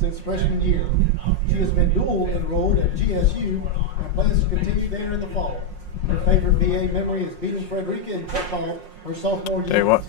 since freshman year. She has been dual enrolled at GSU and plans to continue there in the fall. Her favorite VA memory is beating Frederica in football her sophomore year. Tell you what.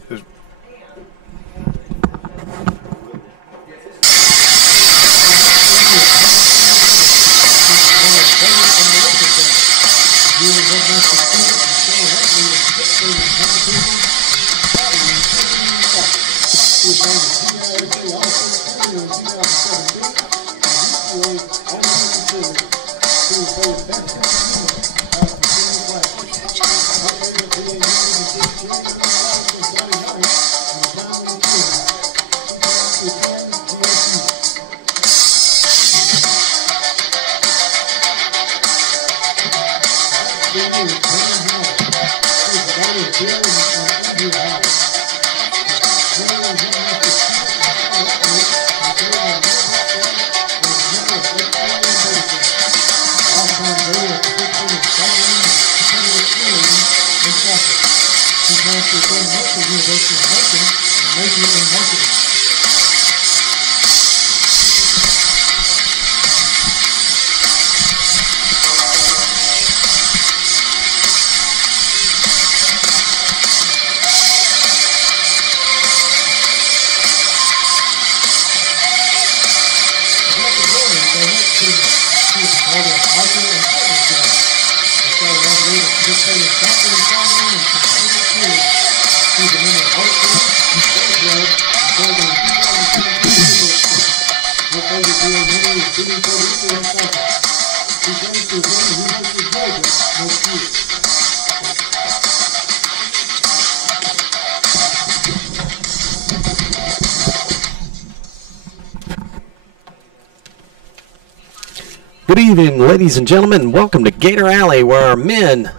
Good evening, ladies and gentlemen. Welcome to Gator Alley, where our men,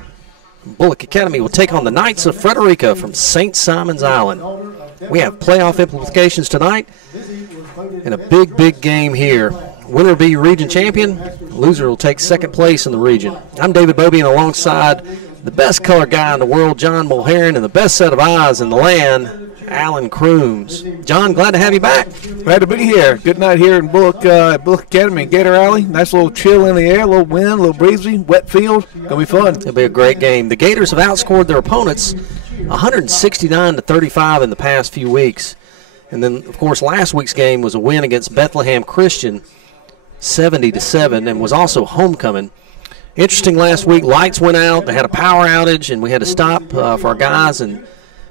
Bulloch Academy, will take on the Knights of Frederica from St. Simon's Island. We have playoff implications tonight and a big game here. Winner will be region champion. Loser will take second place in the region. I'm David Beaubien alongside the best color guy in the world, John Mulherin, and the best set of eyes in the land, Alan Crooms. John, glad to have you back. Glad to be here. Good night here in Bulloch Academy in Gator Alley. Nice little chill in the air, a little wind, a little breezy, wet field. Gonna be fun. It'll be a great game. The Gators have outscored their opponents 169-35 in the past few weeks. And then, of course, last week's game was a win against Bethlehem Christian, 70-7, and was also homecoming. Interesting last week, lights went out. They had a power outage, and we had to stop for our guys.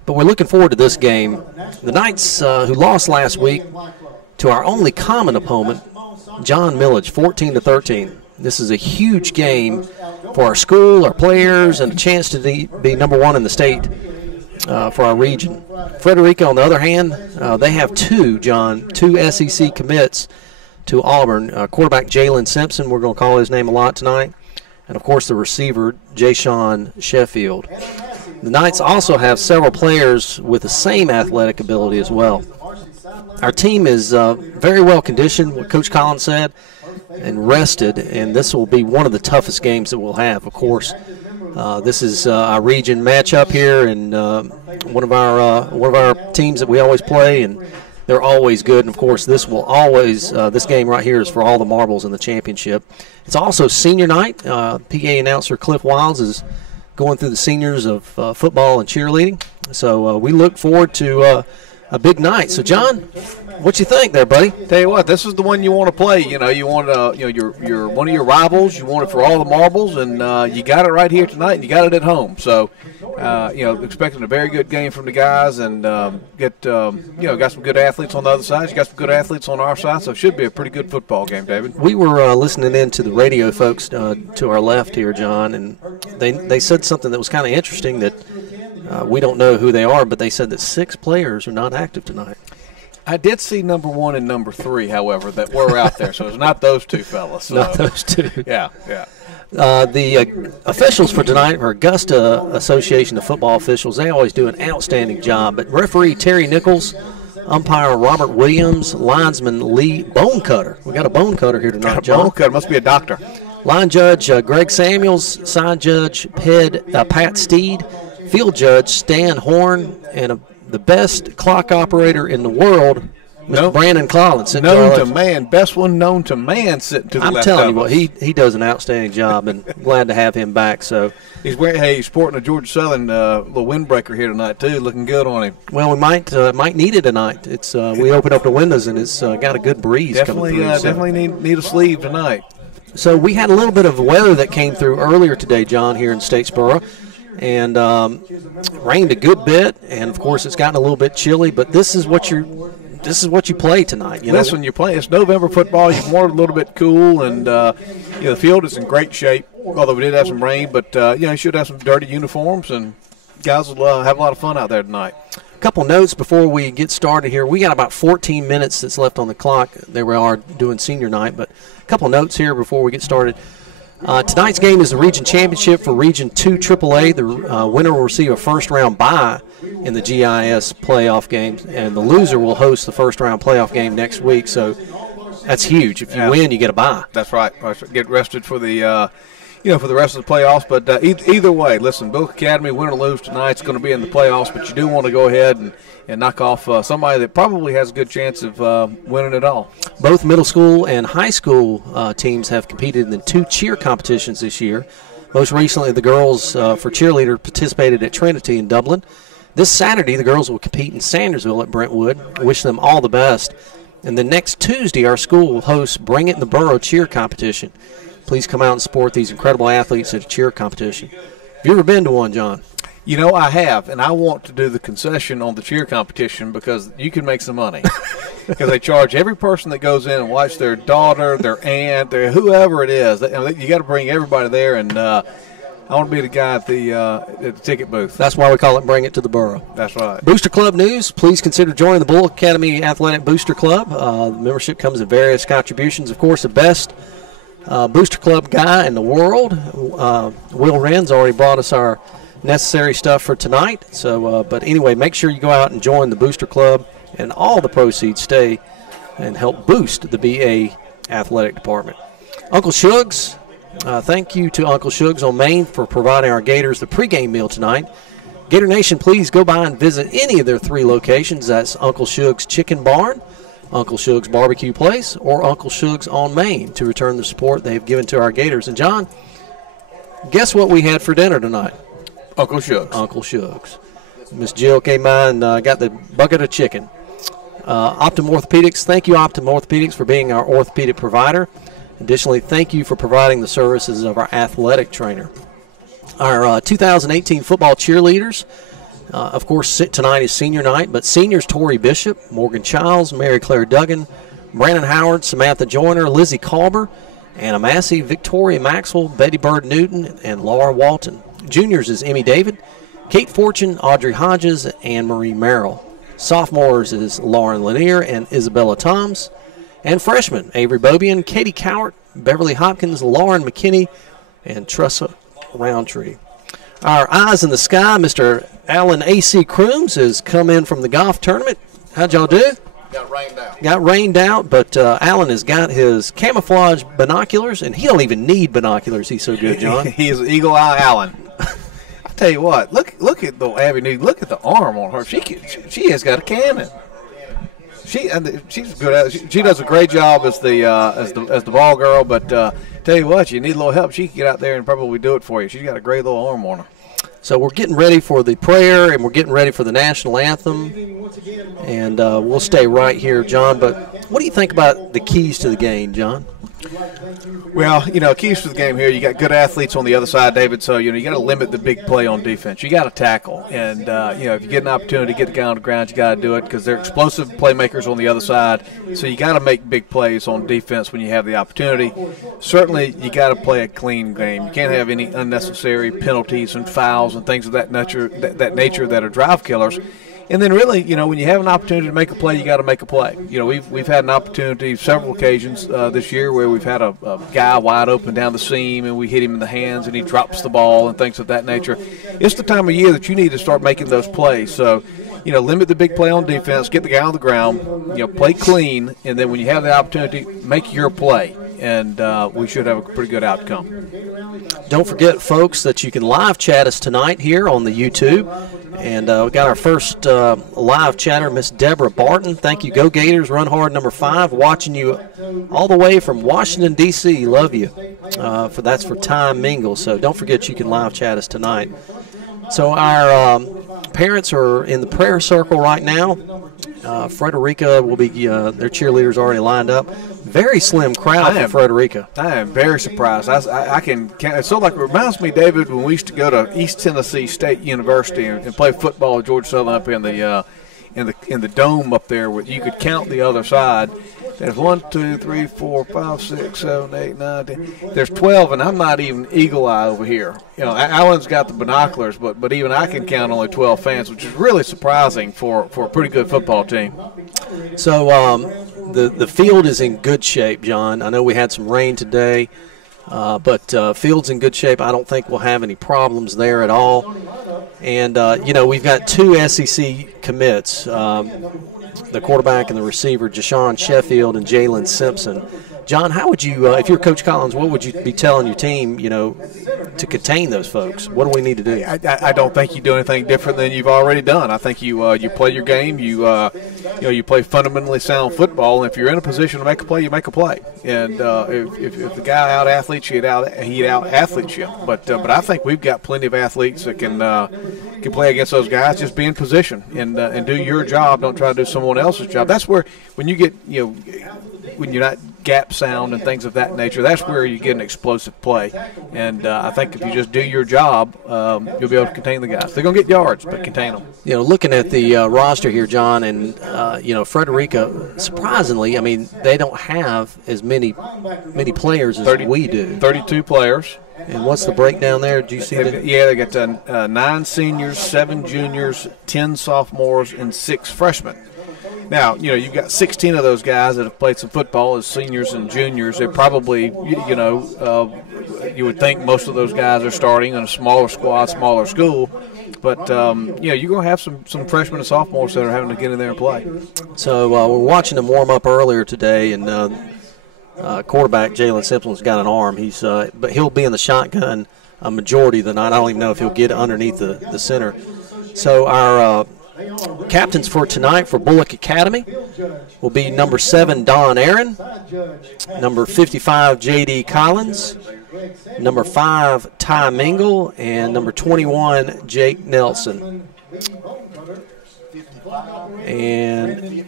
But we're looking forward to this game. The Knights, who lost last week to our only common opponent, John Millage, 14-13. This is a huge game for our school, our players, and a chance to be number one in the state for our region. Frederica, on the other hand, they have two SEC commits to Auburn. Quarterback Jalen Simpson, we're going to call his name a lot tonight, and, of course, the receiver Jay-Sean Sheffield. The Knights also have several players with the same athletic ability as well. Our team is very well conditioned, what Coach Collins said, and rested, and this will be one of the toughest games that we'll have. Of course, this is our region matchup here, and one of our teams that we always play, and they're always good. And of course, this game right here is for all the marbles in the championship. It's also senior night. PA announcer Cliff Wilds is going through the seniors of football and cheerleading. So we look forward to a big night. So, John, what you think there, buddy? Tell you what, this is the one you want to play. You know, you want you're one of your rivals. You want it for all the marbles, and you got it right here tonight, and you got it at home. So, expecting a very good game from the guys, and got some good athletes on the other side. You got some good athletes on our side, so it should be a pretty good football game, David. We were listening in to the radio folks to our left here, John, and they said something that was kind of interesting that we don't know who they are, but they said that 6 players are not active tonight. I did see number 1 and number 3, however, that were out there, so it's not those two fellas. So. Not those two. Yeah. The officials for tonight are Augusta Association of Football Officials. They always do an outstanding job. But referee Terry Nichols, umpire Robert Williams, linesman Lee Bonecutter. We got a bone-cutter here tonight, John. Bonecutter must be a doctor. Line judge Greg Samuels, side judge Pat Steed, field judge Stan Horn, and the best clock operator in the world, Mr. Brandon Collins. Known to man. Best one known to man sitting to the left. I'm telling you what, he does an outstanding job, and glad to have him back. So he's sporting a Georgia Southern little windbreaker here tonight, too. Looking good on him. Well, we might need it tonight. It's we opened up the windows, and it's got a good breeze coming through. Definitely need a sleeve tonight. So we had a little bit of weather that came through earlier today, John, here in Statesboro. And rained a good bit, and of course it's gotten a little bit chilly. But this is what you play tonight. Listen, you're playing. It's November football. You want it a little bit cool, and the field is in great shape. Although we did have some rain, but you should have some dirty uniforms, and guys will have a lot of fun out there tonight. A couple notes before we get started here. We got about 14 minutes that's left on the clock. There we are doing senior night, but a couple notes here before we get started. Tonight's game is the region championship for Region 2 AAA. The winner will receive a first-round bye in the GIS playoff games, and the loser will host the first-round playoff game next week. So that's huge. If you win, you get a bye. That's right. Get rested for the for the rest of the playoffs. But either way, listen, Bulloch Academy, win or lose tonight, it's going to be in the playoffs. But you do want to go ahead and knock off somebody that probably has a good chance of winning it all. Both middle school and high school teams have competed in 2 cheer competitions this year. Most recently, the girls for cheerleader participated at Trinity in Dublin. This Saturday, the girls will compete in Sandersville at Brentwood. Wish them all the best. And then next Tuesday, our school will host Bring It in the Borough cheer competition. Please come out and support these incredible athletes at a cheer competition. Have you ever been to one, John? I have, and I want to do the concession on the cheer competition because you can make some money. Because they charge every person that goes in and watch their daughter, their aunt, whoever it is. You got to bring everybody there, and I want to be the guy at the ticket booth. That's why we call it Bring It to the Borough. That's right. Booster Club news. Please consider joining the Bulloch Academy Athletic Booster Club. The membership comes in various contributions. Of course, the best Booster Club guy in the world, Will Wren's already brought us our necessary stuff for tonight. So, but anyway, make sure you go out and join the Booster Club, and all the proceeds stay and help boost the BA athletic department. Uncle Shugs, thank you to Uncle Shugs on Main for providing our Gators the pregame meal tonight. Gator Nation, please go by and visit any of their 3 locations. That's Uncle Shugs Chicken Barn, Uncle Shugs Barbecue Place, or Uncle Shugs on Main to return the support they've given to our Gators. And John, guess what we had for dinner tonight? Uncle Shugs. Uncle Shugs. Miss Jill came by and got the bucket of chicken. Optum Orthopedics, thank you, Optum Orthopedics, for being our orthopedic provider. Additionally, thank you for providing the services of our athletic trainer. Our 2018 football cheerleaders, of course, tonight is senior night, but seniors Tori Bishop, Morgan Childs, Mary Claire Duggan, Brandon Howard, Samantha Joyner, Lizzie Kalber, Anna Massey, Victoria Maxwell, Betty Bird Newton, and Laura Walton. Juniors is Emmy David, Kate Fortune, Audrey Hodges, and Marie Merrill. Sophomores is Lauren Lanier and Isabella Toms. And freshmen, Avery Beaubien, Katie Cowart, Beverly Hopkins, Lauren McKinney, and Tressa Roundtree. Our eyes in the sky, Mr. Alan A.C. Crooms has come in from the golf tournament. How'd y'all do? Got rained out, but Alan has got his camouflage binoculars, and he don't even need binoculars. He's so good, John. He is Eagle Eye Alan. I tell you what, look at the avenue. Look at the arm on her. She has got a cannon. She's good at it. She does a great job as the ball girl. But tell you what, you need a little help. She can get out there and probably do it for you. She's got a great little arm on her. So we're getting ready for the prayer, and we're getting ready for the national anthem, and we'll stay right here, John. But what do you think about the keys to the game, John? Well, keys to the game here, you got good athletes on the other side, David, so, you got to limit the big play on defense. You got to tackle. And, if you get an opportunity to get the guy on the ground, you got to do it because they're explosive playmakers on the other side. So you got to make big plays on defense when you have the opportunity. Certainly, you got to play a clean game. You can't have any unnecessary penalties and fouls and things of that nature that are drive killers. And then really, when you have an opportunity to make a play, you got to make a play. We've had an opportunity several occasions this year where we've had a guy wide open down the seam and we hit him in the hands and he drops the ball and things of that nature. It's the time of year that you need to start making those plays. So, limit the big play on defense, get the guy on the ground, play clean, and then when you have the opportunity, make your play. And we should have a pretty good outcome. Don't forget, folks, that you can live chat us tonight here on the YouTube. And we got our first live chatter, Miss Deborah Barton. Thank you, Go Gators. Run hard, number 5. Watching you all the way from Washington, D.C. Love you. That's for Time Mingle. So don't forget you can live chat us tonight. So our parents are in the prayer circle right now. Frederica will be, their cheerleaders already lined up. Very slim crowd for Frederica. I am very surprised. I can it's so like it reminds me, David, when we used to go to East Tennessee State University and play football with Georgia Southern up in the dome up there, where you could count the other side. There's 1, 2, 3, 4, 5, 6, 7, 8, 9, 10. There's 12, and I'm not even eagle eye over here. Alan's got the binoculars, but even I can count only 12 fans, which is really surprising for a pretty good football team. So the field is in good shape, John. I know we had some rain today, but field's in good shape. I don't think we'll have any problems there at all. And we've got 2 SEC commits. The quarterback and the receiver, Jashawn Sheffield and Jalen Simpson. John, how would you, if you're Coach Collins, what would you be telling your team, to contain those folks? What do we need to do? I don't think you do anything different than you've already done. I think you play your game. You play fundamentally sound football. And if you're in a position to make a play, you make a play. And if the guy out athletes you, he out athletes you. But I think we've got plenty of athletes that can play against those guys. Just be in position and do your job. Don't try to do someone else's job. That's where when you get when you're not gap sound and things of that nature, that's where you get an explosive play. And I think if you just do your job, you'll be able to contain the guys. They're going to get yards, but contain them. Looking at the roster here, John, and Frederica, surprisingly, they don't have as many players as we do. 32 players. And what's the breakdown there? Do you see that? Yeah, they got 9 seniors, 7 juniors, 10 sophomores, and 6 freshmen. Now, you've got 16 of those guys that have played some football as seniors and juniors. They're probably, you would think most of those guys are starting in a smaller squad, smaller school. But, you're going to have some freshmen and sophomores that are having to get in there and play. So we're watching them warm up earlier today, and quarterback Jalen Simpson's got an arm. But he'll be in the shotgun a majority of the night. I don't even know if he'll get underneath the center. So our captains for tonight for Bulloch Academy will be number 7, Don Aaron, number 55, J.D. Collins, number 5, Ty Mingle, and number 21, Jake Nelson. And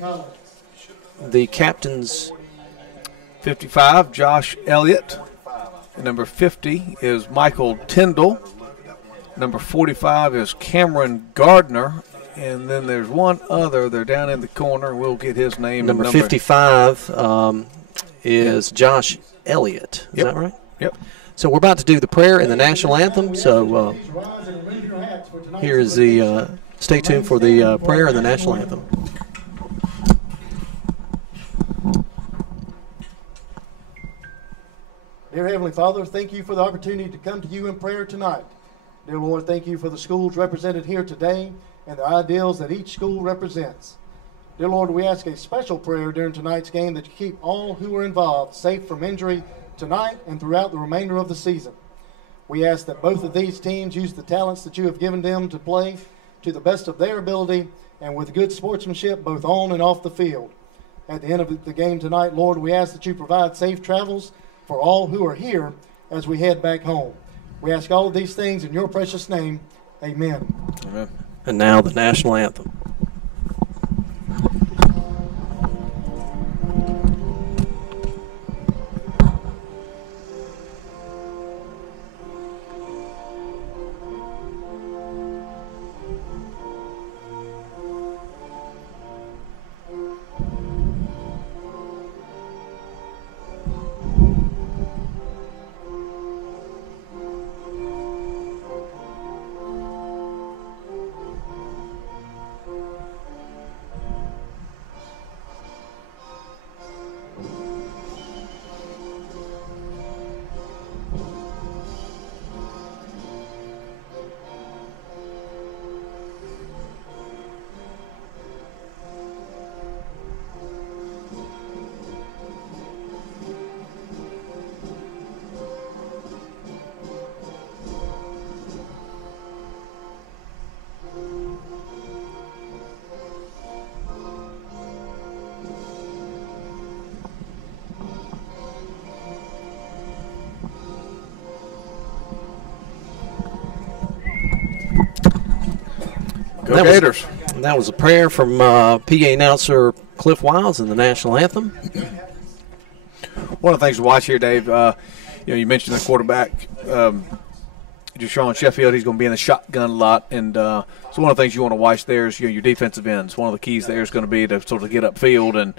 the captains, 55, Josh Elliott. Number 50 is Michael Tyndall. Number 45 is Cameron Gardner. And then there's one other. They're down in the corner. We'll get his name. Number 55 is Josh Elliott. Is that right? Yep. So we're about to do the prayer and the national anthem. So here is the stay tuned for the prayer and the national anthem. Dear Heavenly Father, thank you for the opportunity to come to you in prayer tonight. Dear Lord, thank you for the schools represented here today and the ideals that each school represents. Dear Lord, we ask a special prayer during tonight's game that you keep all who are involved safe from injury tonight and throughout the remainder of the season. We ask that both of these teams use the talents that you have given them to play to the best of their ability and with good sportsmanship both on and off the field. At the end of the game tonight, Lord, we ask that you provide safe travels for all who are here as we head back home. We ask all of these things in your precious name. Amen. Amen. And now the national anthem. Go Gators. That was a prayer from PA announcer Cliff Wiles in the national anthem. One of the things to watch here, Dave, you mentioned the quarterback, Deshaun Sheffield. He's going to be in the shotgun a lot, and so one of the things you want to watch there is your defensive ends. One of the keys there is going to be to sort of get upfield,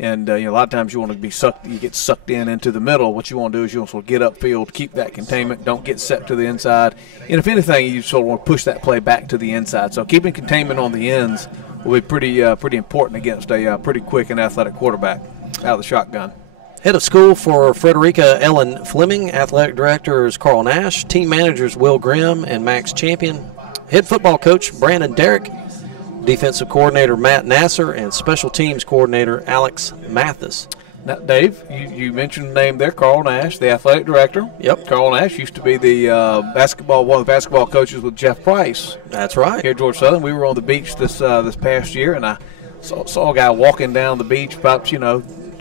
and a lot of times you want to be you get sucked into the middle. What you want to do is you want to sort of get upfield, keep that containment, don't get set to the inside, and if anything, you sort of want to push that play back to the inside. So keeping containment on the ends will be pretty important against a pretty quick and athletic quarterback out of the shotgun. Head of school for Frederica, Ellen Fleming. Athletic director is Carl Nash. Team managers Will Grimm and Max Champion. Head football coach Brandon Derrick. Defensive coordinator Matt Nasser. And special teams coordinator Alex Mathis. Now, Dave, you mentioned the name there, Carl Nash, the athletic director. Yep. Carl Nash used to be the one of the basketball coaches with Jeff Price. That's right. Here at Georgia Southern. We were on the beach this past year, and I saw a guy walking down the beach about,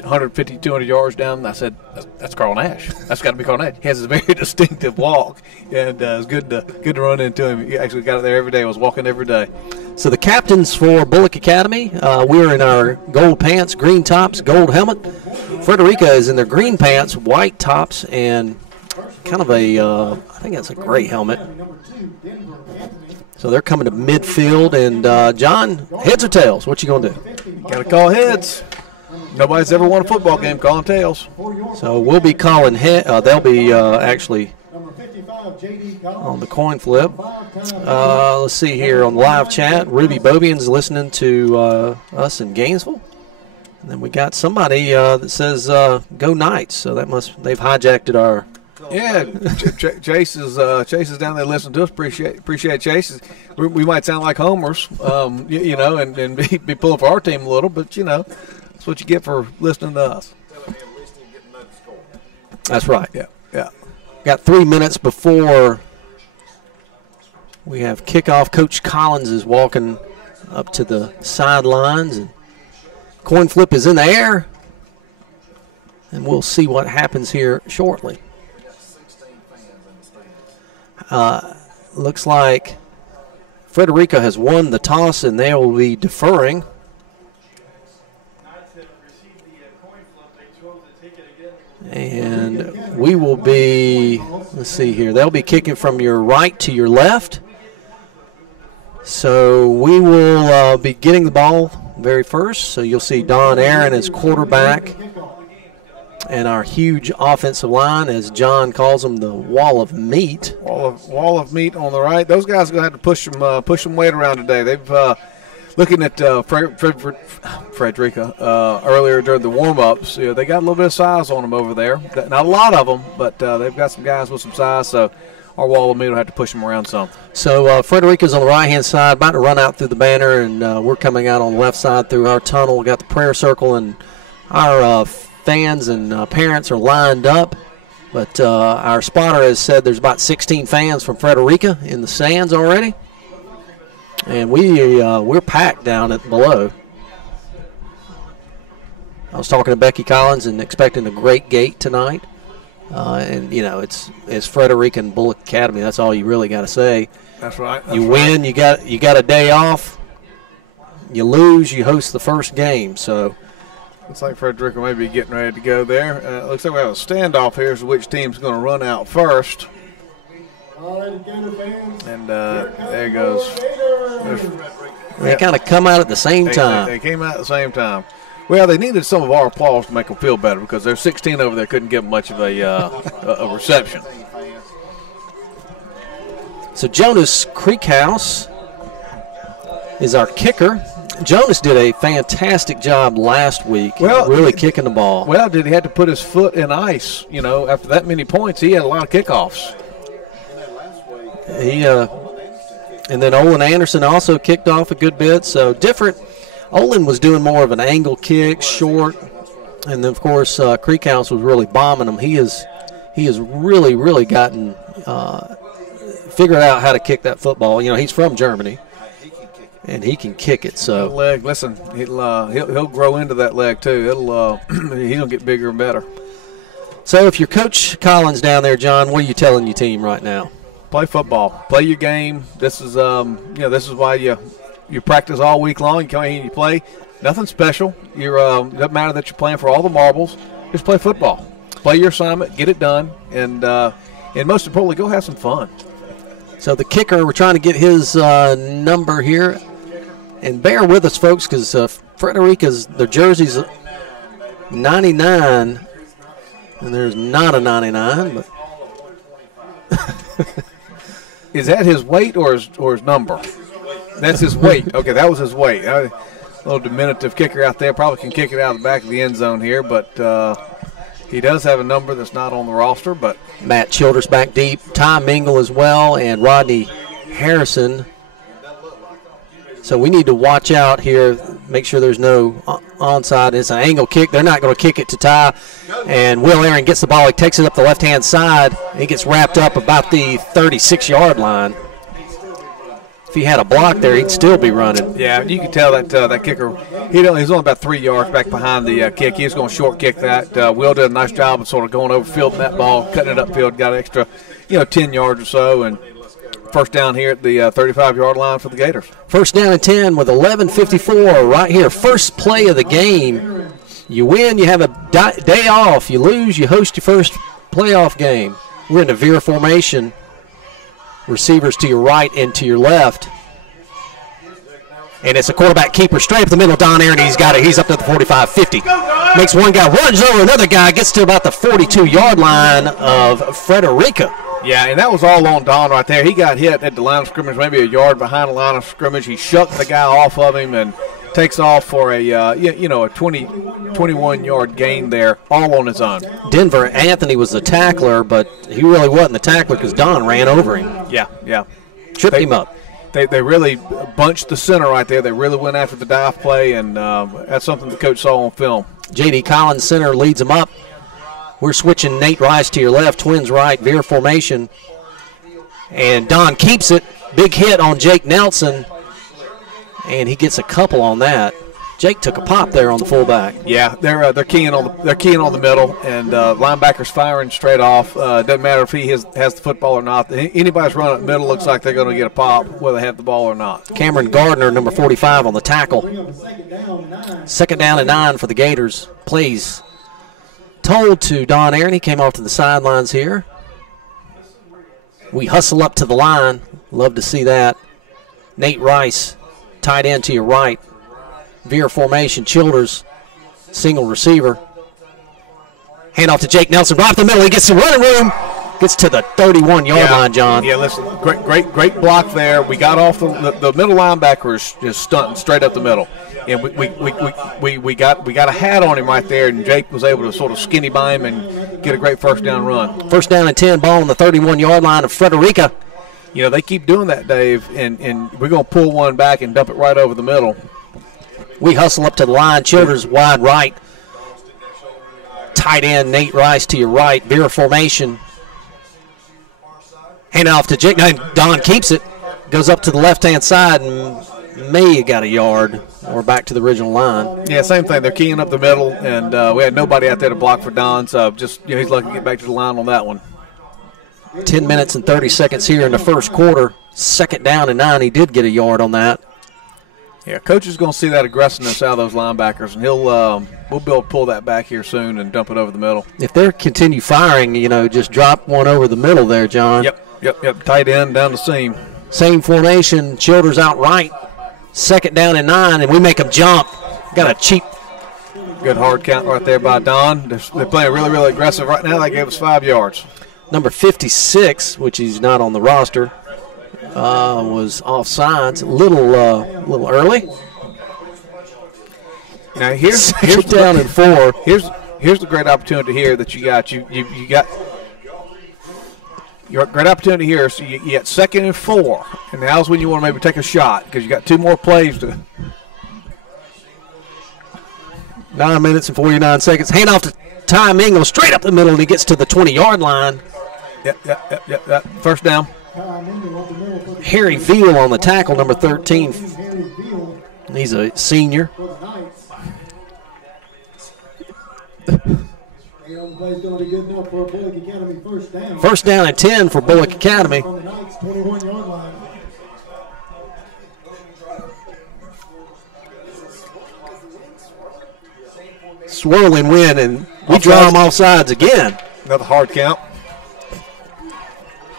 150, 200 yards down, and I said, that's Carl Nash. That's got to be Carl Nash. He has a very distinctive walk, and it's good to run into him. He actually got it there every day. I was walking every day. So the captains for Bulloch Academy, we're in our gold pants, green tops, gold helmet. Frederica is in their green pants, white tops, and kind of I think that's a gray helmet. So they're coming to midfield, and John, heads or tails? What you going to do? Got to call heads. Nobody's ever won a football game calling tails. So we'll be calling head. They'll be actually on the coin flip. Let's see here on the live chat. Ruby Beaubien's listening to us in Gainesville. And then we got somebody that says go Knights. So they've hijacked our. Yeah, Chase is down there listening to us. Appreciate Chase. We might sound like homers, and be pulling for our team a little, but that's what you get for listening to us. That's right. Yeah. Got 3 minutes before we have kickoff. Coach Collins is walking up to the sidelines, and coin flip is in the air, and we'll see what happens here shortly. Looks like Frederica has won the toss, and they will be deferring. And we will be, let's see here, they'll be kicking from your right to your left. So we will be getting the ball very first. So you'll see Don Aaron as quarterback, and our huge offensive line, as John calls them, the wall of meat. Wall of meat on the right. Those guys are going to have to push some weight around today. They've looking at Frederica earlier during the warm-ups, they got a little bit of size on them over there. Not a lot of them, but they've got some guys with some size, so our wall of meat will have to push them around some. So Frederica's on the right-hand side, about to run out through the banner, and we're coming out on the left side through our tunnel. We got the prayer circle, and our fans and parents are lined up. But our spotter has said there's about 16 fans from Frederica in the stands already. And we're packed down below. I was talking to Becky Collins and expecting a great gate tonight. It's Frederica and Bulloch Academy. That's all you really got to say. That's right. You win, you got a day off. You lose, you host the first game. So looks like Frederica may be getting ready to go there. Looks like we have a standoff here, so which team's going to run out first. And there goes. They kind of come out at the same time. They came out at the same time. Well, they needed some of our applause to make them feel better because there's 16 over there couldn't give them much of a reception. So Jonas Creekhouse is our kicker. Jonas did a fantastic job last week, really kicking the ball. Well, did he have to put his foot in ice? After that many points, he had a lot of kickoffs. And then Olin Anderson also kicked off a good bit. So different. Olin was doing more of an angle kick, short, and then of course Creekhouse was really bombing him. He has really, really gotten figured out how to kick that football. He's from Germany, and he can kick it. So that leg, listen, he'll grow into that leg too. He'll get bigger and better. So if you're Coach Collins down there, John, what are you telling your team right now? Play football. Play your game. This is why you you practice all week long. You come in and you play. Nothing special. It doesn't matter that you're playing for all the marbles. Just play football. Play your assignment, get it done, and most importantly, go have some fun. So the kicker, we're trying to get his number here. And bear with us, folks, because Frederica's, their jersey's 99, and there's not a 99. But is that his weight or his number? That's his weight. Okay, that was his weight. A little diminutive kicker out there. Probably can kick it out of the back of the end zone here, but he does have a number that's not on the roster. But Matt Childers back deep. Ty Mingle as well, and Rodney Harrison. So we need to watch out here, make sure there's no onside. It's an angle kick. They're not going to kick it to Ty. And Mulherin gets the ball. He takes it up the left-hand side. He gets wrapped up about the 36-yard line. If he had a block there, he'd still be running. Yeah, you can tell that that kicker, he's only about 3 yards back behind the kick. He was going to short kick that. Will did a nice job of sort of going over fielding that ball, cutting it upfield, got an extra, 10 yards or so, and first down here at the 35-yard line for the Gators. First down and 10 with 11:54 right here. First play of the game. You win, you have a day off. You lose, you host your first playoff game. We're in a veer formation. Receivers to your right and to your left. And it's a quarterback keeper straight up the middle. Don Aaron, he's got it. He's up to the 45-50. Makes one guy, runs over another guy, gets to about the 42-yard line of Frederica. Yeah, and that was all on Don right there. He got hit at the line of scrimmage, maybe a yard behind the line of scrimmage. He shucked the guy off of him and takes off for a 21-yard gain there, all on his own. Denver Anthony was the tackler, but he really wasn't the tackler because Don ran over him. Yeah. Tripped him up. They really bunched the center right there. They really went after the dive play, and that's something the coach saw on film. J.D. Collins, center, leads him up. We're switching Nate Rice to your left, twins right, veer formation. And Don keeps it. Big hit on Jake Nelson. And he gets a couple on that. Jake took a pop there on the fullback. Yeah, they're keying on the middle, and linebackers firing straight off. Doesn't matter if he has the football or not. Anybody's running up the middle looks like they're going to get a pop, whether they have the ball or not. Cameron Gardner, number 45, on the tackle. Second down and 9 for the Gators. Plays told to Don Aaron. He came off to the sidelines here. We hustle up to the line. Love to see that. Nate Rice, tight end to your right. Veer formation. Childers, single receiver. Handoff to Jake Nelson. Right up the middle. He gets some running room. Gets to the 31-yard line, John. Yeah, listen, great block there. We got off the middle linebacker is stunting straight up the middle. And we got a hat on him right there, and Jake was able to sort of skinny by him and get a great first down run. First down and 10, ball on the 31-yard line of Frederica. They keep doing that, Dave, and we're going to pull one back and dump it right over the middle. We hustle up to the line. Childers wide right. Tight end Nate Rice to your right. Veer formation. Hand off to Jake. Now Don keeps it. Goes up to the left-hand side and may have got a yard or back to the original line. Yeah, same thing. They're keying up the middle, and we had nobody out there to block for Don, so just he's lucky to get back to the line on that one. 10 minutes and 30 seconds here in the first quarter. Second down and 9. He did get a yard on that. Yeah, coach is going to see that aggressiveness out of those linebackers, and we'll be able to pull that back here soon and dump it over the middle. If they continue firing, just drop one over the middle there, John. Yep. Tight end down the seam. Same formation. Childers out right. Second down and 9, and we make them jump. Got a cheap. Good hard count right there by Don. They're playing really, really aggressive right now. They gave us 5 yards. Number 56, which he's not on the roster, was offsides. A little early. Now here's down and 4. Here's the great opportunity here that you got. You got your great opportunity here. So you got 2nd and 4, and now's when you want to maybe take a shot because you got 2 more plays to. 9 minutes and 49 seconds. Hand off to Ty Mingle straight up the middle, and he gets to the 20-yard line. Yep. First down. Harry Veal on the tackle, number 13. He's a senior. First down and 10 for Bulloch Academy. swirling wind, and we draw them off sides again. Another hard count.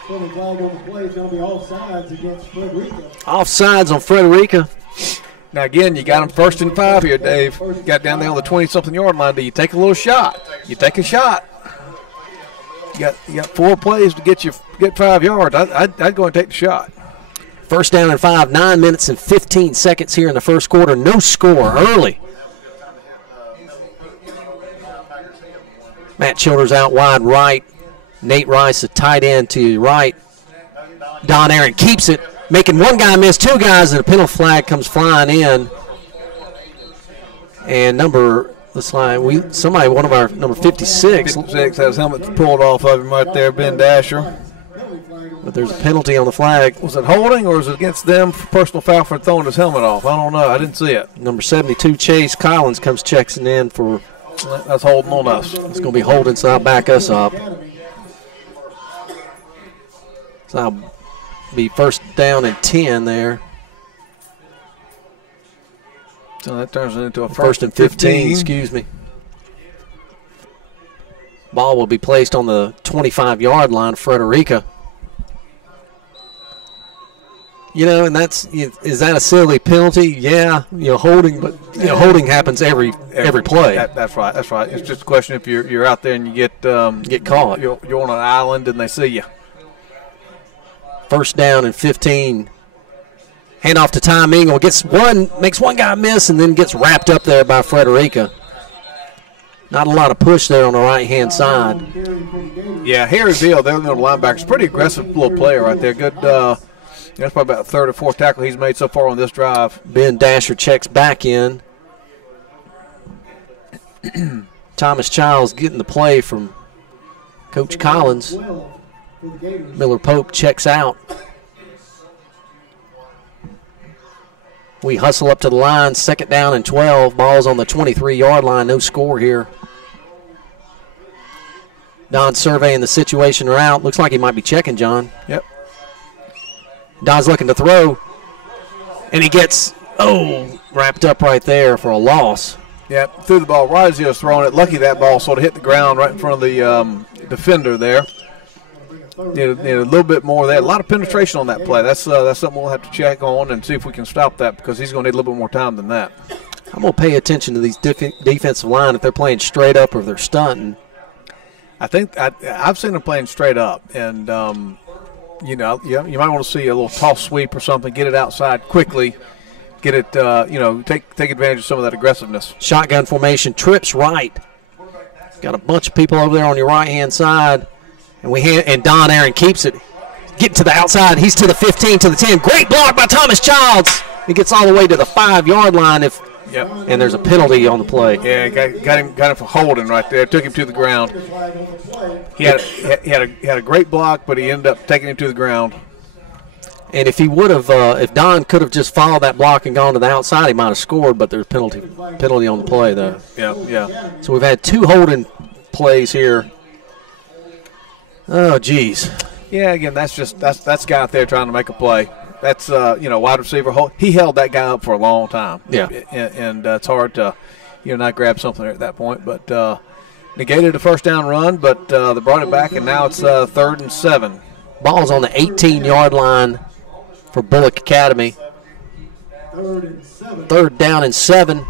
Flag on the play is going to be offsides against Frederica. Offsides on Frederica. Now, again, you got them 1st and 5 here, Dave. You got down there on the 20-something yard line. Do you take a little shot? You take a shot. You got 4 plays to get 5 yards. I'd go and take the shot. 1st down and 5, 9 minutes and 15 seconds here in the first quarter. No score early. Matt Childers out wide right. Nate Rice, the tight end, to right. Don Aaron keeps it, making one guy miss, 2 guys, and a penalty flag comes flying in. And one of our number 56. 56 has helmet pulled off of him right there, Ben Dasher. But there's a penalty on the flag. Was it holding or was it against them for personal foul for throwing his helmet off? I don't know. I didn't see it. Number 72, Chase Collins, comes checking in for. That's holding on us. It's going to be holding, so I'll back us up. So I'll be 1st down and 10 there. So that turns it into a 1st and 15, excuse me. Ball will be placed on the 25-yard line, Frederica. You know, and is that a silly penalty? Yeah, holding, but holding happens every play. That's right. That's right. It's just a question if you're out there and you get caught. You're on an island and they see you. 1st down and 15. Hand off to Tom Ingle. Makes one guy miss and then gets wrapped up there by Frederica. Not a lot of push there on the right-hand side. Yeah, Harry Veal, their little linebacker's pretty aggressive little player right there. Good. That's probably about the 3rd or 4th tackle he's made so far on this drive. Ben Dasher checks back in. Thomas Childs getting the play from Coach Collins. Miller Pope checks out. We hustle up to the line, 2nd down and 12. Ball's on the 23-yard line, no score here. Don surveying the situation around. Looks like he might be checking, John. Yep. Don's looking to throw, and he gets, wrapped up right there for a loss. Yep, threw the ball right as he was throwing it. Lucky that ball sort of hit the ground right in front of the defender there. Need a little bit more there. A lot of penetration on that play. That's something we'll have to check on and see if we can stop that because he's going to need a little bit more time than that. I'm going to pay attention to these defensive line if they're playing straight up or if they're stunting. I think I've seen them playing straight up, and you might want to see a little toss sweep or something, get it outside quickly, get it, take advantage of some of that aggressiveness. Shotgun formation, trips right. Got a bunch of people over there on your right-hand side, and Don Aaron keeps it. Getting to the outside, he's to the 15, to the 10. Great block by Thomas Childs. He gets all the way to the 5-yard line and there's a penalty on the play. Yeah, got him for holding right there. Took him to the ground. He had a great block, but he ended up taking him to the ground. And if he would have, if Don could have just followed that block and gone to the outside, he might have scored. But there's penalty on the play though. Yeah. So we've had 2 holding plays here. Oh, geez. Yeah, again, that's a guy out there trying to make a play. That's wide receiver. He held that guy up for a long time. Yeah, and it's hard to not grab something at that point. But negated a 1st down run, but they brought it back, and now it's 3rd and 7. Ball's on the 18-yard line for Bulloch Academy. 3rd down and 7.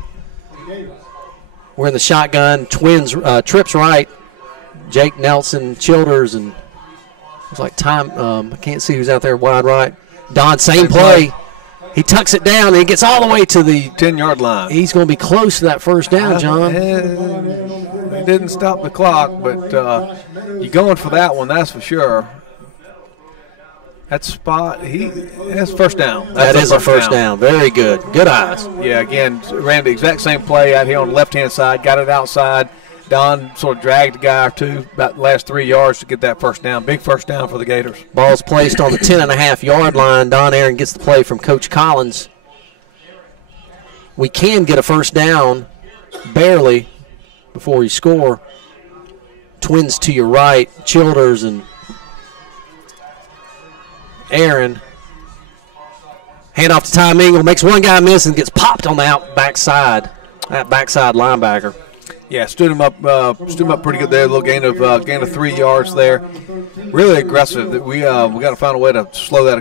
We're in the shotgun. Twins trips right. Jake Nelson, Childers, and it's like time. I can't see who's out there wide right. Don, same play. He tucks it down, and he gets all the way to the 10-yard line. He's going to be close to that 1st down, John. They didn't stop the clock, but you're going for that one, that's for sure. That spot, that's 1st down. That is a 1st down. Very good. Good eyes. Yeah, again, ran the exact same play out here on the left-hand side, got it outside. Don sort of dragged a guy or two about the last 3 yards to get that 1st down. Big 1st down for the Gators. Ball's placed on the 10.5-yard line. Don Aaron gets the play from Coach Collins. We can get a 1st down, barely, before we score. Twins to your right, Childers and Aaron. Hand off to Tom Ingle. Makes one guy miss and gets popped on the backside. That backside linebacker. Yeah, stood him up pretty good there. A little gain of 3 yards there. Really aggressive. We got to find a way to slow that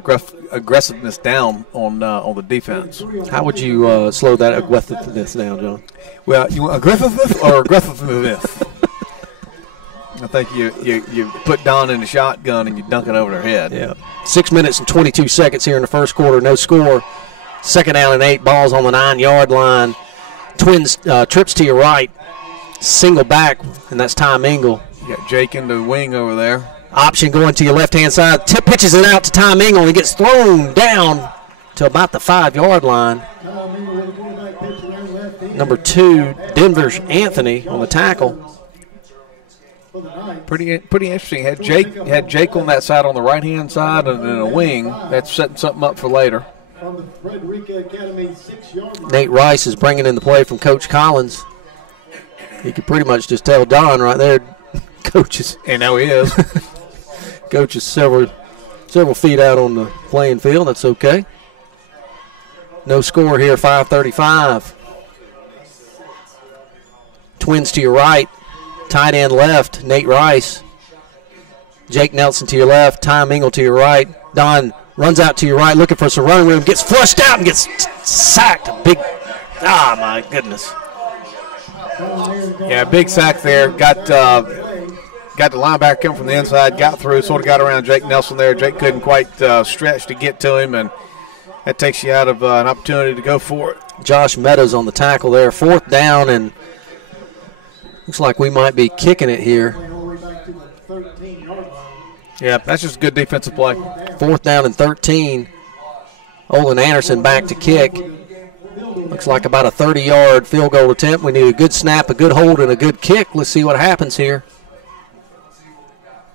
aggressiveness down on the defense. How would you slow that aggressiveness down, John? Well, you want aggressiveness or aggressiveness? I think you put Don in the shotgun and you dunk it over their head. Yeah. 6 minutes and 22 seconds here in the first quarter. No score. 2nd down and 8. Ball's on the 9-yard line. Twins trips to your right. Single back, and that's Tom Engel. You got Jake in the wing over there. Option going to your left-hand side. Tip pitches it out to Tom Engel, and he gets thrown down to about the 5-yard line. Number 2, Denver's Anthony on the tackle. Pretty interesting. Had Jake on that side on the right-hand side and in a wing. That's setting something up for later. From the Frederica Academy 6-yard line. Nate Rice is bringing in the play from Coach Collins. You could pretty much just tell Don right there, coaches. And now he is. Coach is several feet out on the playing field. That's okay. No score here, 5:35. Twins to your right. Tight end left, Nate Rice. Jake Nelson to your left. Tom Engel to your right. Don runs out to your right looking for some running room. Gets flushed out and gets sacked. My goodness. Yeah, big sack there. Got the linebacker coming from the inside, got through, sort of got around Jake Nelson there. Jake couldn't quite stretch to get to him, and that takes you out of an opportunity to go for it. Josh Meadows on the tackle there. 4th down, and looks like we might be kicking it here. Yeah, that's just a good defensive play. 4th down and 13. Olin Anderson back to kick. Looks like about a 30-yard field goal attempt. We need a good snap, a good hold, and a good kick. Let's see what happens here.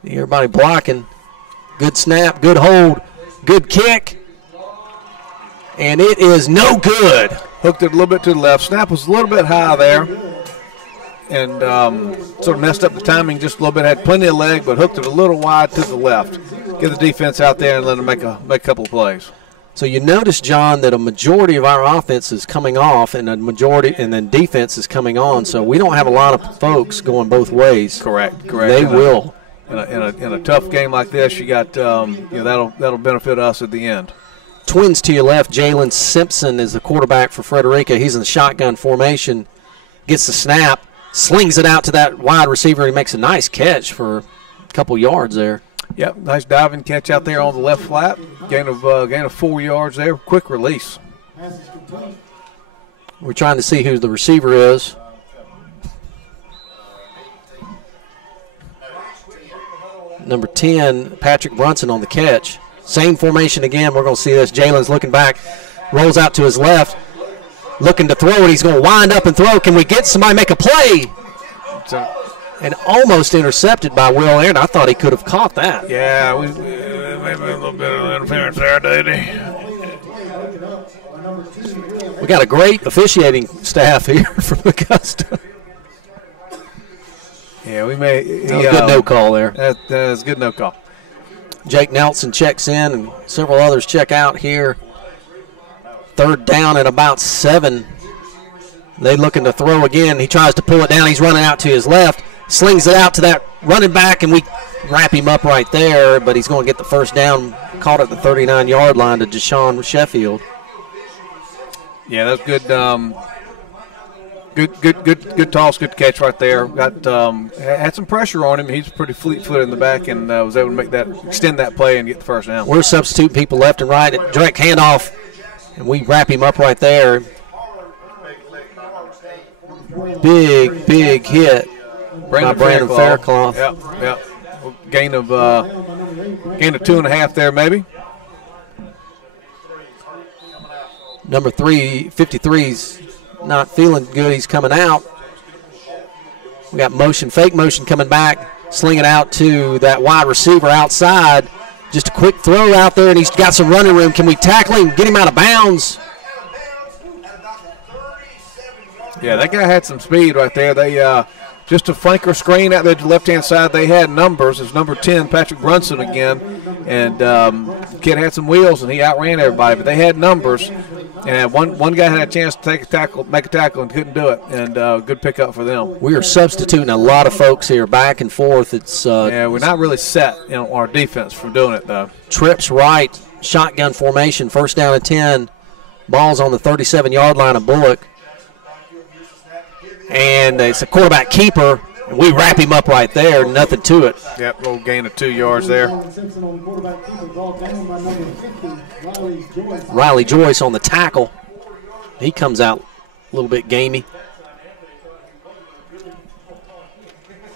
Everybody blocking. Good snap, good hold, good kick. And it is no good. Hooked it a little bit to the left. Snap was a little bit high there. And sort of messed up the timing just a little bit. Had plenty of leg, but hooked it a little wide to the left. Get the defense out there and let them make a couple of plays. So you notice, John, that a majority of our offense is coming off, and then defense is coming on. So we don't have a lot of folks going both ways. Correct. They will. In a tough game like this, you got that'll benefit us at the end. Twins to your left. Jalen Simpson is the quarterback for Frederica. He's in the shotgun formation. Gets the snap, slings it out to that wide receiver. He makes a nice catch for a couple yards there. Yep, nice diving catch out there on the left flat. Gain of 4 yards there. Quick release. We're trying to see who the receiver is. Number 10, Patrick Brunson on the catch. Same formation again. We're going to see this. Jalen's looking back, rolls out to his left, looking to throw it. He's going to wind up and throw. Can we get somebody make a play? And almost intercepted by Will Aaron. I thought he could have caught that. Yeah, maybe a little bit of interference there, didn't he? We got a great officiating staff here from Augusta. Yeah, we may. Good no call there. That's good no call. Jake Nelson checks in, and several others check out here. 3rd down at about 7. They looking to throw again. He tries to pull it down. He's running out to his left. Slings it out to that running back, and we wrap him up right there, but he's going to get the first down. Caught at the 39-yard line to Deshaun Sheffield. Yeah, that's good. Good toss, good catch right there. Got had some pressure on him. He's pretty fleet-footed in the back, and was able to extend that play and get the first down. We're substituting people left and right. Direct handoff, and we wrap him up right there. Big hit by Brandon Faircloth. Yep. Gain of 2.5 there, maybe. Number 3, 53's not feeling good. He's coming out. We got fake motion coming back, slinging out to that wide receiver outside. Just a quick throw out there, and he's got some running room. Can we tackle him, get him out of bounds? Yeah, that guy had some speed right there. They just a flanker screen out there to the left-hand side. They had numbers. It's number 10, Patrick Brunson again. And kid had some wheels, and he outran everybody. But they had numbers. And one guy had a chance to make a tackle, and couldn't do it. And good pickup for them. We are substituting a lot of folks here back and forth. It's yeah, we're not really set our defense from doing it, though. Trips right, shotgun formation, first down and 10. Ball's on the 37-yard line of Bulloch. And it's a quarterback keeper. And we wrap him up right there, nothing to it. Yep, little gain of 2 yards there. Riley Joyce on the tackle. He comes out a little bit gamey.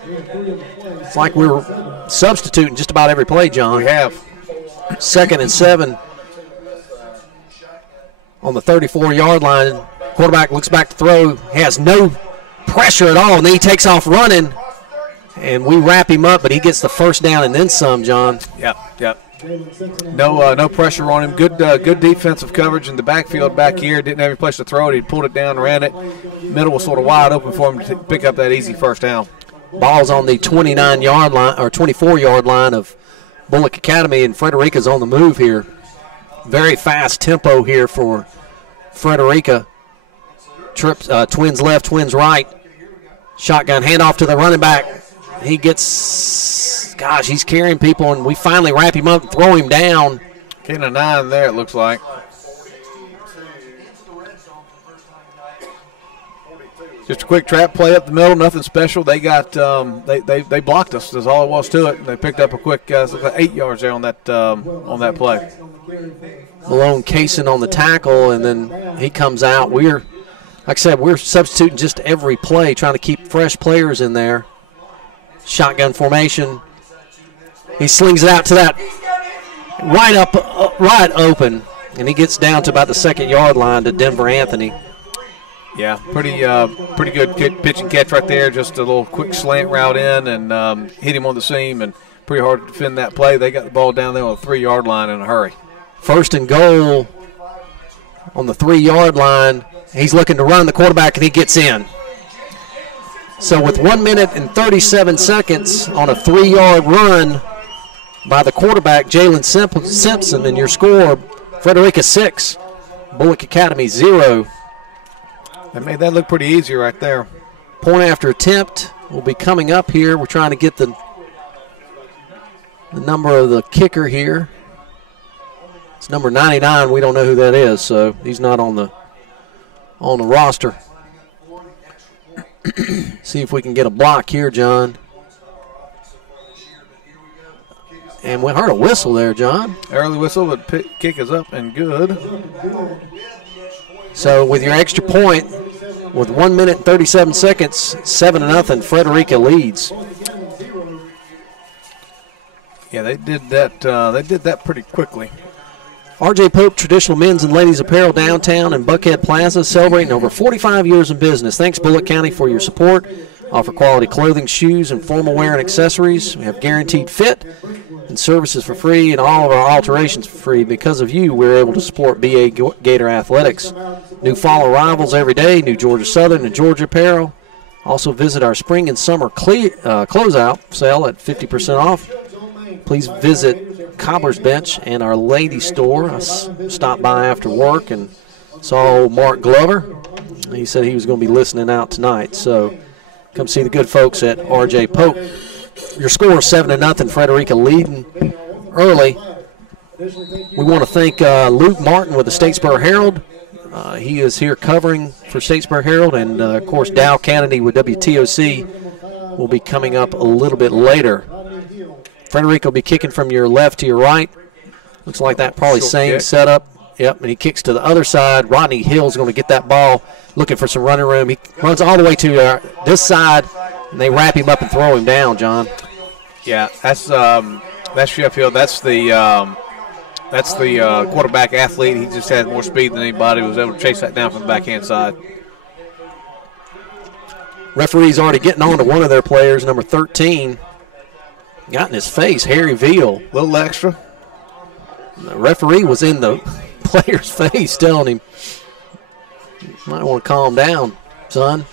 It's like we're substituting just about every play, John. We have. 2nd and 7 on the 34-yard line. Quarterback looks back to throw, has no pressure at all, and then he takes off running, and we wrap him up, but he gets the first down and then some, John. Yep. No pressure on him. Good defensive coverage in the backfield back here. Didn't have any place to throw it. He pulled it down, ran it. Middle was sort of wide open for him to pick up that easy first down. Ball's on the 29-yard line or 24-yard line of Bulloch Academy, and Frederica's on the move here. Very fast tempo here for Frederica. Trips, twins left, twins right. Shotgun handoff to the running back. He gets, gosh, he's carrying people, and we finally wrap him up and throw him down. Getting a 9 there, it looks like. Just a quick trap play up the middle, nothing special. They got they blocked us. That's all it was to it. And they picked up a quick 8 yards there on that play. Malone casing on the tackle, and then he comes out. Like I said, we're substituting just every play, trying to keep fresh players in there. Shotgun formation. He slings it out to that right open, and he gets down to about the 2nd-yard line to Denver Anthony. Yeah, pretty good pitch and catch right there. Just a little quick slant route in and hit him on the seam, and pretty hard to defend that play. They got the ball down there on the 3-yard line in a hurry. 1st and goal on the 3-yard line. He's looking to run the quarterback, and he gets in. So with 1 minute and 37 seconds on a 3-yard run by the quarterback, Jalen Simpson, and your score, Frederica 6, Bulloch Academy 0. They made that look pretty easy right there. Point after attempt will be coming up here. We're trying to get the number of the kicker here. It's number 99. We don't know who that is, so he's not on the roster. See if we can get a block here, John. And we heard a whistle there, John. Early whistle, but kick is up and good. So with your extra point, with 1 minute and 37 seconds, 7-0, Frederica leads. Yeah, they did that. They did that pretty quickly. R.J. Pope Traditional Men's and Ladies Apparel downtown in Buckhead Plaza, celebrating over 45 years in business. Thanks, Bulloch County, for your support. Offer quality clothing, shoes, and formal wear and accessories. We have guaranteed fit and services for free, and all of our alterations for free. Because of you, we're able to support BA Gator Athletics. New fall arrivals every day, new Georgia Southern and Georgia Apparel. Also visit our spring and summer closeout sale at 50% off. Please visit Cobbler's Bench and our lady store. I stopped by after work and saw Mark Glover. He said he was going to be listening out tonight. So come see the good folks at R.J. Pope. Your score is 7-0, Frederica leading early. We want to thank Luke Martin with the Statesboro Herald. He is here covering for Statesboro Herald, and, of course, Dow Kennedy with WTOC will be coming up a little bit later. Frederica will be kicking from your left to your right. Looks like that probably same setup. Yep, and he kicks to the other side. Rodney Hill's going to get that ball, looking for some running room. He runs all the way to this side, and they wrap him up and throw him down, John. Yeah, that's Sheffield. That's the quarterback athlete. He just has more speed than anybody. Was able to chase that down from the backhand side. Referee's already getting on to one of their players, number 13. Got in his face, Harry Veal. A little extra. The referee was in the player's face telling him, might want to calm down, son.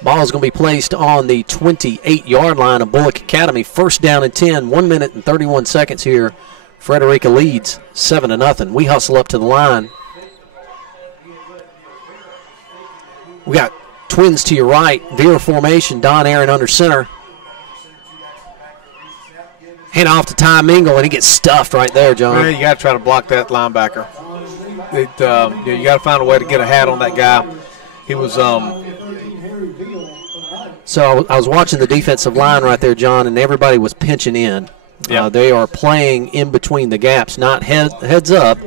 Ball is going to be placed on the 28-yard line of Bulloch Academy. First down and 10, 1 minute and 31 seconds here. Frederica leads 7-0. We hustle up to the line. We got twins to your right. Veer formation. Don Aaron under center. Hand off to Ty Mingle, and he gets stuffed right there, John. Yeah, you got to try to block that linebacker. You got to find a way to get a hat on that guy. He was. So I was watching the defensive line right there, John, and everybody was pinching in. Yeah. They are playing in between the gaps, not heads up.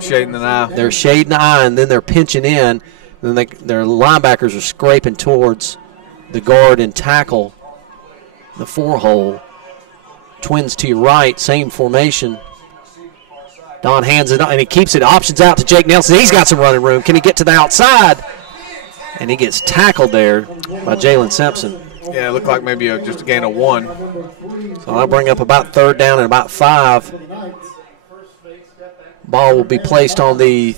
Shading an eye. They're shading the eye, and then they're pinching in. Then their linebackers are scraping towards the guard and tackle the 4-hole. Twins to your right, same formation. Don hands it, and he keeps it. Options out to Jake Nelson. He's got some running room. Can he get to the outside? And he gets tackled there by Jalen Simpson. Yeah, it looked like maybe just a gain of 1. So I'll bring up about 3rd down and about 5. Ball will be placed on the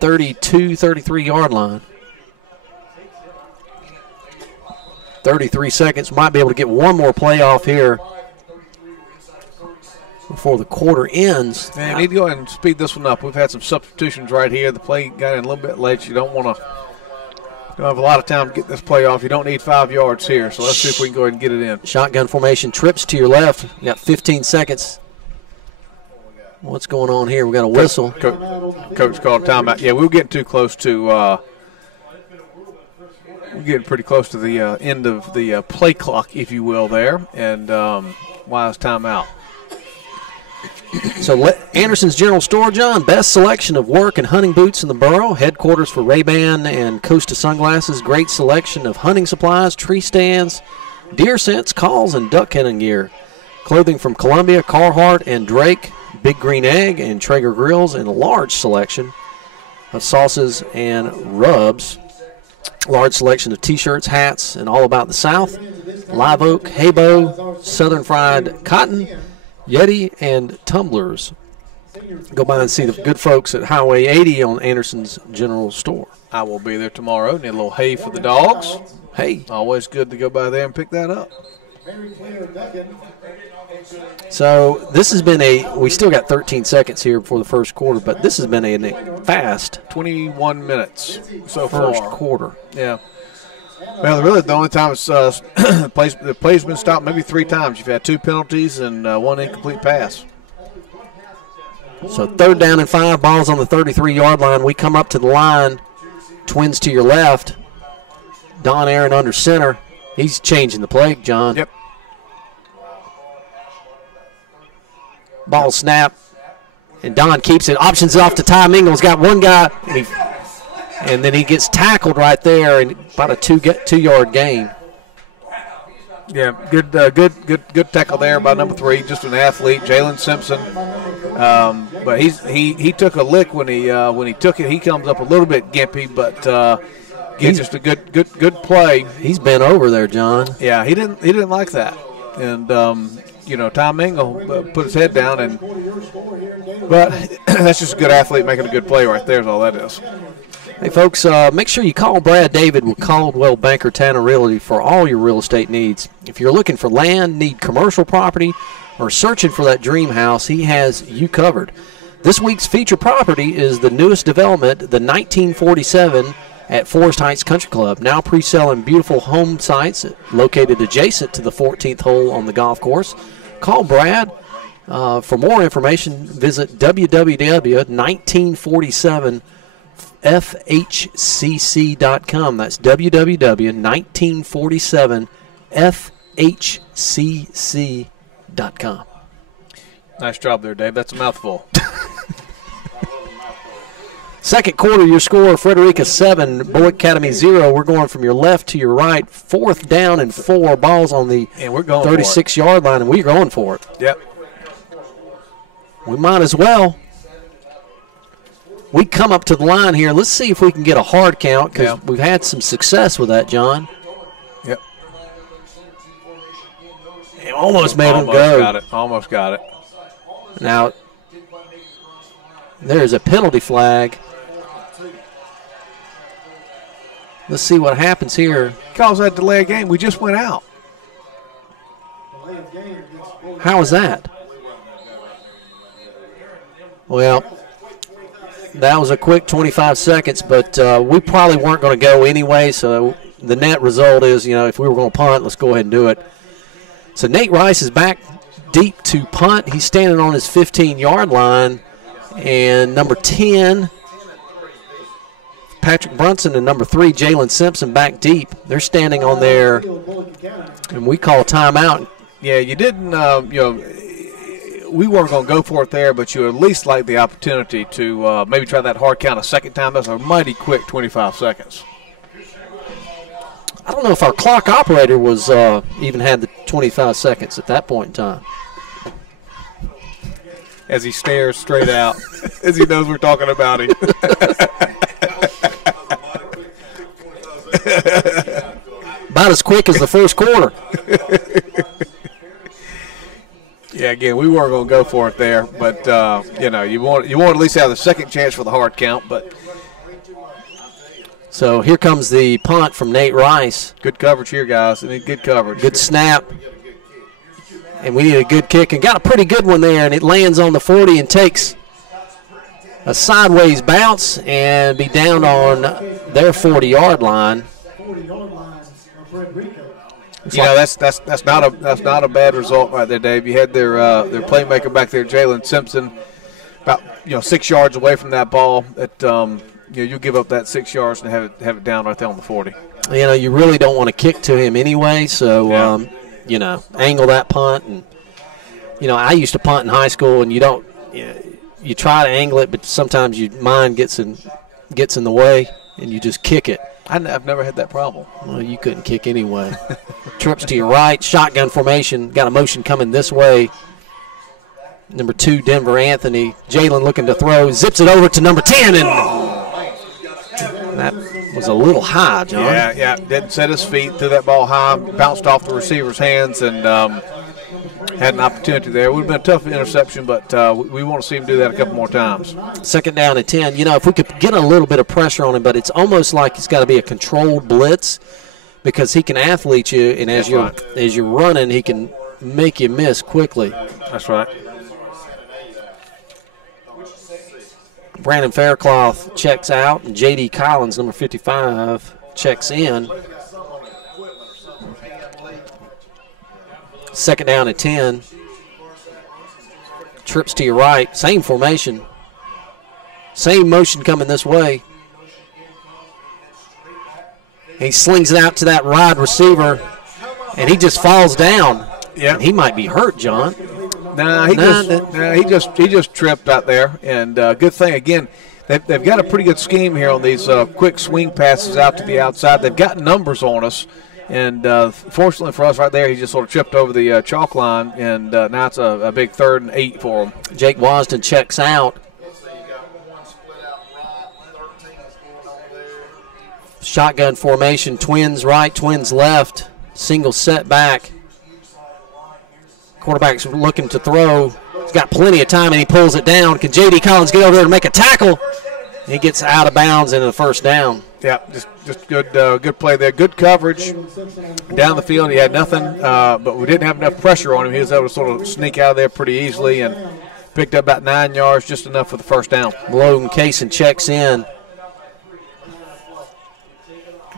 32, 33-yard line. 33 seconds. Might be able to get one more play off here before the quarter ends. Man, you need to go ahead and speed this one up. We've had some substitutions right here. The play got in a little bit late. You don't have a lot of time to get this play off. You don't need 5 yards here, so let's see if we can go ahead and get it in. Shotgun formation, trips to your left. You got 15 seconds. What's going on here? We got a whistle. Coach called timeout. Yeah, we were getting too close to we're getting pretty close to the end of the play clock, if you will, there, and wise timeout. So Anderson's General Store, John, best selection of work and hunting boots in the borough, headquarters for Ray-Ban and Costa sunglasses, great selection of hunting supplies, tree stands, deer scents, calls, and duck hunting gear. Clothing from Columbia, Carhartt, and Drake, Big Green Egg, and Traeger grills, and a large selection of sauces and rubs. Large selection of T-shirts, hats, and all about the South. Live Oak, Haybo, Southern Fried Cotton, Yeti, and tumblers. Go by and see the good folks at Highway 80 on Anderson's General Store. I will be there tomorrow. Need a little hay for the dogs. Hey. Always good to go by there and pick that up. So this has been we still got 13 seconds here before the first quarter, but this has been a fast 21 minutes so first far. Quarter. Yeah. Well, really, the only time it's the play's been stopped maybe 3 times. You've had 2 penalties and 1 incomplete pass. So 3rd down and 5, balls on the 33-yard line. We come up to the line. Twins to your left. Don Aaron under center. He's changing the play, John. Yep. Ball snap, and Don keeps it. Options off to Ty Mingle. He's got one guy, and then he gets tackled right there, and about a 2-yard gain. Yeah, good tackle there by number 3, just an athlete, Jalen Simpson. But he took a lick when he took it. He comes up a little bit gimpy, but he's just a good play. He's been over there, John. Yeah, he didn't like that, and Tom Mingle put his head down, but that's just a good athlete making a good play right there is all that is. Hey, folks, make sure you call Brad David with Caldwell Banker Tanner Realty for all your real estate needs. If you're looking for land, need commercial property, or searching for that dream house, he has you covered. This week's feature property is the newest development, the 1947 at Forest Heights Country Club, now pre-selling beautiful home sites located adjacent to the 14th hole on the golf course. Call Brad. For more information, visit www.1947fhcc.com. That's www.1947fhcc.com. Nice job there, Dave. That's a mouthful. Second quarter, your score, Frederica 7, Bulloch Academy 0. We're going from your left to your right. 4th down and 4, balls on the 36-yard line, and we're going for it. Yep. We might as well. We come up to the line here. Let's see if we can get a hard count because we've had some success with that, John. Yep. It almost made him go. Almost got it. Now, there's a penalty flag. Let's see what happens here. Calls that delay of game. We just went out. How is that? Well, that was a quick 25 seconds, but we probably weren't going to go anyway, so the net result is, if we were going to punt, let's go ahead and do it. So Nate Rice is back deep to punt. He's standing on his 15-yard line, and number 10, Patrick Brunson, and number 3, Jalen Simpson, back deep. They're standing on there, and we call timeout. Yeah, you didn't, we weren't going to go for it there, but you at least like the opportunity to maybe try that hard count a second time. That's a mighty quick 25 seconds. I don't know if our clock operator was even had the 25 seconds at that point in time. As he stares straight out, as he knows we're talking about him. About as quick as the first quarter. Yeah, again, we weren't going to go for it there, but you want at least have the second chance for the hard count. But so here comes the punt from Nate Rice. Good coverage here, guys. They need good coverage. Good snap, and we need a good kick, and got a pretty good one there, and it lands on the 40 and takes a sideways bounce and be down on their 40-yard line. 40-yard line of Frederica. That's not a bad result right there, Dave. You had their playmaker back there, Jalen Simpson, about 6 yards away from that ball. You'll give up that 6 yards and have it down right there on the 40. You really don't want to kick to him anyway, so angle that punt. And I used to punt in high school, and you try to angle it, but sometimes your mind gets in the way, and you just kick it. I've never had that problem. Well, you couldn't kick anyway. Trips to your right, shotgun formation, got a motion coming this way. Number 2, Denver Anthony. Jalen looking to throw, zips it over to number 10, and that was a little high, John. Yeah, didn't set his feet, threw that ball high, bounced off the receiver's hands, and had an opportunity there. It would have been a tough interception, but we want to see him do that a couple more times. Second down and 10. If we could get a little bit of pressure on him, but it's almost like it's got to be a controlled blitz because he can athlete you, and as you're running, he can make you miss quickly. That's right. Brandon Faircloth checks out, and J.D. Collins, number 55, checks in. Second down at 10. Trips to your right. Same formation. Same motion coming this way. He slings it out to that wide receiver, and he just falls down. Yeah, he might be hurt, John. He just tripped out there, and good thing again. They've got a pretty good scheme here on these quick swing passes out to the outside. They've got numbers on us. And fortunately for us right there, he just sort of tripped over the chalk line, and now it's a big 3rd and 8 for him. Jake Wasden checks out. Shotgun formation, twins right, twins left, single set back. Quarterback's looking to throw. He's got plenty of time, and he pulls it down. Can J.D. Collins get over there and make a tackle? He gets out of bounds into the first down. Yeah, just good play there. Good coverage down the field. He had nothing, but we didn't have enough pressure on him. He was able to sort of sneak out of there pretty easily and picked up about 9 yards, just enough for the first down. Logan Kaysen checks in.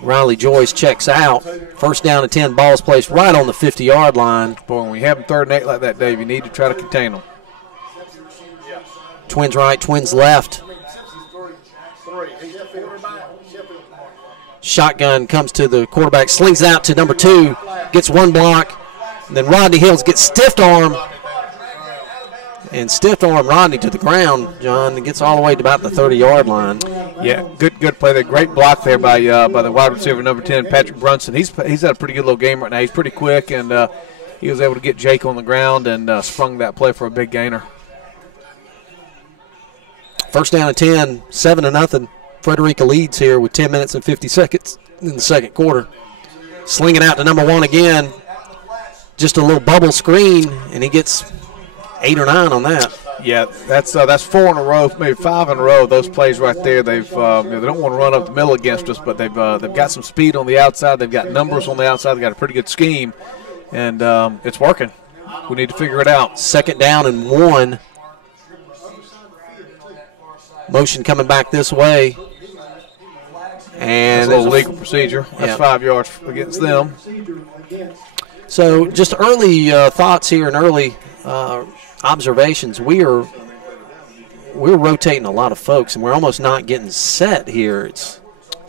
Riley Joyce checks out. First down and 10, ball's placed right on the 50-yard line. Boy, when we have them 3rd and 8 like that, Dave, you need to try to contain them. Twins right, twins left. Shotgun comes to the quarterback, slings it out to number 2, gets one block, and then Rodney Hills gets stiff arm, and stiff arm Rodney to the ground, John, and gets all the way to about the 30-yard line. Yeah, good play there. Great block there by the wide receiver, number 10, Patrick Brunson. He's had a pretty good little game right now. He's pretty quick, and he was able to get Jake on the ground and sprung that play for a big gainer. First down and 10, 7-0. Frederica leads here with 10 minutes and 50 seconds in the second quarter. Slinging out to number 1 again. Just a little bubble screen, and he gets 8 or 9 on that. Yeah, that's 4 in a row, maybe 5 in a row. Those plays right there, they don't want to run up the middle against us, but they've got some speed on the outside. They've got numbers on the outside. They've got a pretty good scheme, and it's working. We need to figure it out. Second down and 1. Motion coming back this way. And there's a legal procedure. That's 5 yards against them. So just early thoughts here and early observations. We're rotating a lot of folks, and we're almost not getting set here.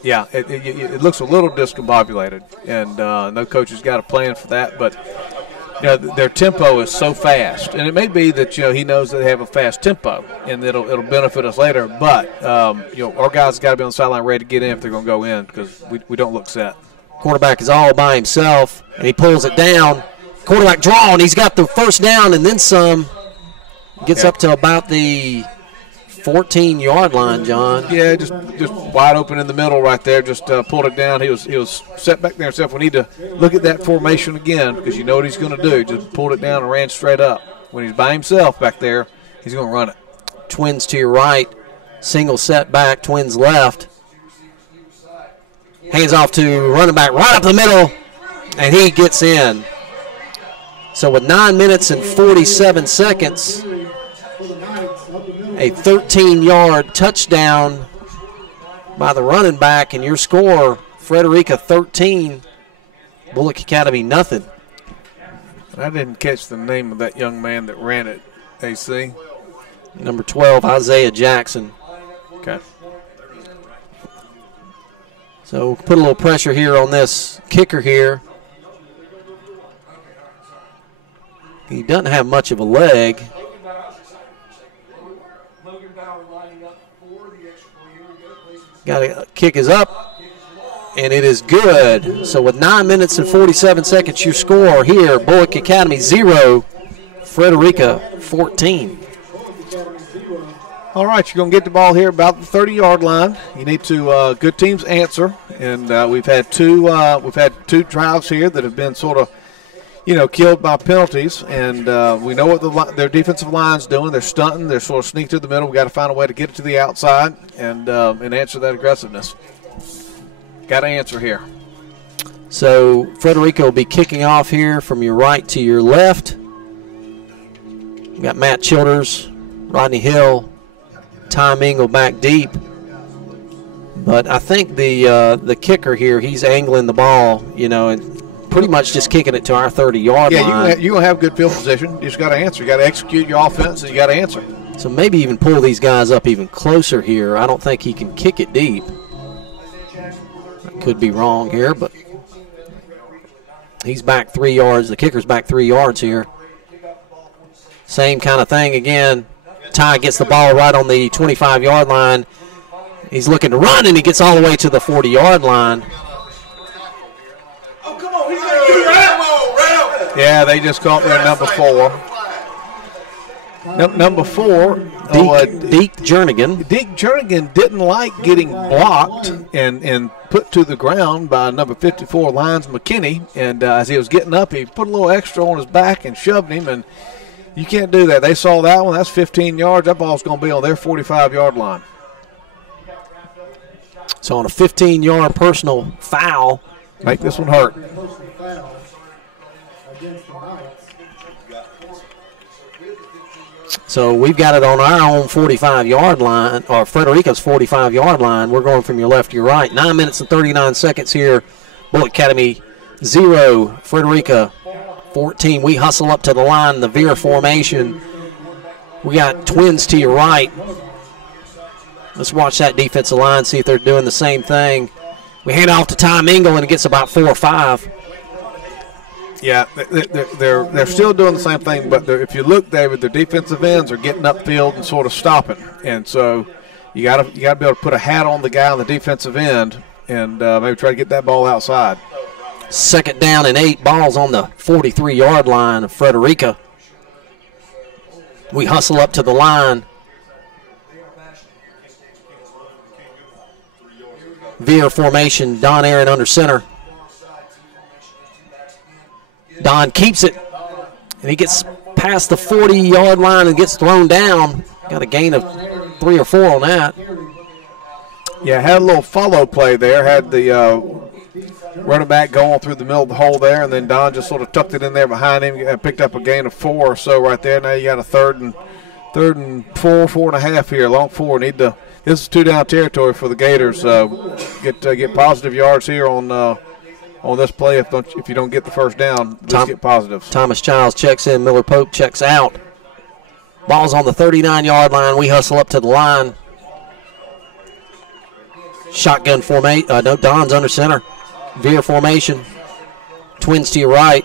It looks a little discombobulated, and no coach has got a plan for that. But their tempo is so fast, and it may be that he knows that they have a fast tempo, and it'll benefit us later. But our guys got to be on the sideline ready to get in if they're going to go in because we don't look set. Quarterback is all by himself, and he pulls it down. Quarterback draw, and he's got the first down and then some. Gets up to about the 14-yard line, John. Yeah, just wide open in the middle right there. Just pulled it down. He was set back there himself. We need to look at that formation again because you know what he's going to do. Just pulled it down and ran straight up. When he's by himself back there, he's going to run it. Twins to your right. Single set back. Twins left. Hands off to running back right up the middle, and he gets in. So with 9 minutes and 47 seconds, a 13-yard touchdown by the running back, and your score, Frederica 13, Bulloch Academy nothing. I didn't catch the name of that young man that ran it, AC. Number 12, Isaiah Jackson. Okay. So we'll put a little pressure here on this kicker here. He doesn't have much of a leg. Got to kick is up, and it is good. So with 9 minutes and 47 seconds, your score here, Bulloch Academy 0, Frederica 14. All right, you're going to get the ball here about the 30-yard line. You need to good teams answer, and we've had two drives here that have been sort of killed by penalties, and we know what their defensive line's doing. They're stunting. They're sort of sneaked to the middle. We've got to find a way to get it to the outside and answer that aggressiveness. Got to answer here. So Frederica will be kicking off here from your right to your left. We got Matt Childers, Rodney Hill, Ty Mingle back deep. But I think the kicker here, he's angling the ball, and pretty much just kicking it to our 30-yard line. Yeah, you're going to have good field position. You just got to answer. You got to execute your offense, and you got to answer. So maybe even pull these guys up even closer here. I don't think he can kick it deep. I could be wrong here, but he's back 3 yards. The kicker's back 3 yards here. Same kind of thing again. Ty gets the ball right on the 25-yard line. He's looking to run, and he gets all the way to the 40-yard line. Yeah, they just caught their number 4. Number 4, Deke Jernigan. Deke Jernigan didn't like getting blocked and put to the ground by number 54, Lyons McKinney. And as he was getting up, he put a little extra on his back and shoved him. And you can't do that. They saw that one. That's 15 yards. That ball's going to be on their 45-yard line. So on a 15-yard personal foul. Make this one hurt. So we've got it on our own 45-yard line, or Frederica's 45-yard line. We're going from your left to your right. 9 minutes and 39 seconds here. Bulloch Academy 0, Frederica 14. We hustle up to the line, the veer formation. We got twins to your right. Let's watch that defensive line, see if they're doing the same thing. We hand off to Ty Mingle, and it gets about 4 or 5. Yeah, they're still doing the same thing, but if you look, David, their defensive ends are getting upfield and sort of stopping, and so you got to be able to put a hat on the guy on the defensive end and maybe try to get that ball outside. 2nd down and 8, balls on the 43-yard line of Frederica. We hustle up to the line. Veer formation, Don Aaron under center. Don keeps it, and he gets past the 40-yard line and gets thrown down. Got a gain of 3 or 4 on that. Yeah, had a little follow play there. Had the running back going through the middle of the hole there, and then Don just sort of tucked it in there behind him and picked up a gain of 4 or so right there. Now you got a third and 4, 4.5 here, long 4. Need to this is 2-down territory for the Gators. Get positive yards here on this play. If you don't get the first down, just get positives. Thomas Childs checks in. Miller Pope checks out. Ball's on the 39-yard line. We hustle up to the line. Shotgun formation. No, Don's under center. Veer formation. Twins to your right.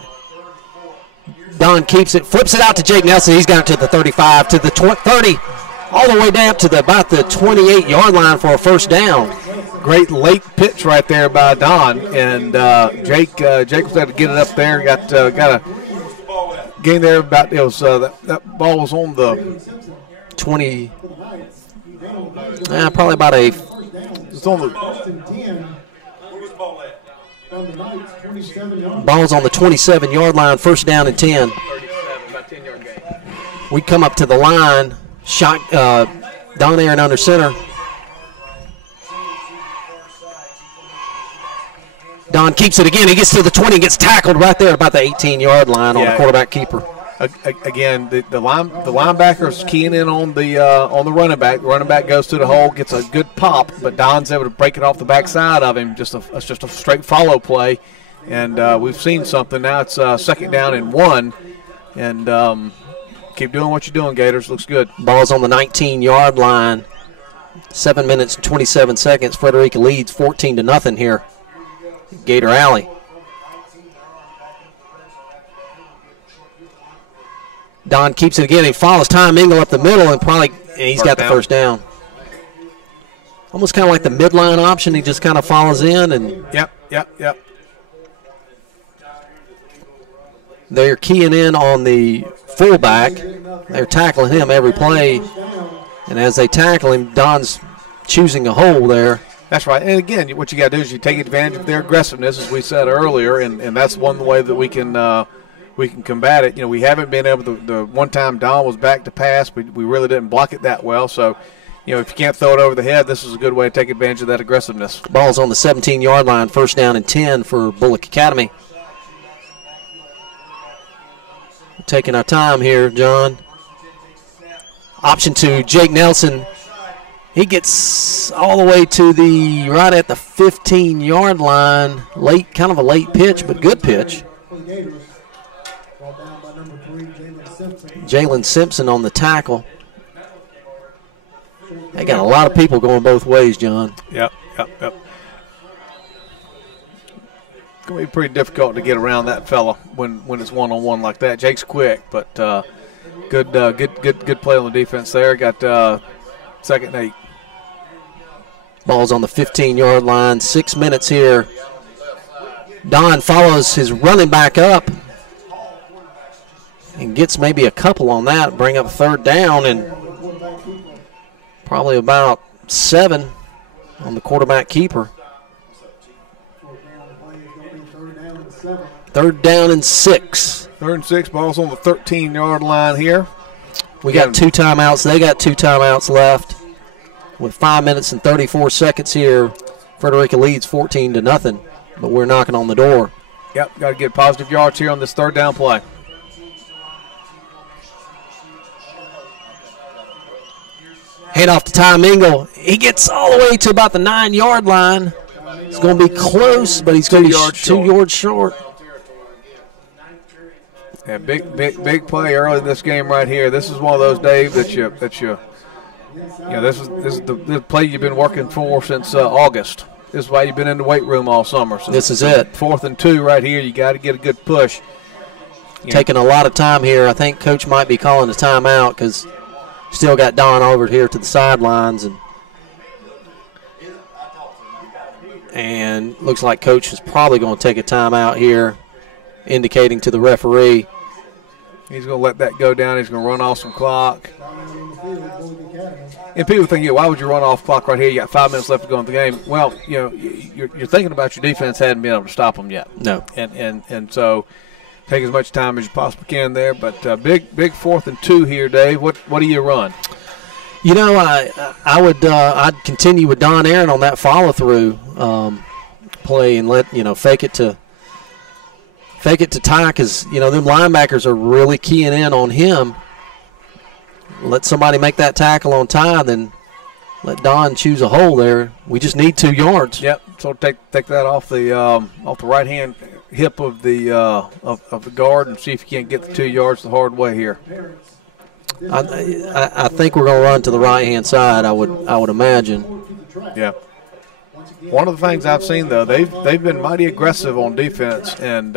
Don keeps it, flips it out to Jake Nelson. He's got it to the 35, to the 30, all the way down to about the 28-yard line for a first down. Great late pitch right there by Don, and Jake was able to get it up there. Got a gain there. About it was that ball was on the 20. Probably about a. It's on the. Ball's on the 27-yard line, first down and 10. We come up to the line. Don Aaron under center. Don keeps it again. He gets to the 20, gets tackled right there at about the 18-yard line on the quarterback keeper. Again, the linebacker's keying in on the running back. The running back goes to the hole, gets a good pop, but Don's able to break it off the backside of him. It's just a straight follow play, and we've seen something. Now it's second down and 1, and keep doing what you're doing, Gators. Looks good. Ball's on the 19-yard line. 7 minutes and 27 seconds. Frederica leads 14-0 here. Gator Alley. Don keeps it again. He follows Tom Engel up the middle, and he's got the first down. Almost kind of like the midline option. He just kind of follows in. And Yep. They're keying in on the fullback. They're tackling him every play. And as they tackle him, Don's choosing a hole there. That's right. And, again, what you got to do is you take advantage of their aggressiveness, as we said earlier, and that's one way that we can combat it. We haven't been able to. The one time Don was back to pass, but we really didn't block it that well. So, if you can't throw it over the head, this is a good way to take advantage of that aggressiveness. Ball's on the 17-yard line, first down and 10 for Bulloch Academy. Taking our time here, John. Option 2, Jake Nelson. He gets all the way to right at the 15-yard line. Kind of a late pitch, but good pitch. Jalen Simpson on the tackle. They got a lot of people going both ways, John. Yep. It's going to be pretty difficult to get around that fella when it's one-on-one like that. Jake's quick, but good play on the defense there. Got second and 8. Ball's on the 15-yard line. 6 minutes here. Don follows his running back up and gets maybe a couple on that, bring up third down, and probably about 7 on the quarterback keeper. Third down and 6. 3rd and 6, ball's on the 13-yard line here. We got 2 timeouts. They got 2 timeouts left. With 5 minutes and 34 seconds here, Frederica leads 14-0, but we're knocking on the door. Yep, got to get positive yards here on this third down play. Hand off to Tom Engel. He gets all the way to about the 9-yard line. It's going to be close, but he's going to be 2 yards short. Yeah, big play early in this game right here. This is one of those, Dave, that you this is the play you've been working for since August. This is why you've been in the weight room all summer. So this is it. 4th and 2 right here. You got to get a good push. Taking a lot of time here. I think Coach might be calling a timeout because still got Don over here to the sidelines, and looks like Coach is probably going to take a timeout here, indicating to the referee. He's going to let that go down. He's going to run off some clock. And people think, why would you run off clock right here? You got 5 minutes left to go in the game. Well, you're thinking about your defense hadn't been able to stop them yet. No. And so take as much time as you possibly can there. But big 4th and 2 here, Dave. What do you run? I'd continue with Don Aaron on that follow through play and let fake it to Ty, because them linebackers are really keying in on him. Let somebody make that tackle on Ty, then let Don choose a hole there. We just need 2 yards. Yep. So take that off the right hand hip of the guard and see if you can't get the 2 yards the hard way here. I think we're going to run to the right hand side. I would imagine. Yeah. One of the things I've seen though, they've been mighty aggressive on defense, and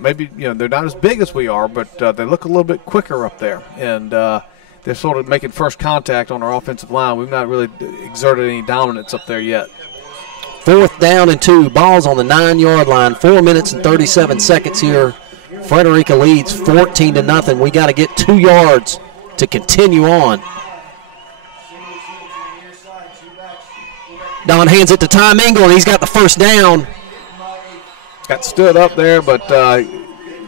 maybe they're not as big as we are, but they look a little bit quicker up there, and they're sort of making first contact on our offensive line. We've not really exerted any dominance up there yet. 4th down and 2. Ball's on the 9-yard line. 4 minutes and 37 seconds here. Frederica leads 14-0. We got to get 2 yards to continue on. Don hands it to Tom Engel, and he's got the first down. Got stood up there, but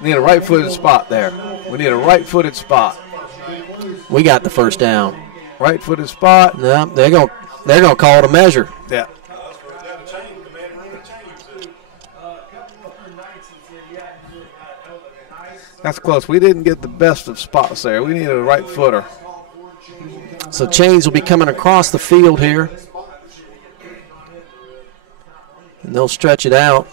need a right-footed spot there. We need a right-footed spot. We got the first down. Right-footed spot. No, they're gonna call it a measure. Yeah. That's close. We didn't get the best of spots there. We needed a right footer. So chains will be coming across the field here. And they'll stretch it out.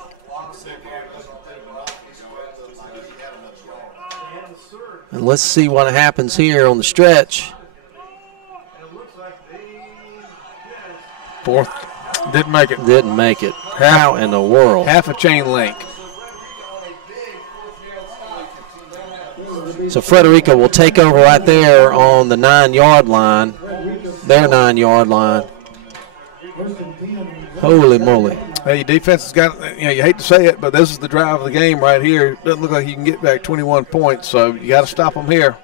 And let's see what happens here on the stretch. 4th. Didn't make it. Didn't make it. How in the world? Half a chain link. So Frederica will take over right there on the 9-yard line. Their 9-yard line. Holy moly. Hey, your defense has got, you hate to say it, but this is the drive of the game right here. Doesn't look like you can get back 21 points, so you got to stop them here.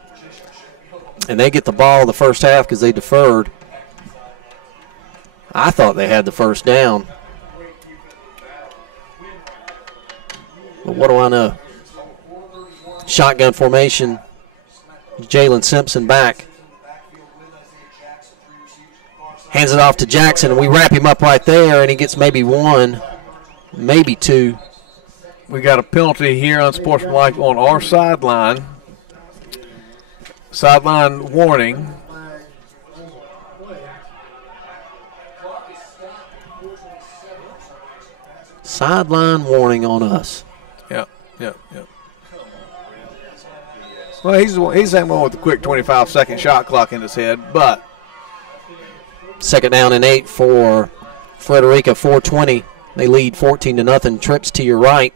And they get the ball the first half because they deferred. I thought they had the first down. But what do I know? Shotgun formation. Jalen Simpson back. Hands it off to Jackson, and we wrap him up right there, and he gets maybe 1, maybe 2. We got a penalty here, unsportsmanlike, on our sideline. Sideline warning. Sideline warning on us. Yep. Well, he's that one with the quick 25-second shot clock in his head, but 2nd down and 8 for Frederica, 4:20. They lead 14-0. Trips to your right.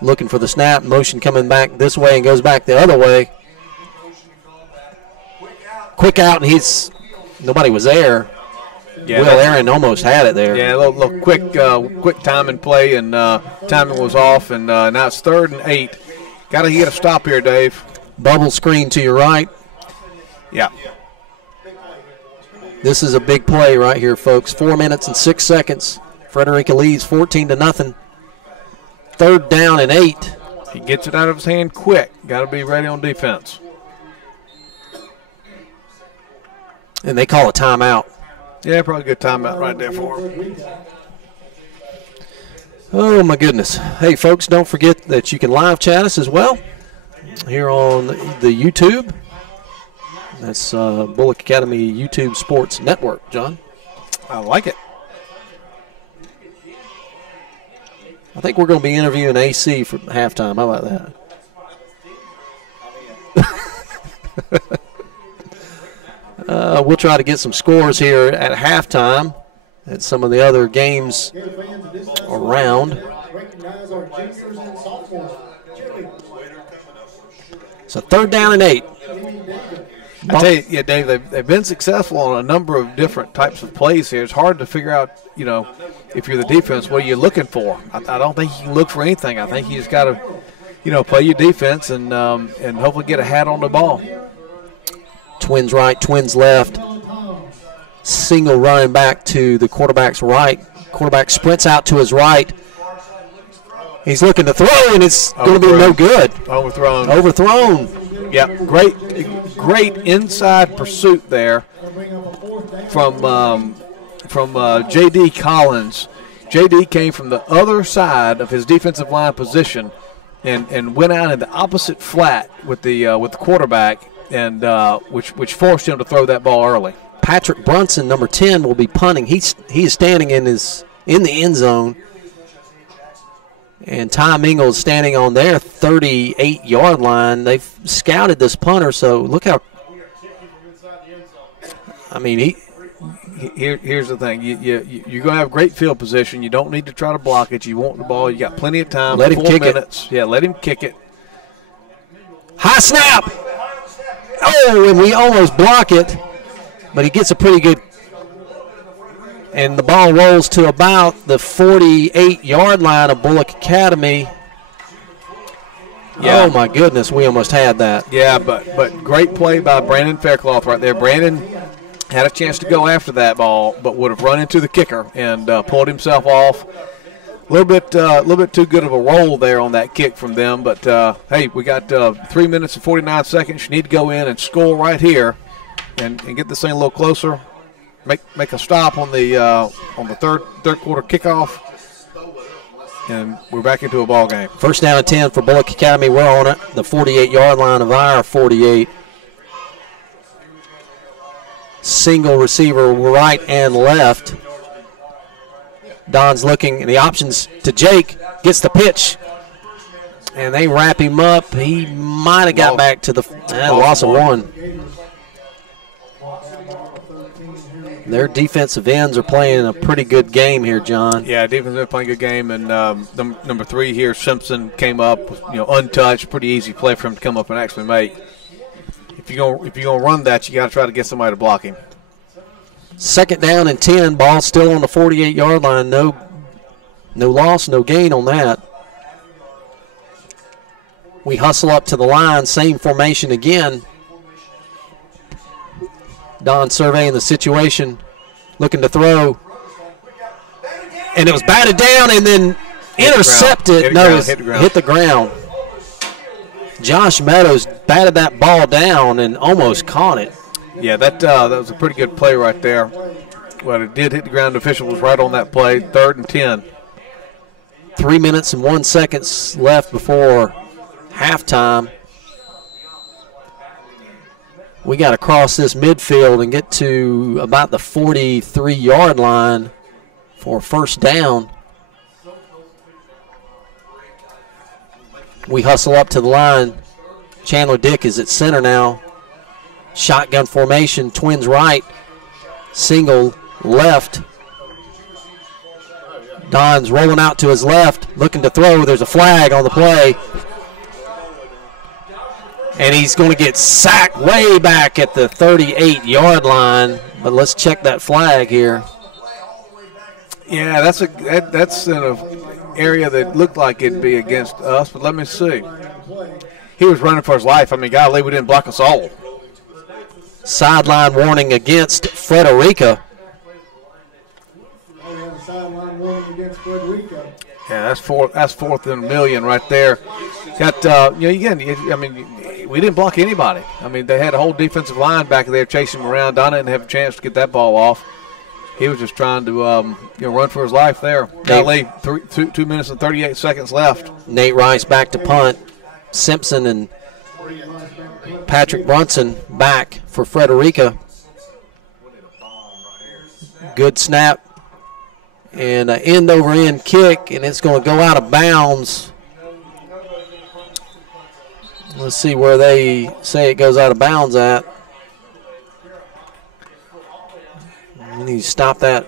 Looking for the snap. Motion coming back this way and goes back the other way. Quick out, and nobody was there. Yeah, Will Aaron almost had it there. Yeah, a little quick timing play, and timing was off, and now it's 3rd and 8. Got to get a stop here, Dave. Bubble screen to your right. Yeah. This is a big play right here, folks. 4 minutes and 6 seconds. Frederica leads 14-0. 3rd down and 8. He gets it out of his hand quick. Got to be ready on defense. And they call a timeout. Yeah, probably a good timeout right there for him. Oh, my goodness. Hey, folks, don't forget that you can live chat us as well here on the YouTube. That's Bulloch Academy YouTube Sports Network, John. I like it. I think we're going to be interviewing AC for halftime. How about that? We'll try to get some scores here at halftime at some of the other games around. So 3rd down and 8. I tell you, yeah, Dave, they've been successful on a number of different types of plays here. It's hard to figure out, if you're the defense, what are you looking for? I don't think you can look for anything. I think you just got to, play your defense and hopefully get a hat on the ball. Twins right, twins left. Single running back to the quarterback's right. Quarterback sprints out to his right. He's looking to throw, and it's going to be no good. Overthrown. Yeah, great inside pursuit there from J.D. Collins. J.D. came from the other side of his defensive line position and went out in the opposite flat with the quarterback, and which forced him to throw that ball early. Patrick Brunson, number 10, will be punting. He is standing in the end zone. And Ty Mingle is standing on their 38-yard line. They've scouted this punter, so look how. I mean, here's the thing. You're going to have great field position. You don't need to try to block it. You want the ball. You got plenty of time. Let him 4 kick minutes. Yeah, let him kick it. High snap. Oh, and we almost block it, but he gets a pretty good. And the ball rolls to about the 48-yard line of Bulloch Academy. Yeah. Oh, my goodness, we almost had that. Yeah, but great play by Brandon Faircloth right there. Brandon had a chance to go after that ball, but would have run into the kicker and pulled himself off. A little bit too good of a roll there on that kick from them. But, hey, we got 3 minutes and 49 seconds. You need to go in and score right here and get this thing a little closer. Make a stop on the third quarter kickoff, and we're back into a ball game. First down and 10 for Bulloch Academy. We're on it, the 48-yard line of our 48. Single receiver right and left. Don's looking, and the options to Jake, gets the pitch, and they wrap him up. He might have got back to the loss of one. Their defensive ends are playing a pretty good game here, John. Yeah, defense is playing a good game, and number 3 here, Simpson, came up, untouched. Pretty easy play for him to come up and actually make. If you're gonna run that, you got to try to get somebody to block him. Second down and 10, ball still on the 48-yard line. No loss, no gain on that. We hustle up to the line, same formation again. Don surveying the situation, looking to throw. And it was batted down and then intercepted. Hit the ground. Josh Meadows batted that ball down and almost caught it. Yeah, that was a pretty good play right there. Well, it did hit the ground. The official was right on that play. 3rd and 10. 3 minutes and 1 second left before halftime. We got to cross this midfield and get to about the 43-yard line for first down. We hustle up to the line. Chandler Dick is at center now. Shotgun formation, twins right, single left. Don's rolling out to his left, looking to throw. There's a flag on the play. And he's going to get sacked way back at the 38-yard line. But let's check that flag here. Yeah, that's an area that looked like it'd be against us, but let me see. He was running for his life. I mean, golly, we didn't block a soul. Sideline warning against Frederica. Yeah, that's fourth and a million right there. Got we didn't block anybody. I mean, they had a whole defensive line back there chasing him around. Donna didn't have a chance to get that ball off. He was just trying to run for his life there. Golly, 2 minutes and 38 seconds left. Nate Rice back to punt. Simpson and Patrick Brunson back for Frederica. Good snap. And an end-over-end kick, and it's going to go out of bounds. Let's see where they say it goes out of bounds at. We need to stop that.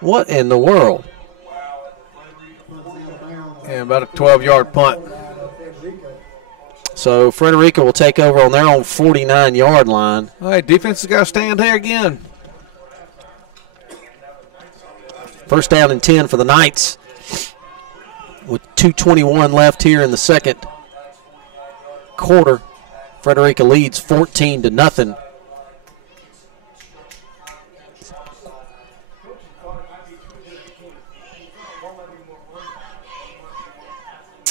What in the world? Yeah, about a 12-yard punt. So Frederica will take over on their own 49-yard line. All right, defense has got to stand there again. First down and 10 for the Knights with 2:21 left here in the second quarter. Frederica leads 14-0.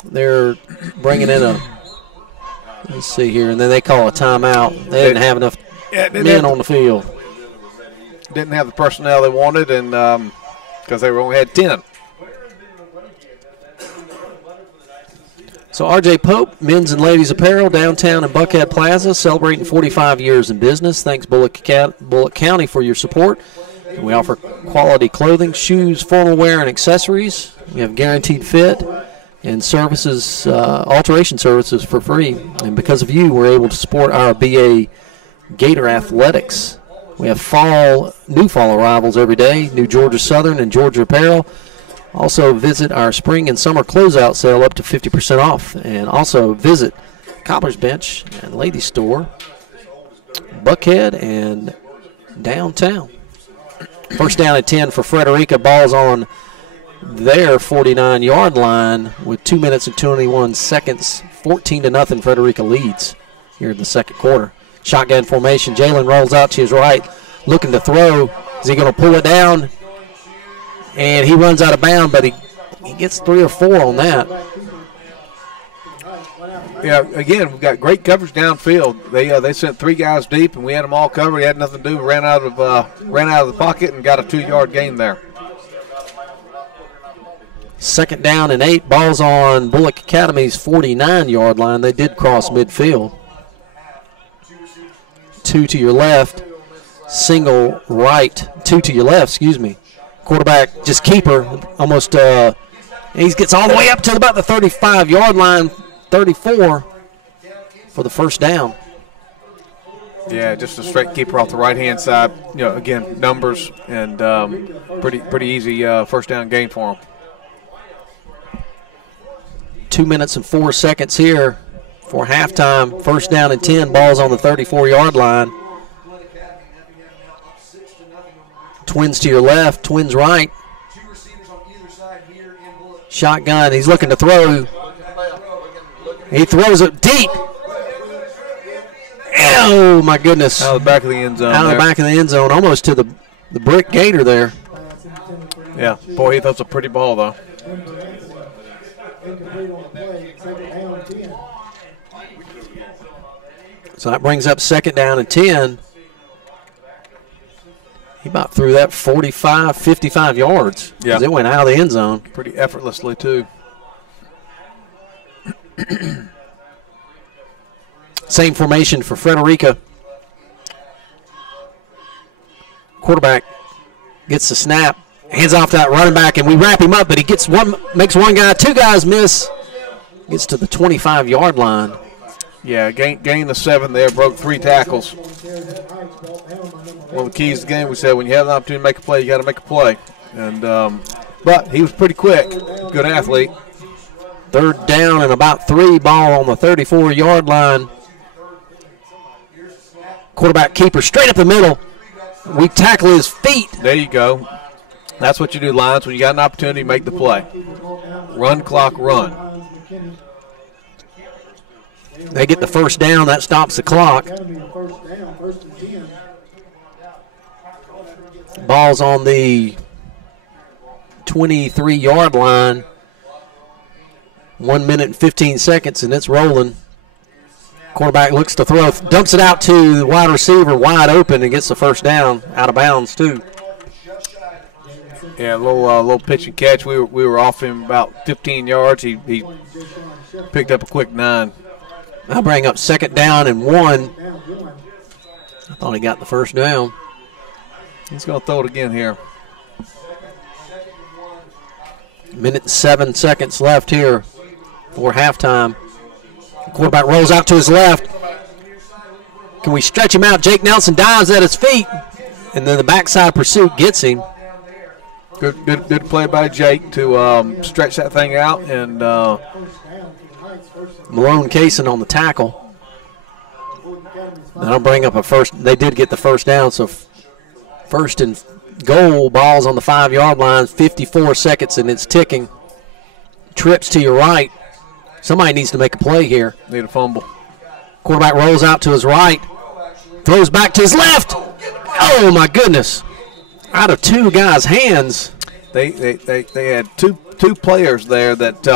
They're bringing in let's see here, and then they call a timeout. They didn't have enough men on the field. Didn't have the personnel they wanted, and because they only had 10. So R.J. Pope, Men's and Ladies Apparel, downtown in Buckhead Plaza, celebrating 45 years in business. Thanks, Bulloch County, for your support. And we offer quality clothing, shoes, formal wear, and accessories. We have guaranteed fit and services, alteration services for free. And because of you, we're able to support our BA Gator athletics. We have new fall arrivals every day, new Georgia Southern and Georgia Apparel. Also visit our spring and summer closeout sale up to 50% off. And also visit Cobbler's Bench and Ladies Store, Buckhead, and downtown. First down at 10 for Frederica. Ball's on their 49-yard line with 2 minutes and 21 seconds. 14-0 Frederica leads here in the second quarter. Shotgun formation. Jalen rolls out to his right, looking to throw. Is he going to pull it down? And he runs out of bounds, but he gets 3 or 4 on that. Yeah, again, we've got great coverage downfield. They sent 3 guys deep, and we had them all covered. He had nothing to do. Ran out of the pocket and got a 2-yard gain there. Second down and 8. Ball's on Bulloch Academy's 49-yard line. They did cross midfield. 2 to your left, single right. 2 to your left, excuse me. Quarterback, just keeper, almost, he gets all the way up to about the 35-yard line, 34 for the first down. Yeah, just a straight keeper off the right-hand side. You know, again, numbers and pretty easy first down gain for him. 2 minutes and 4 seconds here for halftime. First down and 10. Ball's on the 34-yard line. Twins to your left, twins right. Shotgun, he's looking to throw. He throws it deep. Oh, my goodness. Out of the back of the end zone. Out of the back of the end zone, almost to the brick Gator there. Yeah, boy, he throws a pretty ball, though. So that brings up second down and 10. He about threw that 45, 55 yards. Yeah. It went out of the end zone. Pretty effortlessly, too. Same formation for Frederica. Quarterback gets the snap, hands off that running back, and we wrap him up, but he makes one guy, 2 guys miss. Gets to the 25-yard line. Yeah, gain the 7 there, broke 3 tackles. One of the keys to the game, we said when you have an opportunity to make a play, you got to make a play. And but he was pretty quick, good athlete. Third down and about 3, ball on the 34-yard line. Quarterback keeper straight up the middle. We tackle his feet. There you go. That's what you do, Lions, when you got an opportunity, make the play. Run, clock, run. They get the first down. That stops the clock. Ball's on the 23-yard line. 1 minute and 15 seconds, and it's rolling. Quarterback looks to throw, dumps it out to the wide receiver, wide open, and gets the first down, out of bounds too. Yeah, a little pitch and catch. We were off him about 15 yards. He picked up a quick 9. I'll bring up second down and 1. I thought he got the first down. He's going to throw it again here. Minute and 7 seconds left here for halftime. Quarterback rolls out to his left. Can we stretch him out? Jake Nelson dives at his feet, and then the backside pursuit gets him. Good play by Jake to stretch that thing out, and Malone Cason on the tackle. That'll bring up a first. They did get the first down, so first and goal. Ball's on the 5-yard line. 54 seconds, and it's ticking. Trips to your right. Somebody needs to make a play here. Need a fumble. Quarterback rolls out to his right. Throws back to his left. Oh, my goodness. Out of 2 guys' hands. They had two players there that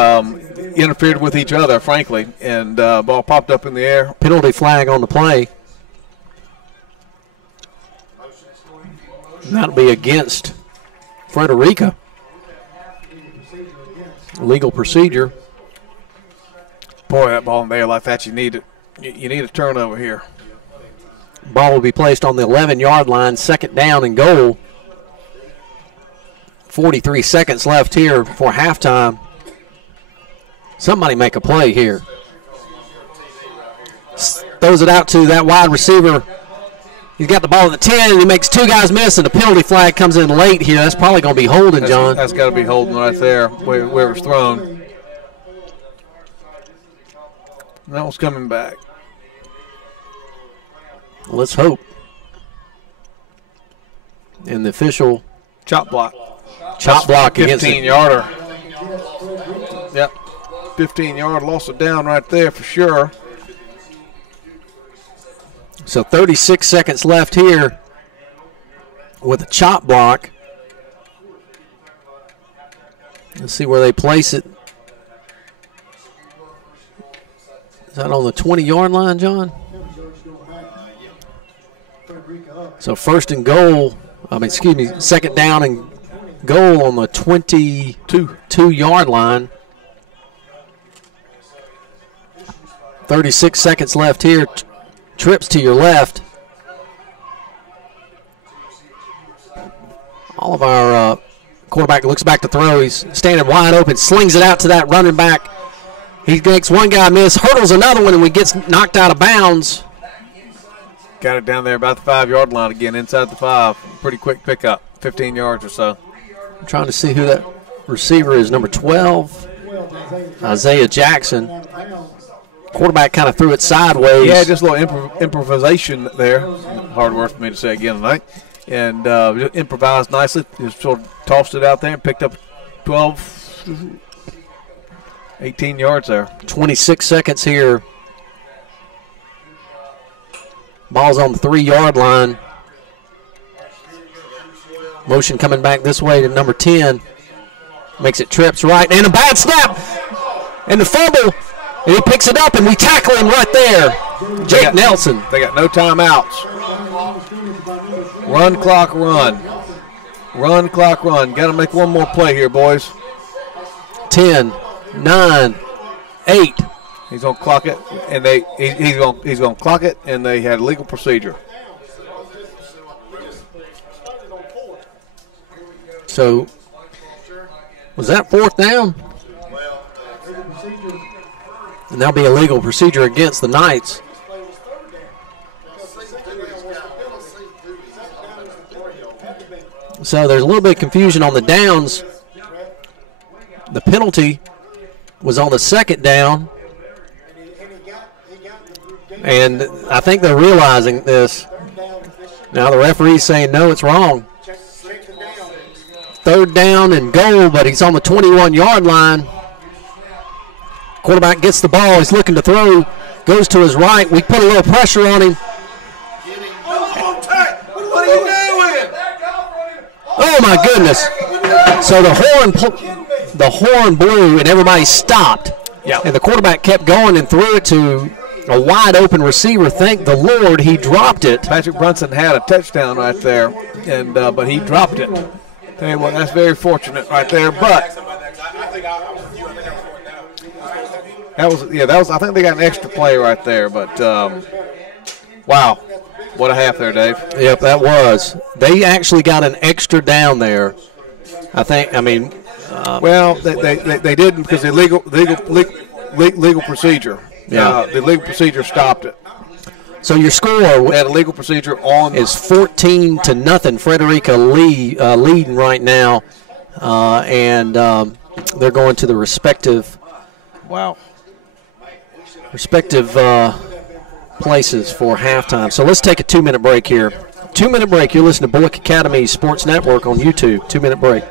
interfered with each other, frankly, and ball popped up in the air. Penalty flag on the play. That'll be against Frederica. Legal procedure. Boy, that ball in there like that, you need it. You need a turnover here. Ball will be placed on the 11-yard line, second down and goal. 43 seconds left here for halftime. Somebody make a play here. Throws it out to that wide receiver. He's got the ball at the 10, and he makes two guys miss, and the penalty flag comes in late here. That's probably going to be holding, John. That's got to be holding right there where it was thrown. That one's coming back. Let's hope. And the official chop block. Chop block against 15-yarder. Yep. 15-yard loss of down right there for sure. So 36 seconds left here with a chop block. Let's see where they place it. Is that on the 20-yard line, John? So first and goal, second down and goal on the 22-yard line. 36 seconds left here. Trips to your left. All of our quarterback looks back to throw. He's standing wide open, slings it out to that running back. He makes one guy miss, hurdles another one, and he gets knocked out of bounds. Got it down there about the 5-yard line again, inside the 5. Pretty quick pickup, 15 yards or so. I'm trying to see who that receiver is, number 12, Isaiah Jackson. Quarterback kind of threw it sideways. Yeah, just a little improvisation there. Hard word for me to say again tonight. And improvised nicely. Just sort of tossed it out there and picked up 12, 18 yards there. 26 seconds here. Ball's on the 3-yard line. Motion coming back this way to number 10. Makes it trips right. And a bad snap. And the fumble. And he picks it up, and we tackle him right there. Jake Nelson. They got no timeouts. Run, clock, run. Run, clock, run. Got to make one more play here, boys. 10, 9, 8. He's going to clock it, and he's going to clock it, and they had legal procedure. So, was that fourth down? And that'll be a legal procedure against the Knights. So there's a little bit of confusion on the downs. The penalty was on the second down. And I think they're realizing this. Now the referee's saying, no, it's wrong. Third down and goal, but he's on the 21-yard line. Quarterback gets the ball. He's looking to throw. Goes to his right. We put a little pressure on him. What are you doing? Oh, my goodness. So the horn blew, and everybody stopped. Yeah. And the quarterback kept going and threw it to a wide-open receiver. Thank the Lord he dropped it. Patrick Brunson had a touchdown right there, and but he dropped it. Tell you what, that's very fortunate right there. But that was. I think they got an extra play right there. But wow, what a half there, Dave. Yep, that was. They actually got an extra down there. I mean. Well, they didn't because the legal procedure. Yeah, the legal procedure stopped it. So your score they had a legal procedure on is 14-0. Frederica leading right now, and they're going to the respective places for halftime. So let's take a 2-minute break here. 2-minute break. You're listening to Bulloch Academy Sports Network on YouTube. 2-minute break.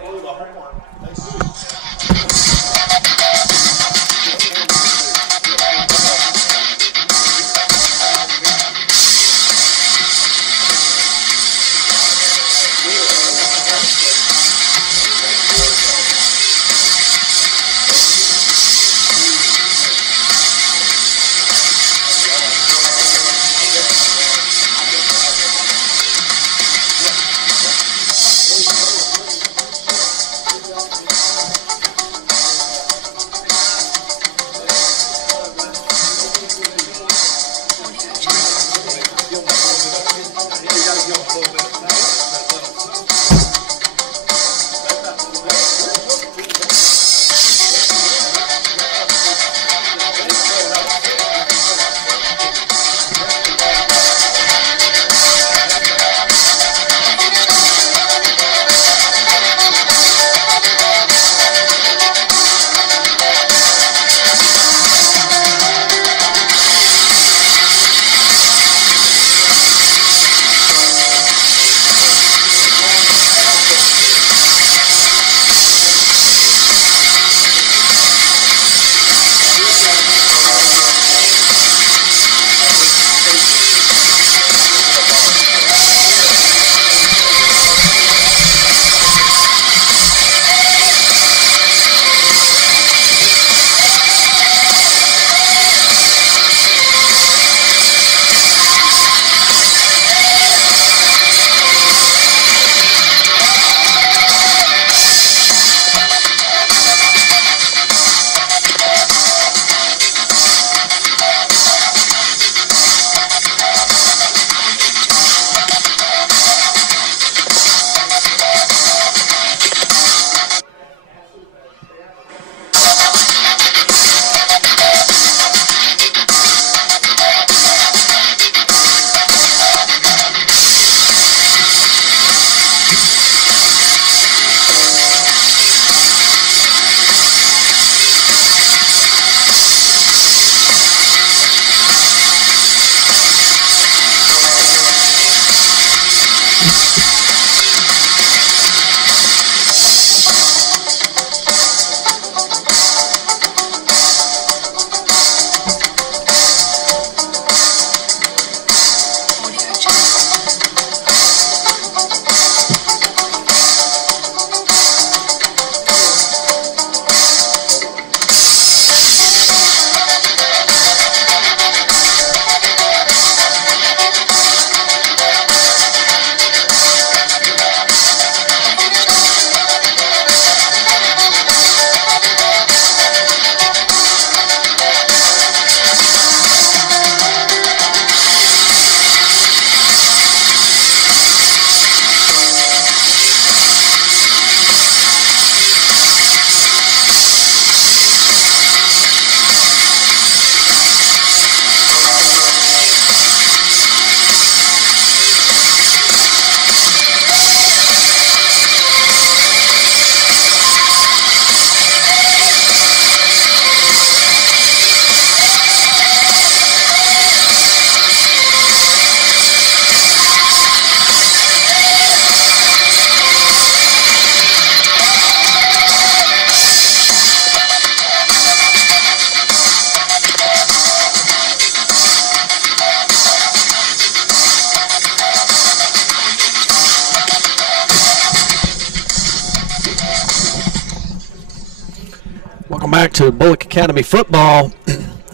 back to Bulloch Academy football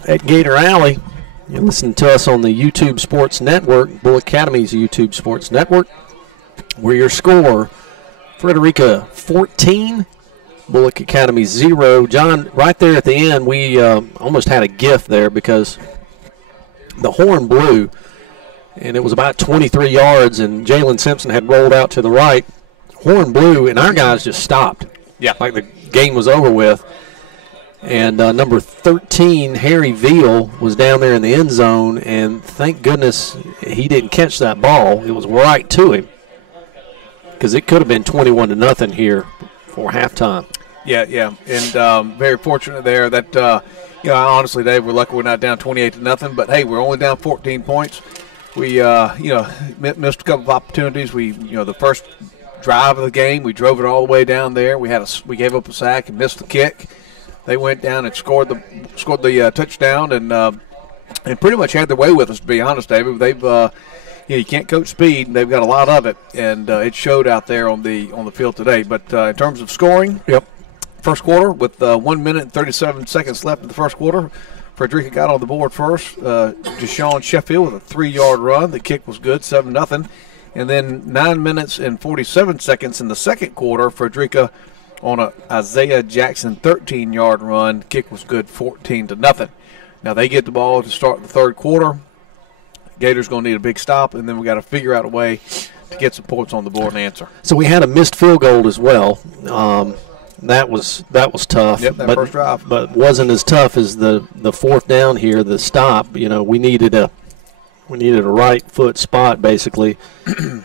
at Gator Alley. You're listening to us on the YouTube Sports Network, Bulloch Academy's YouTube Sports Network. We're your score, Frederica 14, Bulloch Academy 0. John, right there at the end, we almost had a gift there because the horn blew, and it was about 23 yards, and Jalen Simpson had rolled out to the right. Horn blew, and our guys just stopped. Yeah. Like the game was over with. And number 13, Harry Veal, was down there in the end zone, and thank goodness he didn't catch that ball. It was right to him because it could have been 21-0 here for halftime. Yeah, and very fortunate there that, honestly, Dave, we're lucky we're not down 28-0, but, hey, we're only down 14 points. We, missed a couple of opportunities. The first drive of the game, we drove it all the way down there. We gave up a sack and missed the kick. They went down and scored the touchdown and pretty much had their way with us, to be honest, David. They've you can't coach speed, and they've got a lot of it, and it showed out there on the field today. But in terms of scoring, first quarter with 1 minute and 37 seconds left in the first quarter, Frederica got on the board first. Deshaun Sheffield with a 3-yard run. The kick was good, 7-0. And then 9 minutes and 47 seconds in the second quarter, Frederica on a Isaiah Jackson 13-yard run. Kick was good, 14-0. Now they get the ball to start the third quarter. Gators going to need a big stop, and then we got to figure out a way to get some points on the board and answer. So we had a missed field goal as well. That was tough. Yep, that first drive. But wasn't as tough as the fourth down here, the stop. We needed a right foot spot basically,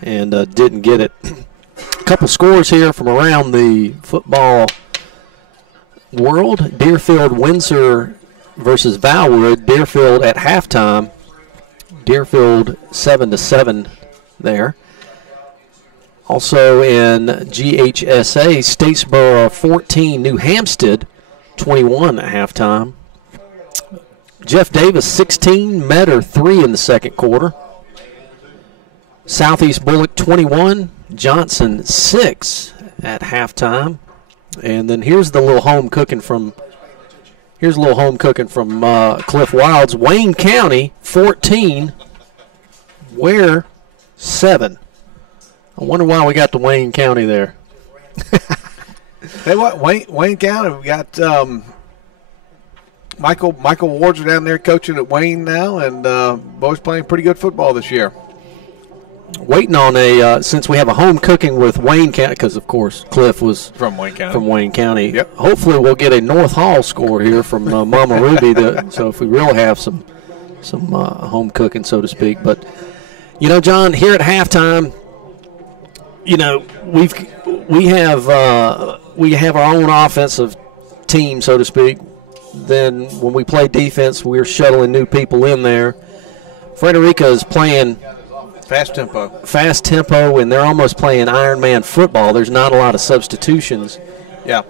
and didn't get it. A couple scores here from around the football world. Deerfield-Windsor versus Valwood. Deerfield at halftime. Deerfield 7-7 there. Also in GHSA, Statesboro 14, New Hampstead 21 at halftime. Jeff Davis 16, Metter 3 in the second quarter. Southeast Bulloch 21, Johnson 6 at halftime. And then here's a little home cooking from Cliff Wilds. Wayne County 14, Ware 7. I wonder why we got the Wayne County there. Hey, what Wayne County? We got Michael Wards are down there coaching at Wayne now, and boys playing pretty good football this year. Waiting on since we have a home cooking with Wayne County, because of course Cliff was from Wayne County. Yep. Hopefully we'll get a North Hall score here from Mama Ruby. So if we really have some home cooking, so to speak. But John, here at halftime, we have our own offensive team, so to speak. Then when we play defense, we're shuttling new people in there. Frederica is playing fast tempo, and they're almost playing Ironman football. There's not a lot of substitutions. Yeah.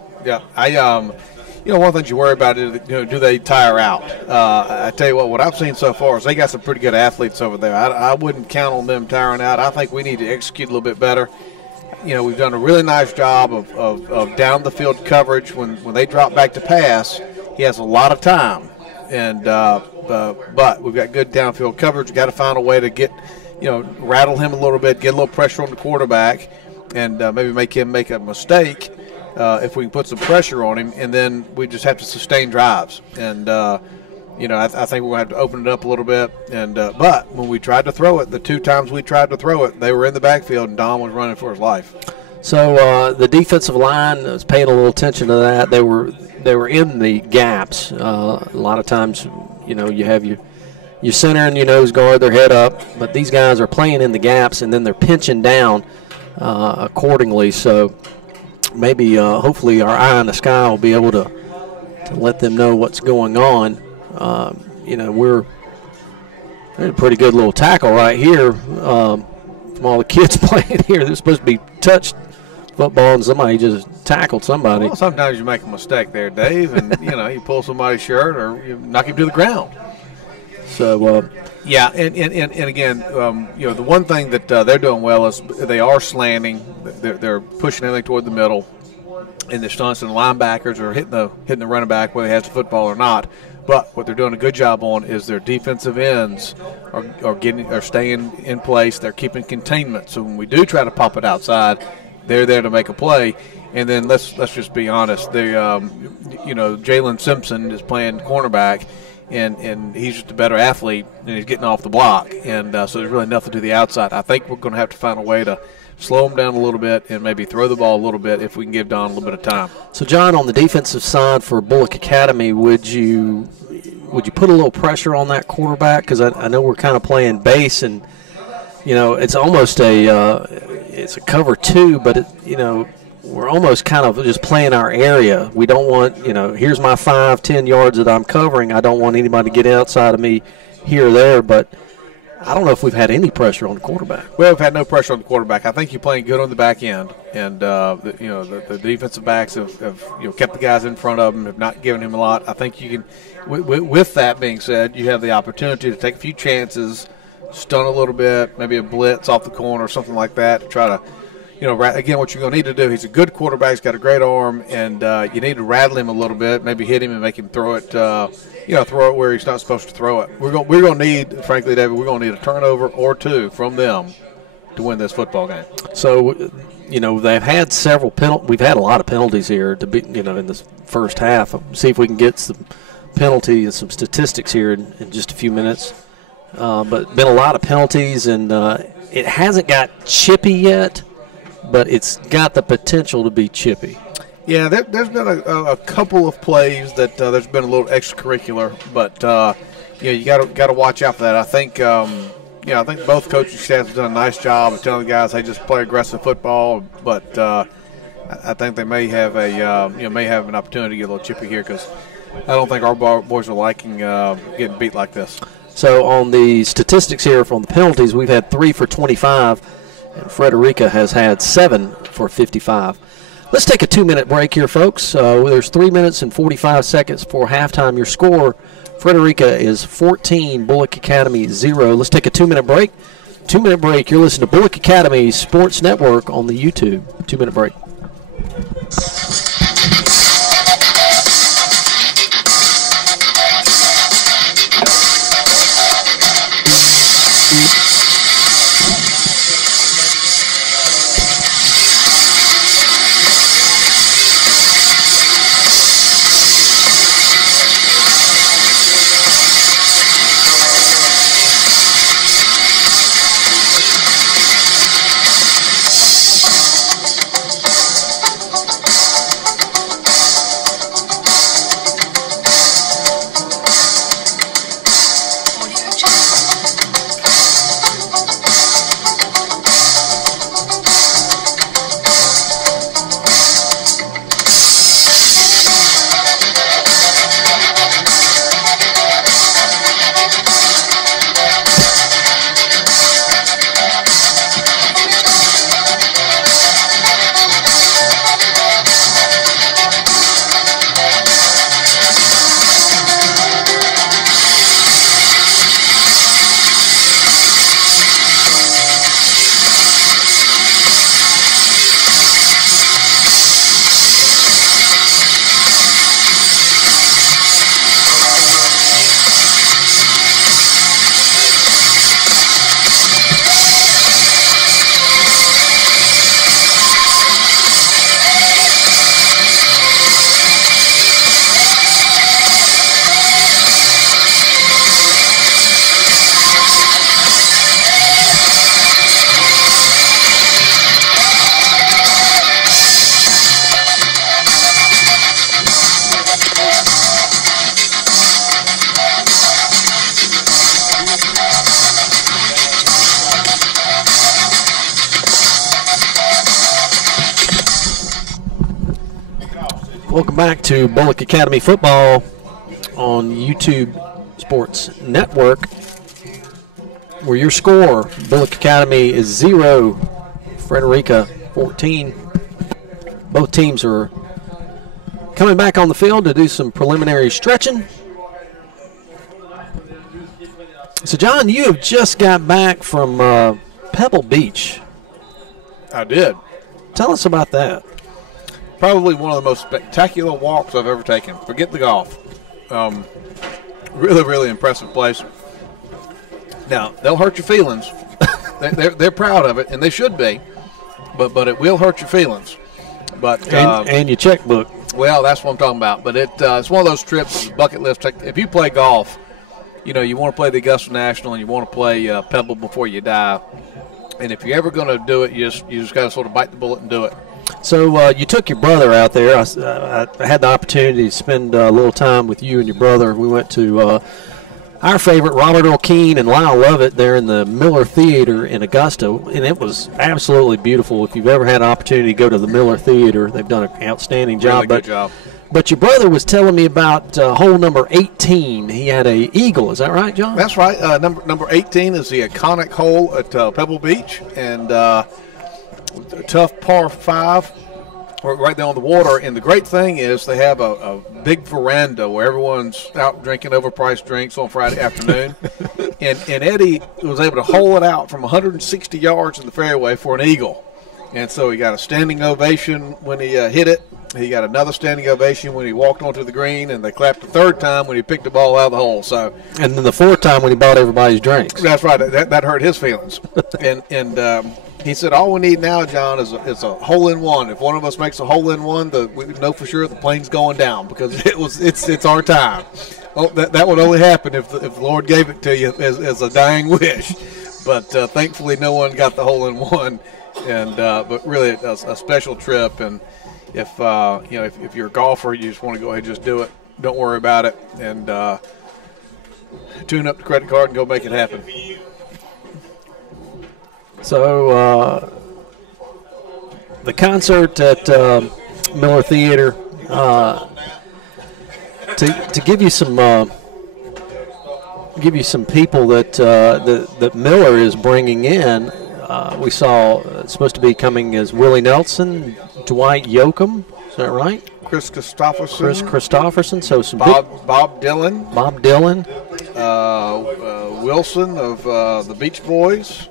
One of the things you worry about is, do they tire out? I tell you what I've seen so far is they got some pretty good athletes over there. I wouldn't count on them tiring out. I think we need to execute a little bit better. We've done a really nice job of down the field coverage. When they drop back to pass, he has a lot of time, and but we've got good downfield coverage. We've got to find a way to get, rattle him a little bit, get a little pressure on the quarterback, and maybe make him make a mistake if we can put some pressure on him, and then we just have to sustain drives. And I think we're going to have to open it up a little bit. And but when we tried to throw it, the two times we tried to throw it, they were in the backfield, and Don was running for his life. So the defensive line was paying a little attention to that. They were in the gaps. A lot of times, you have your center and your nose guard, their head up, but these guys are playing in the gaps, and then they're pinching down accordingly. So maybe, hopefully, our eye in the sky will be able to let them know what's going on. We're a pretty good little tackle right here from all the kids playing here. They're supposed to be touched football, and somebody just tackled somebody. Well, sometimes you make a mistake there, Dave, and you pull somebody's shirt or you knock him to the ground. So yeah, and again, the one thing that they're doing well is they are slanting. They're pushing everything toward the middle, and the stunts and linebackers are hitting the running back whether he has the football or not. But what they're doing a good job on is their defensive ends are staying in place. They're keeping containment. So when we do try to pop it outside, they're there to make a play. And then let's just be honest. Jalen Simpson is playing cornerback, and he's just a better athlete, and he's getting off the block. And so there's really nothing to the outside. I think we're going to have to find a way to slow him down a little bit and maybe throw the ball a little bit if we can give Don a little bit of time. So, John, on the defensive side for Bulloch Academy, would you put a little pressure on that quarterback? Because I know we're kind of playing base, and it's almost it's a cover two, but we're almost kind of just playing our area. We don't want here's my 5-10 yards that I'm covering. I don't want anybody to get outside of me here or there, but I don't know if we've had any pressure on the quarterback. Well, we've had no pressure on the quarterback. I think you're playing good on the back end, and the defensive backs have kept the guys in front of him, have not given him a lot. I think you can. With that being said, you have the opportunity to take a few chances, stun a little bit, maybe a blitz off the corner or something like that to try to. Again, what you're going to need to do, he's a good quarterback, he's got a great arm, and you need to rattle him a little bit, maybe hit him and make him throw it, throw it where he's not supposed to throw it. We're going to need, frankly, David, we're going to need a turnover or two from them to win this football game. So, they've had several penalties. We've had a lot of penalties here to be, in this first half. See if we can get some penalty and some statistics here in just a few minutes. but been a lot of penalties, and it hasn't got chippy yet, but it's got the potential to be chippy. Yeah, there's been a couple of plays that there's been a little extracurricular, but you got to watch out for that. I think I think both coaching staffs have done a nice job of telling the guys they just play aggressive football, but I think they may have an opportunity to get a little chippy here, because I don't think our boys are liking getting beat like this. So on the statistics here from the penalties, we've had 3 for 25, and Frederica has had 7 for 55. Let's take a 2-minute break here, folks. There's 3 minutes and 45 seconds for halftime. Your score, Frederica is 14, Bulloch Academy 0. Let's take a 2-minute break. 2-minute break. You're listening to Bulloch Academy Sports Network on the YouTube. 2-minute break. Welcome back to Bulloch Academy Football on YouTube Sports Network, where your score, Bulloch Academy is 0, Frederica 14. Both teams are coming back on the field to do some preliminary stretching. So, John, you have just got back from Pebble Beach. I did. Tell us about that. Probably one of the most spectacular walks I've ever taken. Forget the golf. Really, really impressive place. Now, they'll hurt your feelings. They're proud of it, and they should be. But it will hurt your feelings. But and your checkbook. Well, that's what I'm talking about. But it's one of those trips, bucket list. If you play golf, you want to play the Augusta National and you want to play Pebble before you die. And if you're ever going to do it, you just got to sort of bite the bullet and do it. So you took your brother out there. I had the opportunity to spend a little time with you and your brother. We went to our favorite, Robert Earl Keen and Lyle Lovett, there in the Miller Theater in Augusta, and it was absolutely beautiful. If you've ever had an opportunity to go to the Miller Theater, they've done an outstanding job. Really good job. But your brother was telling me about hole number 18. He had a eagle. Is that right, John? That's right. Number 18 is the iconic hole at Pebble Beach, and a tough par 5 right there on the water. And the great thing is they have a big veranda where everyone's out drinking overpriced drinks on Friday afternoon. and Eddie was able to hole it out from 160 yards in the fairway for an eagle. And so he got a standing ovation when he hit it. He got another standing ovation when he walked onto the green, and they clapped the third time when he picked the ball out of the hole. And then the fourth time when he bought everybody's drinks. That's right. That hurt his feelings. and He said, all we need now, John, is a hole-in-one. If one of us makes a hole-in-one, we know for sure the plane's going down because it's our time. Oh, that would only happen if the Lord gave it to you as a dying wish. But thankfully, no one got the hole-in-one. And but really, a special trip. And if if you're a golfer, you just want to go ahead and just do it. Don't worry about it. And tune up the credit card and go make it happen. So the concert at Miller Theater, to give you some people that Miller is bringing in. We saw it's supposed to be coming as Willie Nelson, Dwight Yoakam. Is that right? Chris Christopherson. So some Bob Dylan. Wilson of the Beach Boys.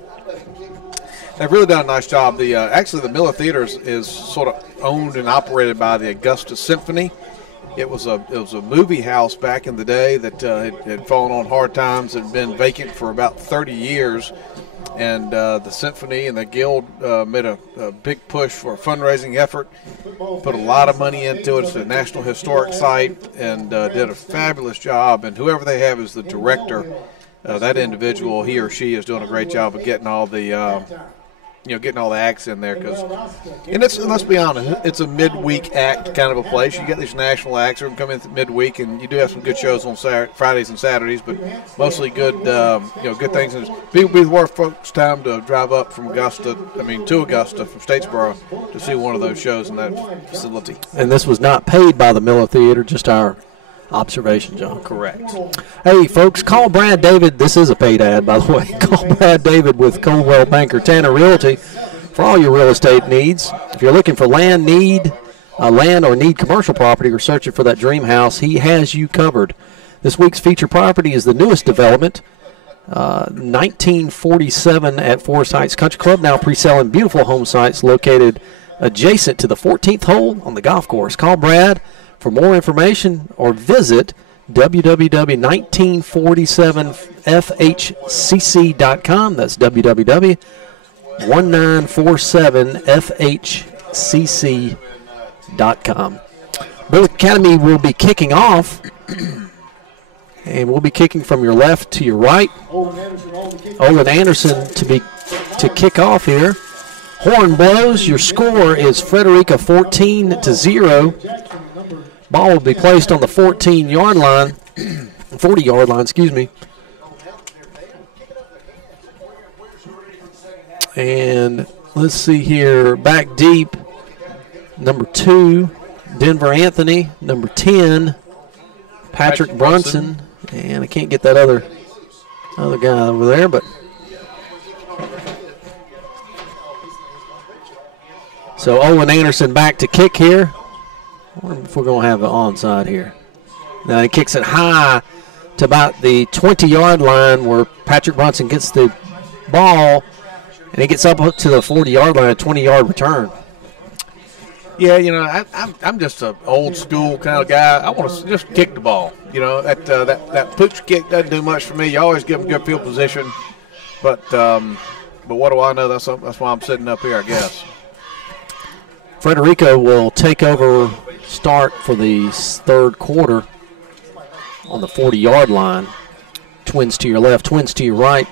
They've really done a nice job. Actually, the Miller Theater is sort of owned and operated by the Augusta Symphony. It was a movie house back in the day that had fallen on hard times and been vacant for about 30 years. And the Symphony and the Guild made a big push for a fundraising effort, put a lot of money into it. It's a National Historic Site, and did a fabulous job. And whoever they have as the director, that individual, he or she, is doing a great job of getting all the getting all the acts in there. And let's be honest, it's a midweek act kind of a place. You get these national acts who come in midweek, and you do have some good shows on Fridays and Saturdays, but mostly good, good things. And it'd be worth folks' time to drive up from to Augusta from Statesboro to see one of those shows in that facility. And this was not paid by the Miller Theater, just our observation, John. Correct. Hey, folks, call Brad David. This is a paid ad, by the way. Call Brad David with Coldwell Banker Tanner Realty for all your real estate needs. If you're looking for land or need commercial property or searching for that dream house, he has you covered. This week's feature property is the newest development, 1947 at Forest Heights Country Club, now pre-selling beautiful home sites located adjacent to the 14th hole on the golf course. Call Brad for more information or visit www.1947fhcc.com. That's www.1947fhcc.com. Bulloch Academy will be kicking off, and we'll be kicking from your left to your right. Olin Anderson to kick off here. Horn blows. Your score is Frederica 14-0. Ball will be placed on the 40-yard line, excuse me. And let's see here, back deep, number 2, Denver Anthony, number 10, Patrick Brunson, and I can't get that other guy over there, but so Owen Anderson back to kick here. I wonder if we're going to have an onside here. Now he kicks it high to about the 20-yard line where Patrick Brunson gets the ball, and he gets up to the 40-yard line, a 20-yard return. Yeah, I'm just an old school kind of guy. I want to just kick the ball. That pooch kick doesn't do much for me. You always give them good field position, but what do I know? That's why I'm sitting up here, I guess. Frederica will take over start for the third quarter on the 40-yard line. Twins to your left, twins to your right.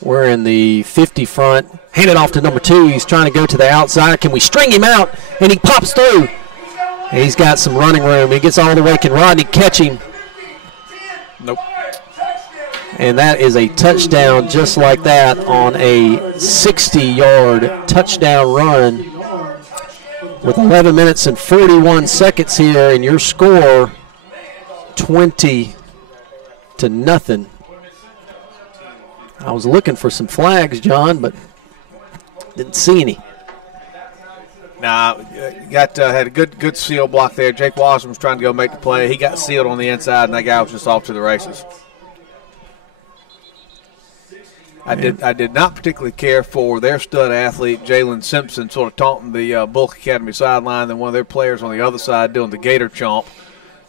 We're in the 50 front. Hand it off to number 2. He's trying to go to the outside. Can we string him out? And he pops through. And he's got some running room. He gets all the way. Can Rodney catch him? Nope. And that is a touchdown just like that on a 60-yard touchdown run with 11 minutes and 41 seconds here, and your score 20-0. I was looking for some flags, John, but didn't see any. Nah, had a good seal block there. Jake Wasson was trying to go make the play. He got sealed on the inside, and that guy was just off to the races. I did not particularly care for their stud athlete, Jalen Simpson, sort of taunting the Bulloch Academy sideline, then one of their players on the other side doing the Gator chomp.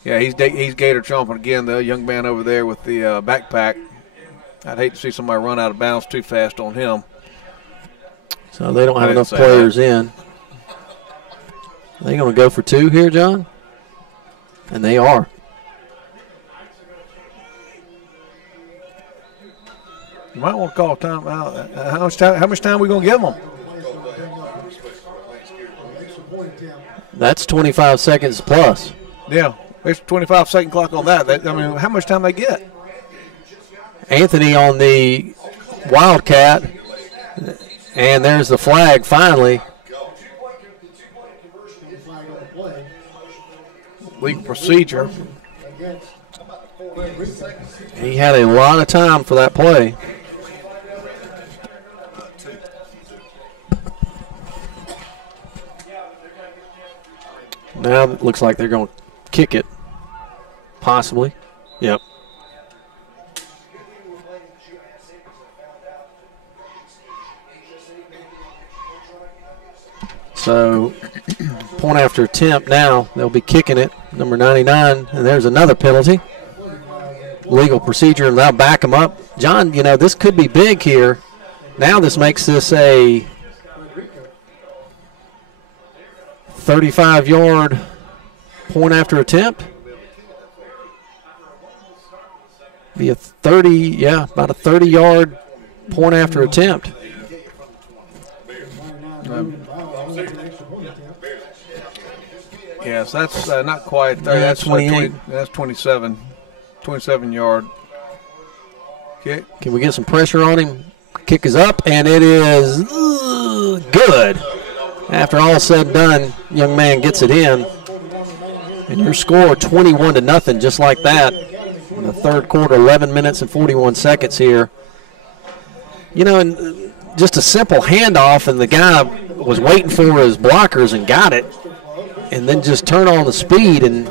Yeah, he's Gator chomping again, the young man over there with the backpack. I'd hate to see somebody run out of bounds too fast on him. So they don't have enough players in. Are they going to go for 2 here, John? And they are. You might want to call timeout. How much time are we going to give them? That's 25 seconds plus. Yeah, there's a 25-second clock on that. I mean, how much time they get? Anthony on the Wildcat, and there's the flag finally. Legal procedure. He had a lot of time for that play. Now it looks like they're going to kick it, possibly. Yep. So, point after attempt now. They'll be kicking it, number 99, and there's another penalty. Legal procedure, and they'll back them up. John, you know, this could be big here. Now this makes this a 35-yard point after attempt. Be a 30, yeah, about a 30-yard point after attempt. Yes, that's not quite 30. Yeah, that's 28. That's 27. 27-yard kick. Can we get some pressure on him? Kick is up, and it is good. After all said and done, young man gets it in. And your score 21-0, just like that. In the third quarter, 11 minutes and 41 seconds here. You know, and just a simple handoff, and the guy was waiting for his blockers and got it. And then just turn on the speed, and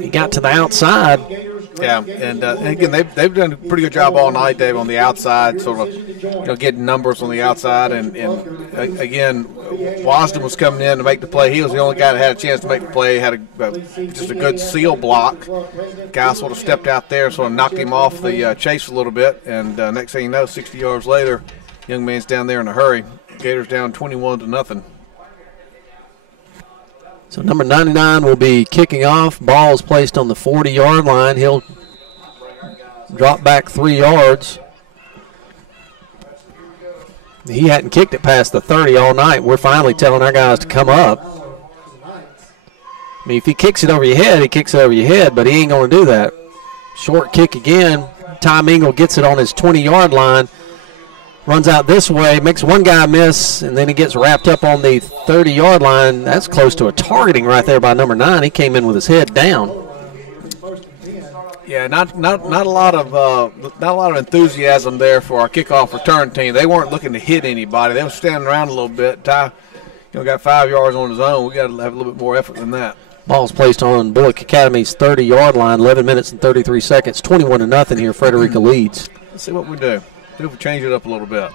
he got to the outside. Yeah, and again, they've done a pretty good job all night, Dave, on the outside, sort of, getting numbers on the outside. And again, Wasden was coming in to make the play. He was the only guy that had a chance to make the play. Had just a good seal block. Guy sort of stepped out there, sort of knocked him off the chase a little bit. And next thing you know, 60 yards later, young man's down there in a hurry. Gators down 21-0. So number 99 will be kicking off. Ball is placed on the 40-yard line. He'll drop back 3 yards. He hadn't kicked it past the 30 all night. We're finally telling our guys to come up. I mean, if he kicks it over your head, he kicks it over your head, but he ain't going to do that. Short kick again. Ty Mingle gets it on his 20-yard line. Runs out this way, makes one guy miss, and then he gets wrapped up on the 30-yard line. That's close to a targeting right there by number 9. He came in with his head down. Yeah, not a lot of enthusiasm there for our kickoff return team. They weren't looking to hit anybody. They were standing around a little bit. Ty, got 5 yards on his own. We got to have a little bit more effort than that. Ball's placed on Bulloch Academy's 30-yard line. 11 minutes and 33 seconds. 21-0 here. Frederica leads. Let's see what we do. See if we change it up a little bit.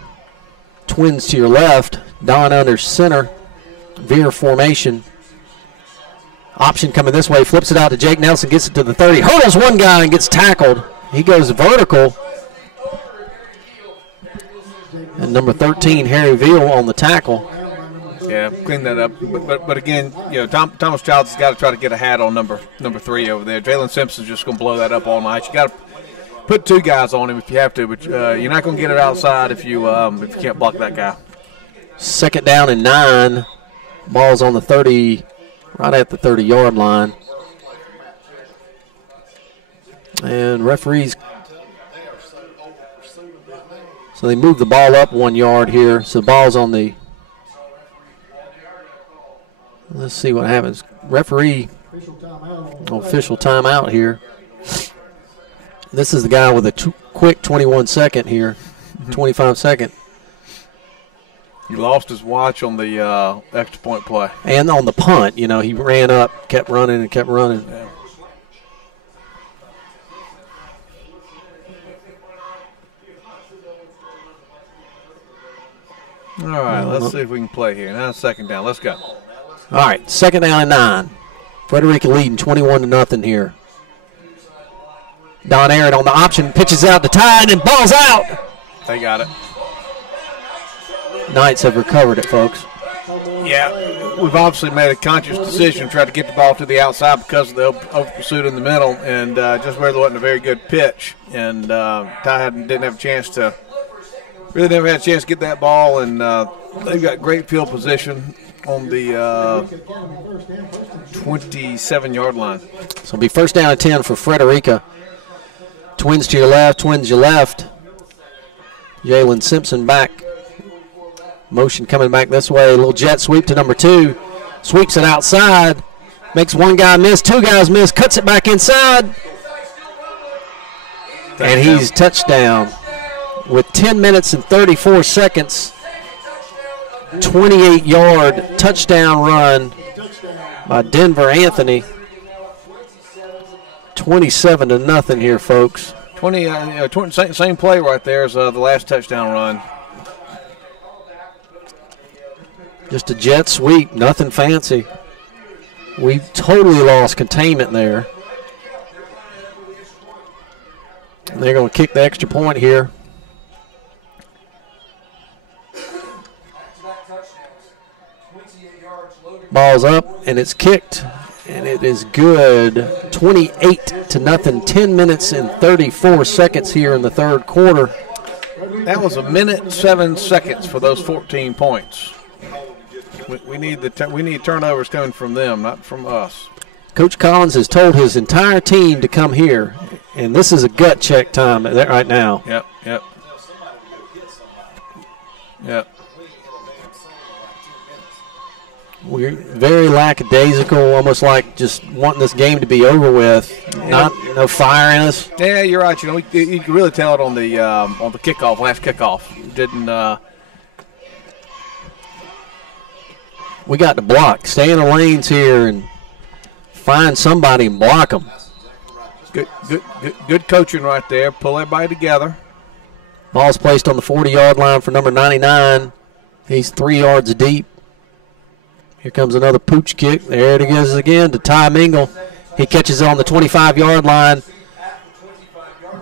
Twins to your left. Don under center. Veer formation. Option coming this way. Flips it out to Jake Nelson. Gets it to the 30. Hurdles one guy and gets tackled. He goes vertical. And number 13, Harry Veal on the tackle. Yeah, clean that up. But again, Thomas Childs has got to try to get a hat on number 3 over there. Jalen Simpson's just going to blow that up all night. You got to put 2 guys on him if you have to, but you're not going to get it outside if you can't block that guy. Second down and 9. Ball's on the 30, right at the 30-yard line. And referees, so they move the ball up 1 yard here. So the ball's on the, let's see what happens. Referee, official timeout here. This is the guy with a quick 21-second here, 25-second. He lost his watch on the extra point play. And on the punt, he ran up, kept running and kept running. Yeah. All right, let's see if we can play here. Now second down. Let's go. All right, second down and 9. Frederica leading 21-0 here. Don Aaron on the option, pitches out to Ty, and ball's out. They got it. Knights have recovered it, folks. Yeah, we've obviously made a conscious decision to try to get the ball to the outside because of the over pursuit in the middle, and just where there wasn't a very good pitch. And Ty didn't have a chance to – really never had a chance to get that ball, and they've got great field position on the 27-yard line. So it'll be first down and 10 for Frederica. Twins to your left, twins your left. Jalen Simpson back. Motion coming back this way. A little jet sweep to number 2. Sweeps it outside. Makes one guy miss, two guys miss. Cuts it back inside. And he's touchdown. With 10 minutes and 34 seconds. 28-yard touchdown run by Denver Anthony. 27-0 here, folks. 20, same play right there as the last touchdown run. Just a jet sweep, nothing fancy. We totally lost containment there. And they're going to kick the extra point here. Ball's up, and it's kicked, and it is good. 28-0, 10 minutes and 34 seconds here in the third quarter. That was 1 minute 7 seconds for those 14 points. We need turnovers coming from them, not from us. Coach Collins has told his entire team to come here, and this is a gut check time right now. Yep. We're very lackadaisical, almost like just wanting this game to be over with. No fire in us. Yeah, you're right. You can really tell it on the kickoff, last kickoff. Didn't. We got to block. Stay in the lanes here and find somebody and block them. Good coaching right there. Pull everybody together. Ball's placed on the 40-yard line for number 99. He's 3 yards deep. Here comes another pooch kick. There it is again to Ty Mingle. He catches it on the 25-yard line.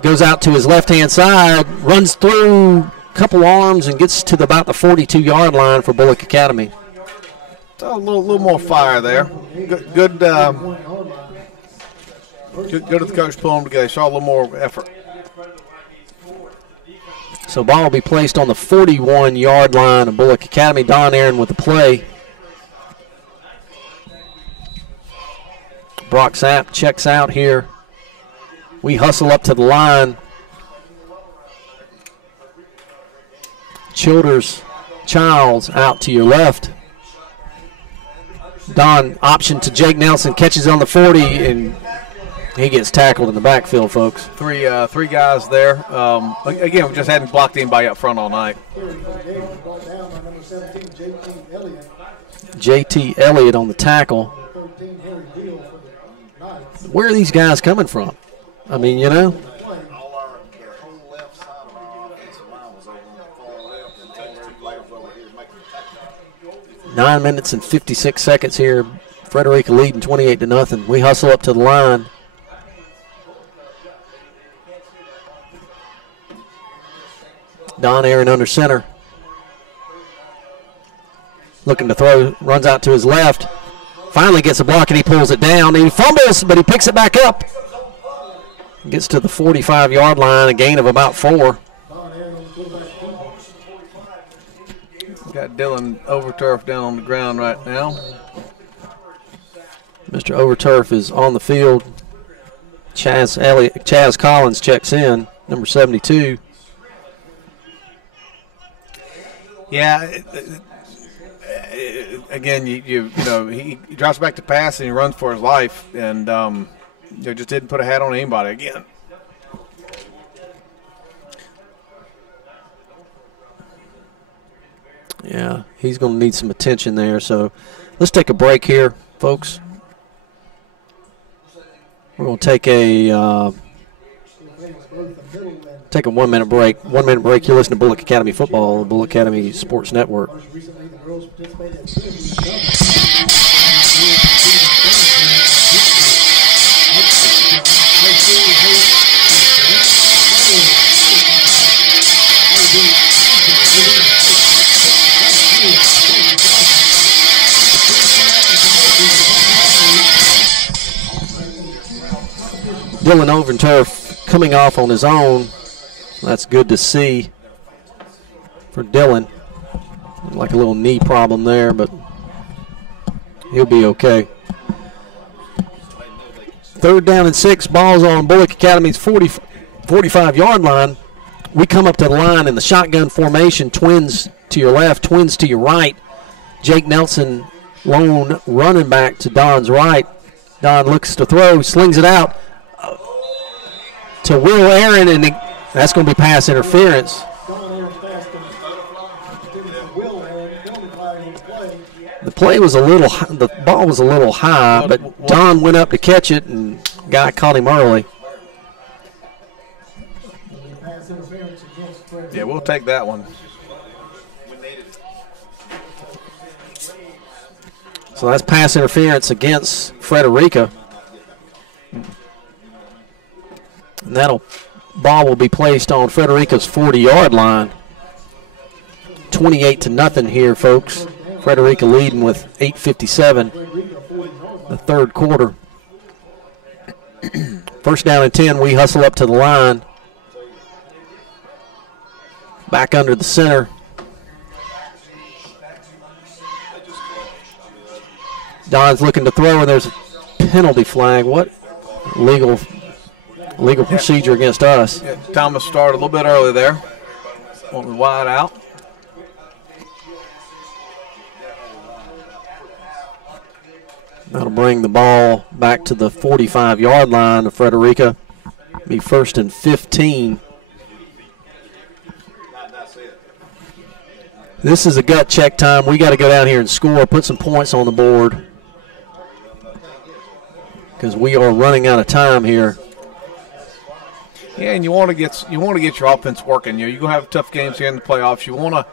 Goes out to his left-hand side. Runs through a couple arms and gets to about the 42-yard line for Bulloch Academy. So a little more fire there. Good of the coach pulling them together. Saw a little more effort. So ball will be placed on the 41-yard line of Bulloch Academy. Don Aaron with the play. Brock Sapp checks out here. We hustle up to the line. Childers, Childs out to your left. Don option to Jake Nelson, catches on the 40, and he gets tackled in the backfield, folks. Three guys there. Again, we just hadn't blocked anybody up front all night. J.T. Elliott on the tackle. Where are these guys coming from? I mean, you know. 9 minutes and 56 seconds here. Frederica leading 28-0. We hustle up to the line. Don Aaron under center. Looking to throw, runs out to his left. Finally gets a block and he pulls it down. He fumbles, but he picks it back up. Gets to the 45-yard line, a gain of about 4. Got Dylan Overturf down on the ground right now. Mr. Overturf is on the field. Chaz Collins checks in, number 72. Yeah. Again, you know, he drops back to pass and he runs for his life, and just didn't put a hat on anybody again. Yeah, he's going to need some attention there. So let's take a break here, folks. We're going to take a 1 minute break. 1 minute break. You're listening to Bulloch Academy Football, the Bulloch Academy Sports Network. Dylan Overturf coming off on his own. That's good to see for Dylan. Like a little knee problem there, but he'll be okay. 3rd down and 6, balls on Bulloch Academy's 45-yard line. We come up to the line in the shotgun formation, twins to your left, twins to your right. Jake Nelson, lone running back to Don's right. Don looks to throw, slings it out to Will Aaron, and that's going to be pass interference. The play was the ball was a little high, but Don went up to catch it, and guy caught him early. Yeah, we'll take that one. So that's pass interference against Frederica. And ball will be placed on Frederica's 40-yard line. 28-0 here, folks. Frederica leading with 8:57, the 3rd quarter. 1st down and 10, we hustle up to the line. Back under the center. Don's looking to throw, and there's a penalty flag. What legal procedure against us? Yeah, Thomas started a little bit early there. Went wide out. That'll bring the ball back to the 45-yard line of Frederica. Be 1st and 15. This is a gut check time. We got to go down here and score, put some points on the board, because we are running out of time here. Yeah, and you want to get your offense working. You're gonna have tough games here in the playoffs. You want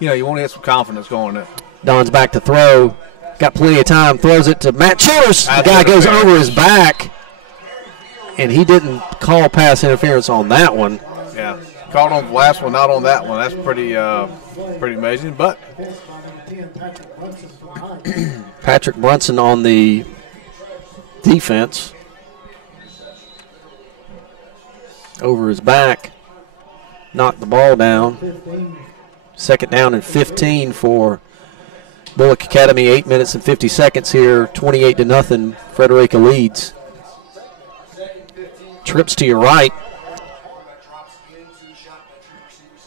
to get some confidence going in. Don's back to throw. Got plenty of time. Throws it to Matt Childers. The guy goes over his back, and he didn't call pass interference on that one. Yeah, called on the last one, not on that one. That's pretty amazing. But Patrick Brunson on the defense. Over his back. Knocked the ball down. 2nd down and 15 for Bulloch Academy. 8 minutes and 50 seconds here. 28-0. Frederica leads. Trips to your right.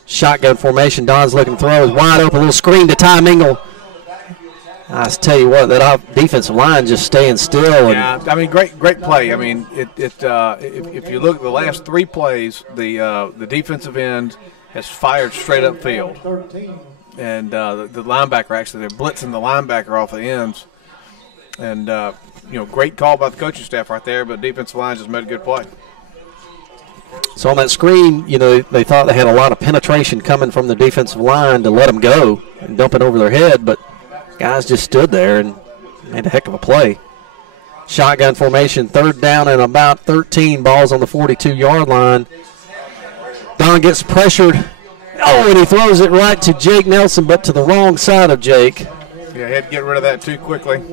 Shotgun formation. Don's looking to throw. Is wide open. A little screen to Ty Mingle. I tell you what, that defensive line just staying still. Yeah, I mean, great play. I mean, if you look at the last 3 plays, the defensive end has fired straight up field, and the linebacker actually they're blitzing the linebacker off the ends, and great call by the coaching staff right there. But defensive line just made a good play. So on that screen, they thought they had a lot of penetration coming from the defensive line to let them go and dump it over their head, but guys just stood there and made a heck of a play. Shotgun formation, 3rd down and about 13. Balls on the 42-yard line. Don gets pressured. Oh, and he throws it right to Jake Nelson, but to the wrong side of Jake. Yeah, he had to get rid of that too quickly.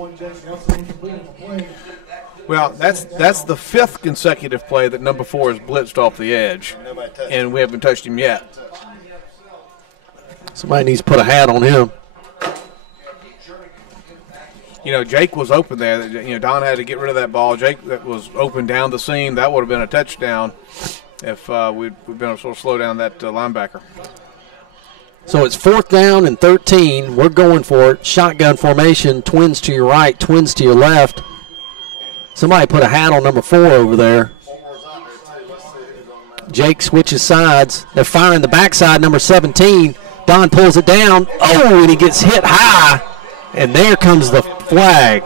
Well, that's the 5th consecutive play that number 4 has blitzed off the edge, and we haven't touched him yet. Somebody needs to put a hat on him. Jake was open there. Don had to get rid of that ball. Jake that was open down the seam. That would have been a touchdown if we'd been able to slow down that linebacker. So it's 4th down and 13. We're going for it. Shotgun formation, twins to your right, twins to your left. Somebody put a hat on number 4 over there. Jake switches sides. They're firing the backside, number 17. Don pulls it down. Oh, and he gets hit high. And there comes the flag.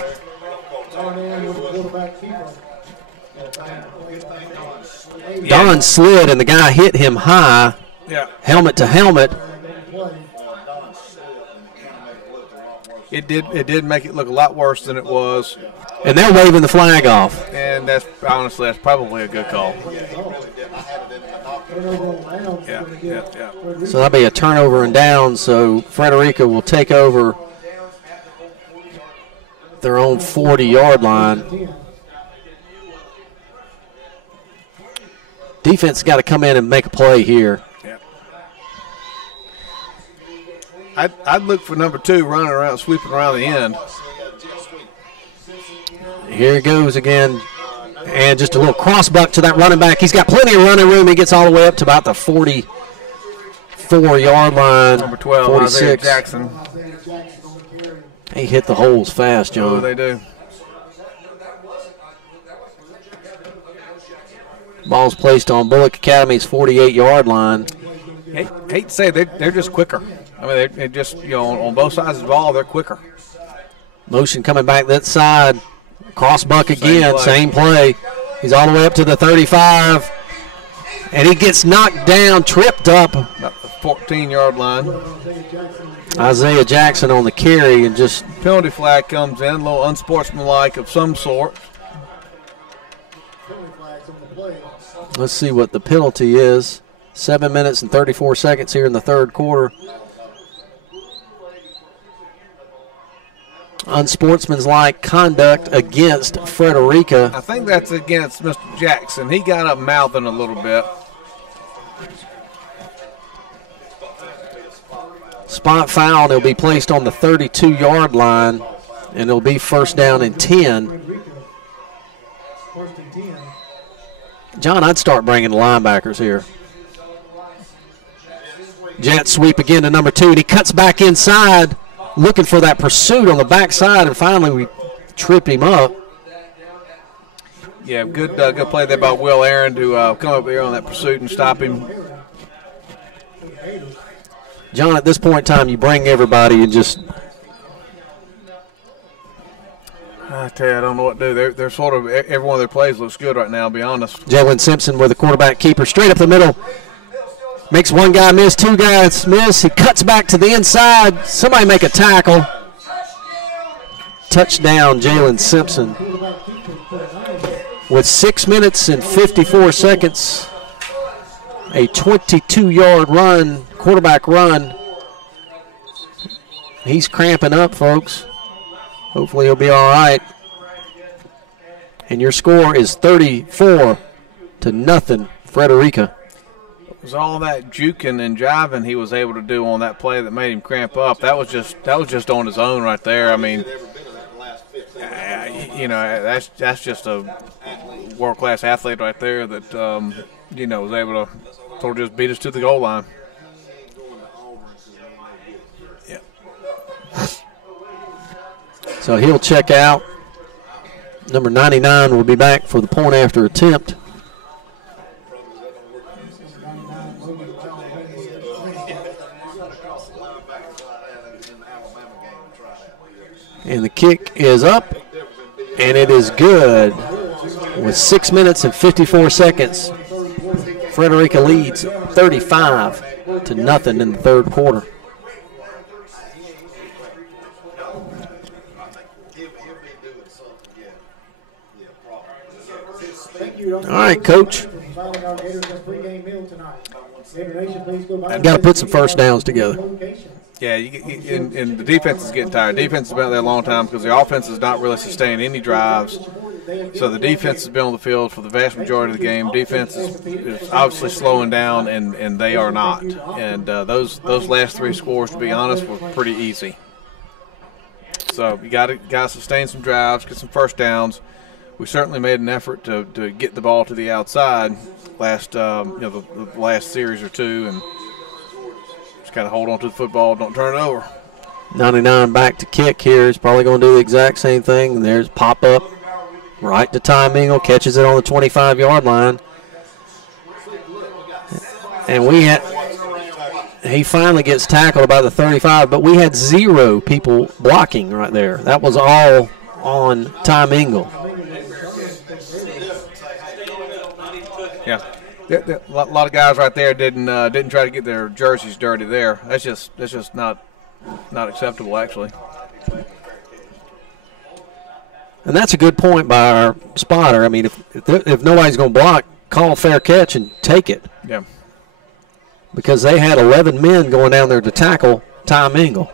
Don slid, and the guy hit him high. Yeah. Helmet to helmet. It did make it look a lot worse than it was. And they're waving the flag off. And that's probably a good call. Yeah. So that'll be a turnover and down. So Frederica will take over their own 40-yard line. Defense got to come in and make a play here. Yeah. I'd look for number 2 running around, sweeping around the end. Here he goes again. And just a little cross buck to that running back. He's got plenty of running room. He gets all the way up to about the 44-yard line. Number 12, 46. Isaiah Jackson. He hit the holes fast, John. Oh, they do. Ball's placed on Bulloch Academy's 48-yard line. Hate to say it, they're just quicker. I mean, they're just, on both sides of the ball, they're quicker. Motion coming back that side. Cross buck again, same play. He's all the way up to the 35. And he gets knocked down, tripped up. About the 14-yard line. Isaiah Jackson on the carry and just. Penalty flag comes in, a little unsportsmanlike of some sort. Let's see what the penalty is. 7 minutes and 34 seconds here in the third quarter. Unsportsmanlike conduct against Frederica. I think that's against Mr. Jackson. He got up mouthing a little bit. Spot foul, and it'll be placed on the 32-yard line, and it'll be first down and 10. John, I'd start bringing the linebackers here. Jet sweep again to number 2, and he cuts back inside, looking for that pursuit on the backside, and finally we tripped him up. Yeah, good play there by Mulherin to come up here on that pursuit and stop him. John, at this point in time, you bring everybody and just. I tell you, I don't know what to do. They're sort of, every one of their plays looks good right now, I'll be honest. Jalen Simpson with the quarterback keeper straight up the middle. Makes one guy miss, 2 guys miss. He cuts back to the inside. Somebody make a tackle. Touchdown, Jalen Simpson. With 6 minutes and 54 seconds, a 22-yard run, quarterback run. He's cramping up, folks. Hopefully he'll be all right. And your score is 34-0, Frederica. It was all that juking and jiving he was able to do on that play that made him cramp up. That was just on his own right there. I mean, that's just a world-class athlete right there that was able to sort of just beat us to the goal line. Yeah. So he'll check out. Number 99 will be back for the point after attempt. And the kick is up, and it is good. With 6 minutes and 54 seconds, Frederica leads 35-0 in the third quarter. All right, Coach. I've got to put some first downs together. Yeah, and the defense is getting tired. Defense has been out there a long time because the offense has not really sustained any drives. So the defense has been on the field for the vast majority of the game. Defense is obviously slowing down, and they are not. And those last 3 scores, to be honest, were pretty easy. So you got to sustain some drives, get some first downs. We certainly made an effort to get the ball to the outside the last series or two, and just kind of hold on to the football, don't turn it over. 99 back to kick here. He's probably going to do the exact same thing. And there's pop up right to Ty Mingle, catches it on the 25-yard line. And he finally gets tackled about the 35, but we had 0 people blocking right there. That was all on Ty Mingle. Yeah. A lot of guys right there didn't try to get their jerseys dirty there. That's just not acceptable, actually. And that's a good point by our spotter. I mean, if nobody's going to block, call a fair catch and take it. Yeah. Because they had 11 men going down there to tackle Ty Mingle.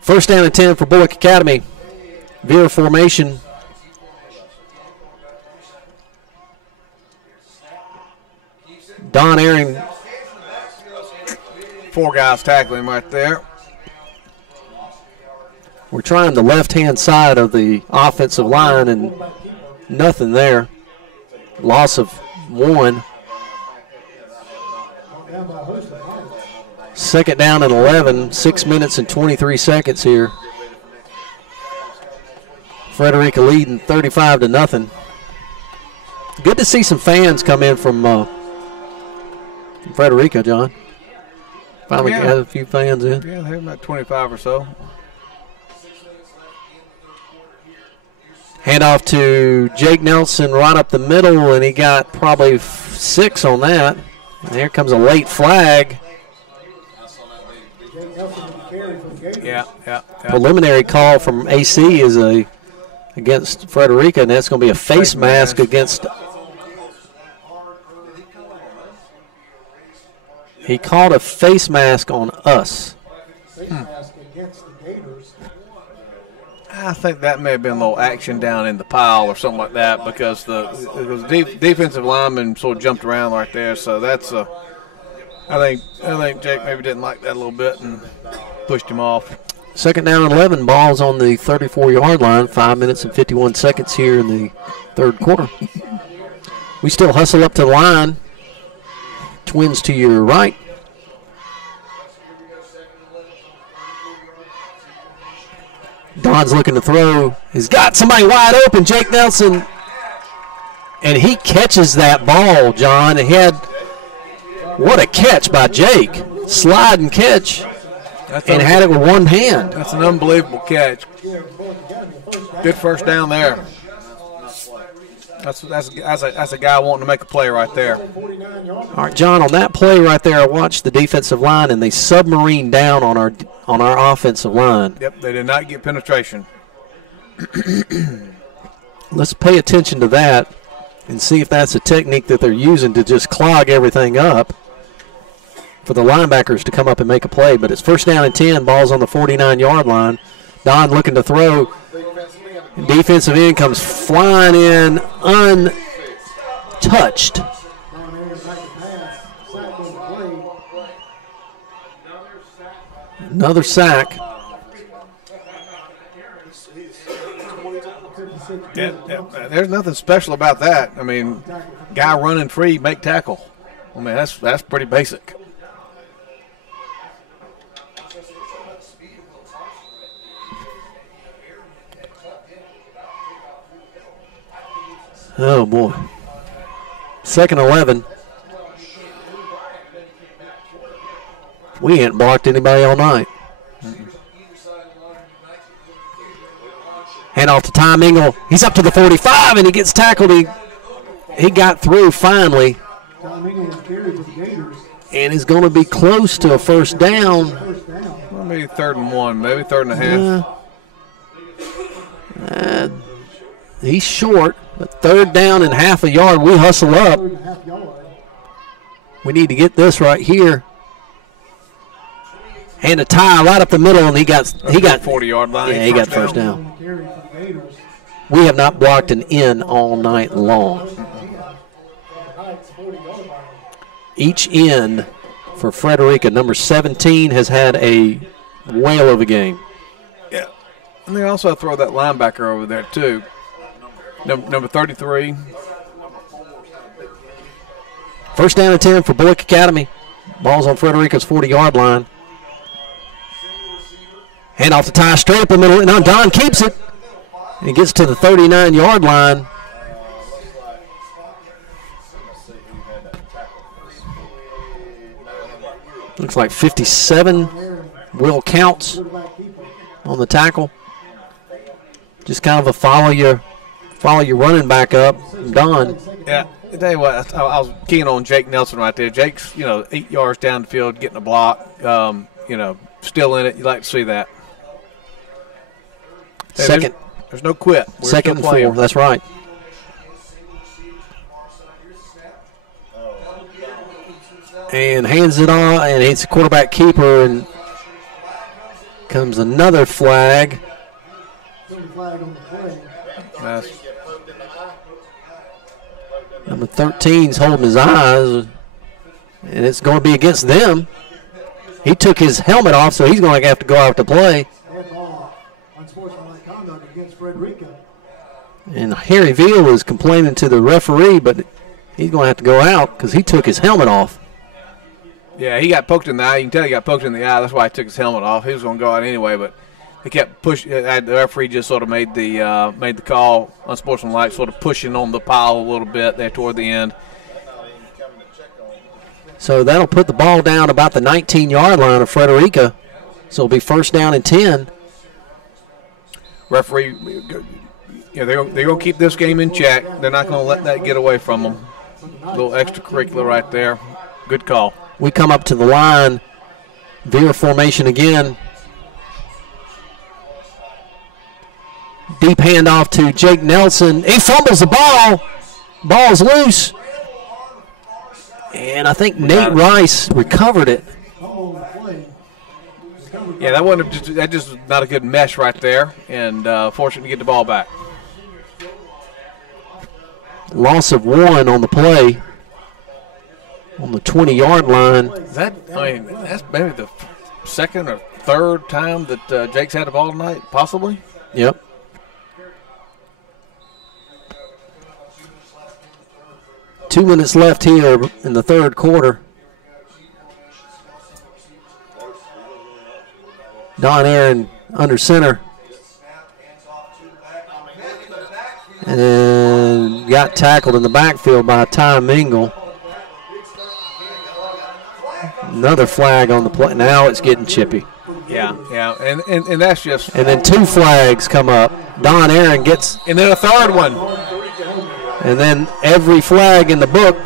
First down and 10 for Bulloch Academy. Veer formation. Don Aaron. 4 guys tackling him right there. We're trying the left-hand side of the offensive line, and nothing there. Loss of 1. Second down and 11, 6 minutes and 23 seconds here. Frederica leading 35-0. Good to see some fans come in from Frederica, John. Finally had a few fans in. Yeah, they have about 25 or so. Handoff to Jake Nelson right up the middle, and he got probably 6 on that. And here comes a late flag. Yeah. Preliminary call from AC is against Frederica, and that's going to be a face mask against. He called a face mask on us. Face mask against the Gators. I think that may have been a little action down in the pile or something like that, because the defensive lineman sort of jumped around right there. So that's I think Jake maybe didn't like that a little bit and pushed him off. Second down and 11, balls on the 34-yard line. 5 minutes and 51 seconds here in the third quarter. We still hustle up to the line. Twins to your right. Don's looking to throw. He's got somebody wide open, Jake Nelson. And he catches that ball, John. What a catch by Jake. Slide and catch. And had it with one hand. That's an unbelievable catch. Good first down there. That's a guy wanting to make a play right there. All right, John, on that play right there, I watched the defensive line, and they submarined down on our offensive line. Yep, they did not get penetration. Let's pay attention to that and see if that's a technique that they're using to just clog everything up for the linebackers to come up and make a play. But it's first down and 10, balls on the 49-yard line. Don looking to throw. Defensive end comes flying in untouched. Another sack. Yeah, there's nothing special about that. I mean, guy running free, make tackle. I mean, that's pretty basic. Oh, boy. Second 11. We ain't blocked anybody all night. Hand off to Tom Engel. He's up to the 45, and he gets tackled. He got through finally. And is going to be close to a first down. Well, maybe 3rd and 1, maybe 3rd and a half. He's short, but 3rd down and half a yard. We hustle up. We need to get this right here. And a tie right up the middle, and he got 40-yard line. Yeah, he got first down. We have not blocked an in all night long. Each end for Frederica, number 17, has had a whale of a game. Yeah, and they also throw that linebacker over there too. Number 33. First down and 10 for Bulloch Academy. Ball's on Frederica's 40-yard line. Hand off to Ty straight up the middle. And Don keeps it. He gets to the 39-yard line. Looks like 57. Will counts on the tackle. Just kind of a follow your running back up. Don. Yeah. I tell you what, I was keen on Jake Nelson right there. Jake's, 8 yards down the field, getting a block. Still in it. You like to see that. Second. There's no quit. We're second and 4. That's right. And hands it on, and it's a quarterback keeper, and comes another flag. Number 13's holding his eyes. and it's going to be against them. He took his helmet off, so he's going to have to go out to play. Unsportsmanlike conduct against Frederica. And Harry Veal is complaining to the referee, but he's going to have to go out because he took his helmet off. Yeah, he got poked in the eye. You can tell he got poked in the eye. That's why he took his helmet off. He was going to go out anyway, but he kept pushing. The referee just sort of made the call, unsportsmanlike, sort of pushing on the pile a little bit there toward the end. So that'll put the ball down about the 19-yard line of Frederica. So it'll be first down and 10. Referee, they're going to keep this game in check. They're not going to let that get away from them. A little extracurricular right there. Good call. We come up to the line. Veer formation again. Deep handoff to Jake Nelson. He fumbles the ball. Ball's loose. And I think Nate Rice recovered it. Yeah, that just was not a good mesh right there, and fortunate to get the ball back. Loss of 1 on the play on the 20-yard line. That's maybe the second or third time that Jake's had the ball tonight, possibly. Yep. Two minutes left here in the third quarter. Don Aaron under center. And got tackled in the backfield by Ty Mingle. Another flag on the play. Now it's getting chippy. Yeah, and that's just. And then 2 flags come up. Don Aaron gets. And then a third one. And then every flag in the book.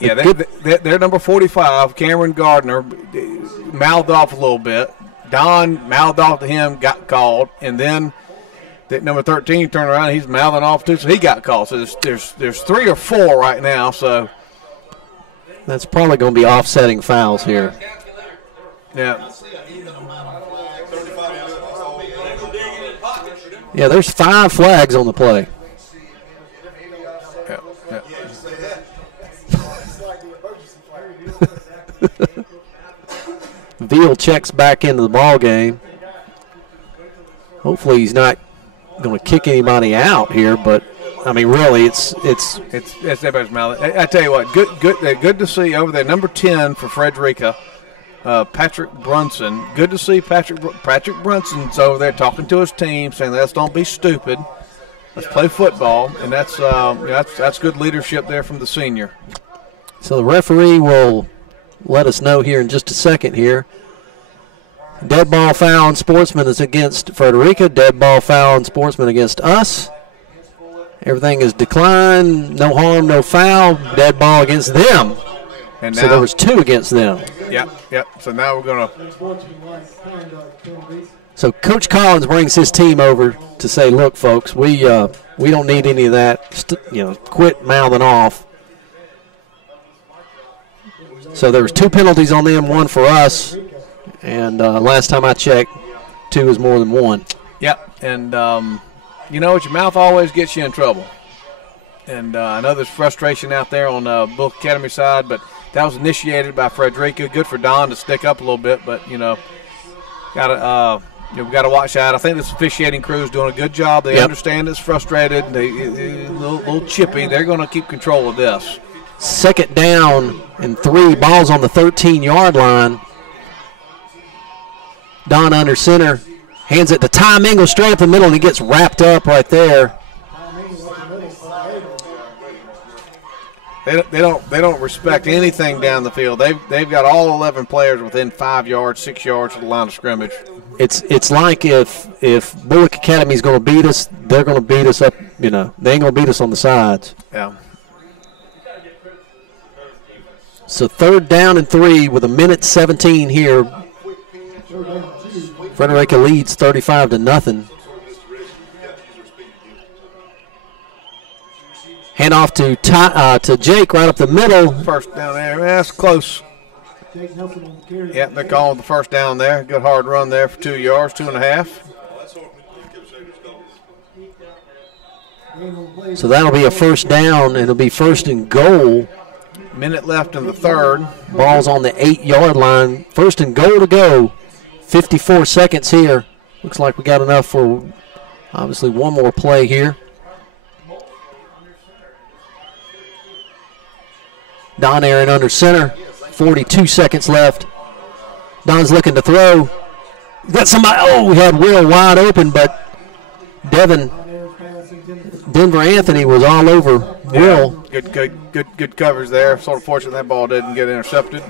Yeah, they're number 45, Cameron Gardner, mouthed off a little bit. Don mouthed off to him, got called, and then that number 13 turned around, and he's mouthing off too, so he got called. So there's 3 or 4 right now. So that's probably going to be offsetting fouls here. Yeah. Yeah, there's 5 flags on the play. Yeah. Veal checks back into the ball game. Hopefully he's not going to kick anybody out here, but I mean, really, it's everybody's mouth. I tell you what, good to see over there. Number 10 for Frederica, Patrick Brunson. Good to see Patrick Brunson's over there talking to his team, saying, "Let's don't be stupid. Let's play football," and that's good leadership there from the senior. So the referee will let us know here in just a second here. Dead ball foul on Sportsman is against Frederica. Dead ball foul on Sportsman against us. Everything is declined. No harm, no foul. Dead ball against them. And so there was 2 against them. Yep. So now we're going to. So Coach Collins brings his team over to say, "Look, folks, we don't need any of that. Quit mouthing off." So there was 2 penalties on them, 1 for us, and last time I checked, 2 is more than 1. Yep, and you know what? Your mouth always gets you in trouble. And I know there's frustration out there on Bulloch Academy side, but that was initiated by Frederica. Good for Don to stick up a little bit, but we got to watch out. I think this officiating crew is doing a good job. They understand it's frustrated. They a little chippy. They're going to keep control of this. Second down and 3, balls on the 13-yard line. Don under center, hands it to Ty Mingle straight up the middle, and he gets wrapped up right there. They don't respect anything down the field. They've got all 11 players within 5 yards, 6 yards of the line of scrimmage. It's like if Bulloch Academy is going to beat us, they're going to beat us up. They ain't going to beat us on the sides. Yeah. So third down and 3 with 1:17 here. Frederica leads 35-0. Hand off to Jake right up the middle. First down there. That's close. Yeah, they're calling the first down there. Good hard run there for 2 yards, 2.5. So that'll be a first down, and it'll be first and goal. Minute left in the third. Ball's on the 8-yard line. First and goal to go. 54 seconds here. Looks like we got enough for obviously one more play here. Don Aaron under center. 42 seconds left. Don's looking to throw. Got somebody. Oh, we had Will wide open, but Denver Anthony was all over Will. Good coverage there. Sort of fortunate that ball didn't get intercepted.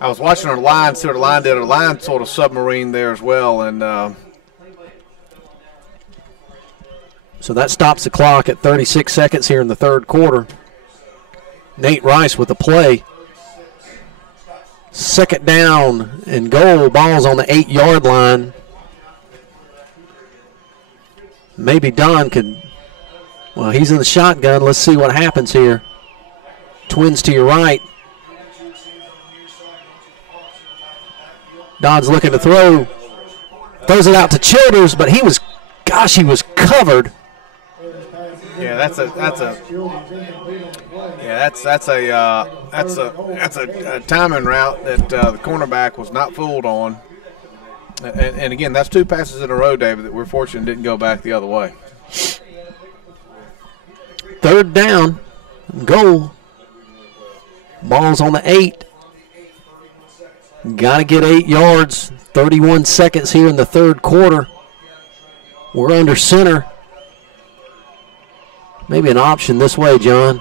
I was watching our line, see what the line did. Our line sort of submarine there as well, and so that stops the clock at 36 seconds here in the third quarter. Nate Rice with the play. Second down and goal. Ball's on the 8-yard line. Maybe Don could, well, he's in the shotgun. Let's see what happens here. Twins to your right. Don's looking to throw. Throws it out to Childers, but he was covered. Yeah, that's a timing route that the cornerback was not fooled on. And again, that's two passes in a row, David, that we're fortunate didn't go back the other way. Third down, goal. Ball's on the 8. Got to get 8 yards. 31 seconds here in the third quarter. We're under center. Maybe an option this way, John.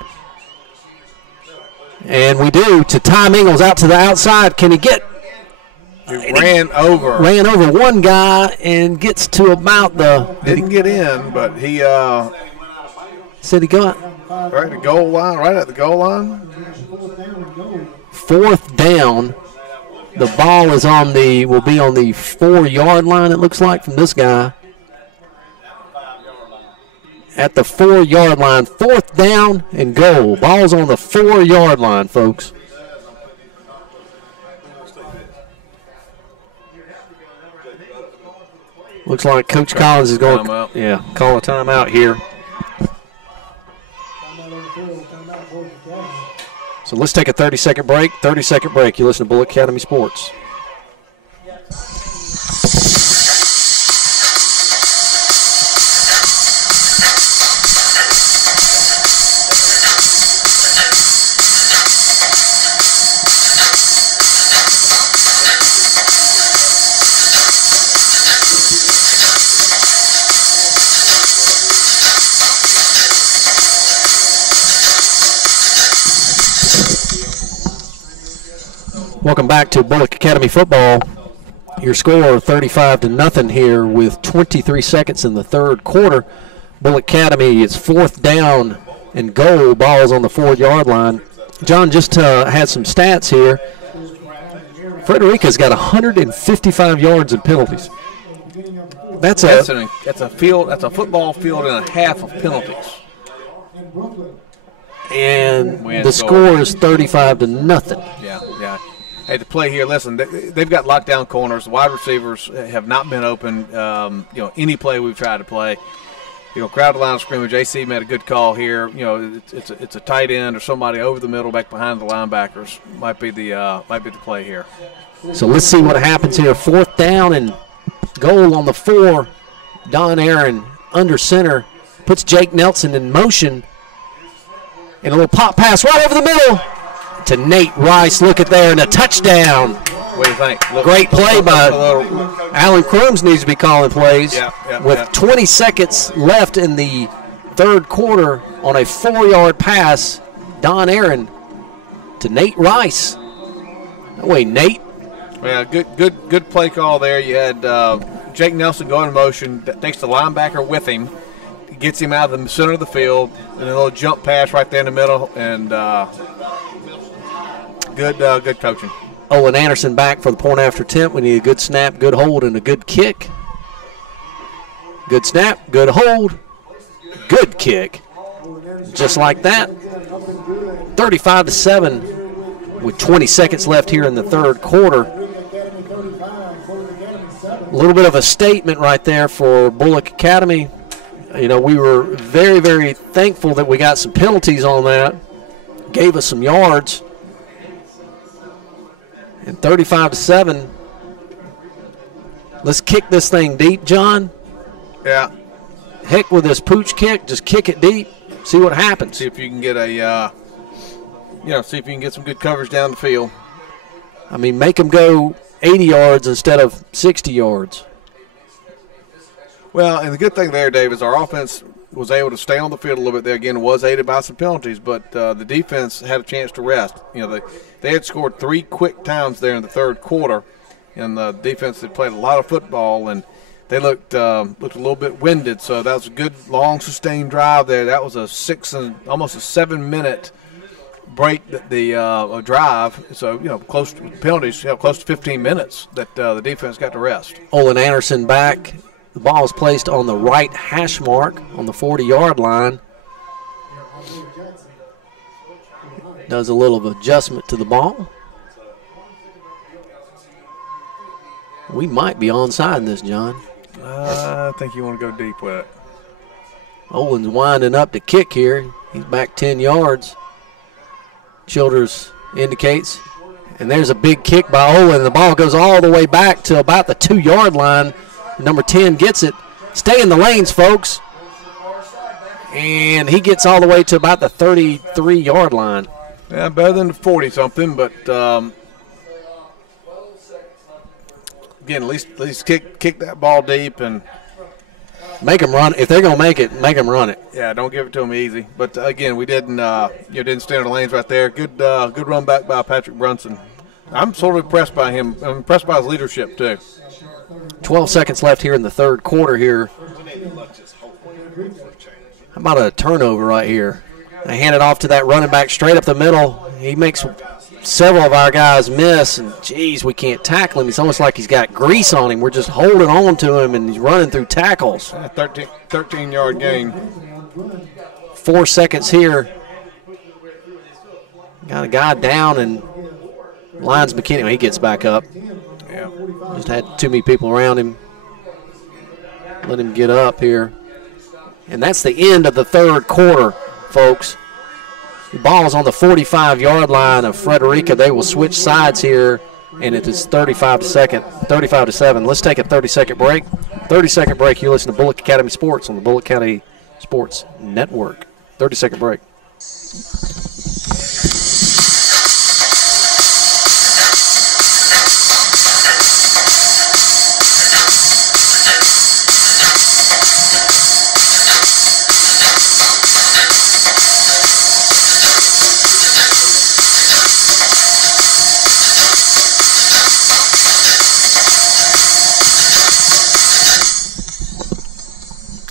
And we do to Tom Ingles out to the outside. Can he get? He ran over one guy and gets to about the. Didn't get in, but he said he got right at the goal line. Right at the goal line. Fourth down. The ball will be on the 4-yard line. It looks like from this guy. At the 4-yard line, fourth down and goal. Ball's on the 4-yard line, folks. Looks like Coach Collins is going to call a timeout here. So let's take a 30-second break. 30-second break. You listen to Bulloch Academy Sports. Welcome back to Bulloch Academy football. Your score 35-0 here with 23 seconds in the third quarter. Bulloch Academy, it's fourth down and goal. Ball's on the 4-yard line. John just had some stats here. Frederica's got 155 yards in penalties. That's a field. That's a football field and a half of penalties. And the score is 35-0. Yeah. Hey, the play here, listen, they've got lockdown corners. The wide receivers have not been open, any play we've tried to play. Crowd line of scrimmage, AC made a good call here. It's a tight end or somebody over the middle back behind the linebackers. Might be the play here. So let's see what happens here. Fourth down and goal on the 4. Don Aaron under center puts Jake Nelson in motion. And a little pop pass right over the middle to Nate Rice. Look at there, and a touchdown. What do you think? Great play by Alan Crooms. Needs to be calling plays. With 20 seconds left in the third quarter on a 4-yard pass, Don Aaron to Nate Rice. No way, Nate. Yeah, good play call there. You had Jake Nelson going in motion, takes the linebacker with him, gets him out of the center of the field, and a little jump pass right there in the middle, and good coaching. Owen Anderson back for the point after attempt. We need a good snap, good hold, and a good kick. Good snap, good hold, good kick. Just like that. 35-7 with 20 seconds left here in the third quarter. A little bit of a statement right there for Bulloch Academy. You know, we were very, very thankful that we got some penalties on that. Gave us some yards. And 35-7. Let's kick this thing deep, John. Yeah. Heck with this pooch kick. Just kick it deep. See what happens. See if you can get a, see if you can get some good coverage down the field. I mean, make them go 80 yards instead of 60 yards. Well, and the good thing there, Dave, is our offense was able to stay on the field a little bit there. Again, it was aided by some penalties, but the defense had a chance to rest. You know, they had scored 3 quick times there in the third quarter, and the defense had played a lot of football, and they looked a little bit winded. So that was a good, long, sustained drive there. That was almost a 7-minute break the drive. So, you know, close to penalties, close to 15 minutes that the defense got to rest. Olin Anderson back. The ball is placed on the right hash mark on the 40-yard line. Does a little adjustment to the ball. We might be onside in this, John. I think you want to go deep with it. Olin's winding up to kick here. He's back 10 yards. Childers indicates. And there's a big kick by Olin. The ball goes all the way back to about the 2-yard line. Number 10 gets it. Stay in the lanes, folks. And he gets all the way to about the 33-yard line. Yeah, better than the 40-something, but again, at least kick that ball deep and make them run. If they're going to make it, make them run it. Yeah, don't give it to them easy. But again, we didn't stay in the lanes right there. Good run back by Patrick Brunson. I'm sort of impressed by him. I'm impressed by his leadership too. 12 seconds left here in the third quarter here. How about a turnover right here? I hand it off to that running back straight up the middle. He makes several of our guys miss, and, geez, we can't tackle him. It's almost like he's got grease on him. We're just holding on to him, and he's running through tackles. 13-yard gain. 4 seconds here. Got a guy down, and Lyons McKinney, he gets back up. Yeah. Just had too many people around him. Let him get up here. And that's the end of the third quarter, folks. The ball's on the 45-yard line of Frederica. They will switch sides here, and it is 35-7. Let's take a 30-second break. 30-second break. You listen to Bulloch Academy Sports on the Bulloch County Sports Network. 30-second break.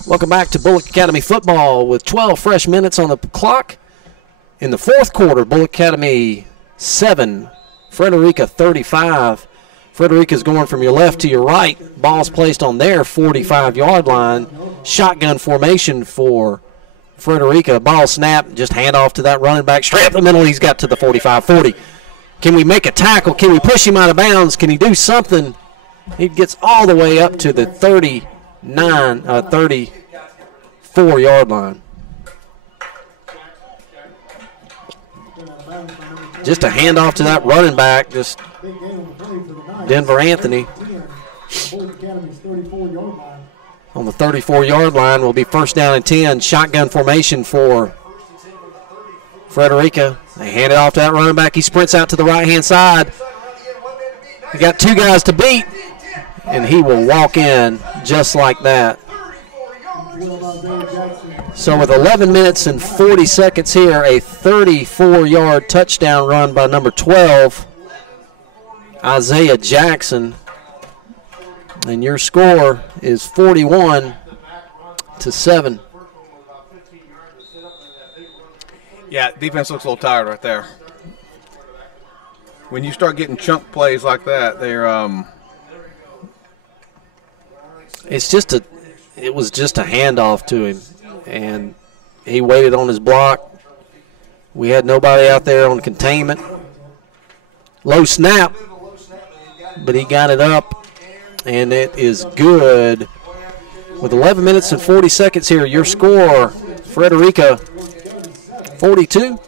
Welcome back to Bulloch Academy football with 12 fresh minutes on the clock. In the fourth quarter, Bulloch Academy 7, Frederica 35. Frederica's going from your left to your right. Ball's placed on their 45-yard line. Shotgun formation for Frederica. Ball snap, just hand off to that running back. Straight up the middle, he's got to the 45-40. Can we make a tackle? Can we push him out of bounds? Can he do something? He gets all the way up to the 34-yard line. Just a handoff to that running back, just Denver Anthony. On the 34-yard line will be first down and 10. Shotgun formation for Frederica. They hand it off to that running back. He sprints out to the right-hand side. He got two guys to beat, and he will walk in just like that. So with 11 minutes and 40 seconds here, a 34-yard touchdown run by number 12, Isaiah Jackson. And your score is 41-7. Yeah, defense looks a little tired right there. When you start getting chunk plays like that, they're it was just a handoff to him, and he waited on his block. We had nobody out there on containment. Low snap, but he got it up, and it is good With 11 minutes and 40 seconds here, your score, Frederica 42,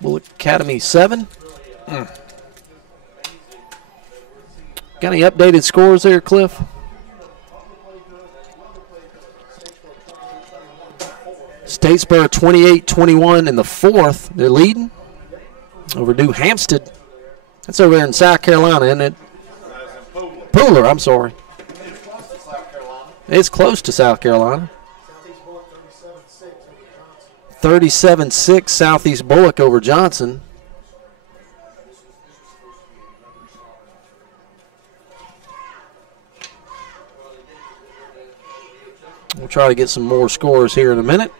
Bulloch Academy 7. Got any updated scores there, Cliff? Statesboro 28-21 in the fourth. They're leading over New Hampstead. That's over there in South Carolina, isn't it? Pooler, I'm sorry. It's close to South Carolina. 37-6 Southeast Bulloch over Johnson. We'll try to get some more scores here in a minute.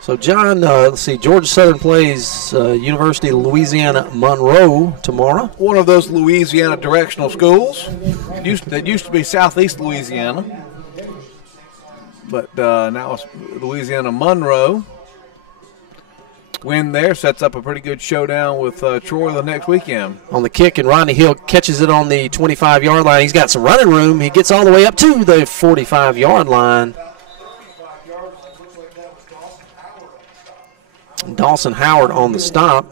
So, John, let's see, Georgia Southern plays University of Louisiana Monroe tomorrow. One of those Louisiana directional schools. That used to be Southeast Louisiana, but now it's Louisiana Monroe. Win there sets up a pretty good showdown with Troy the next weekend. On the kick, and Ronnie Hill catches it on the 25-yard line. He's got some running room. He gets all the way up to the 45-yard line. Dawson Howard on the stop.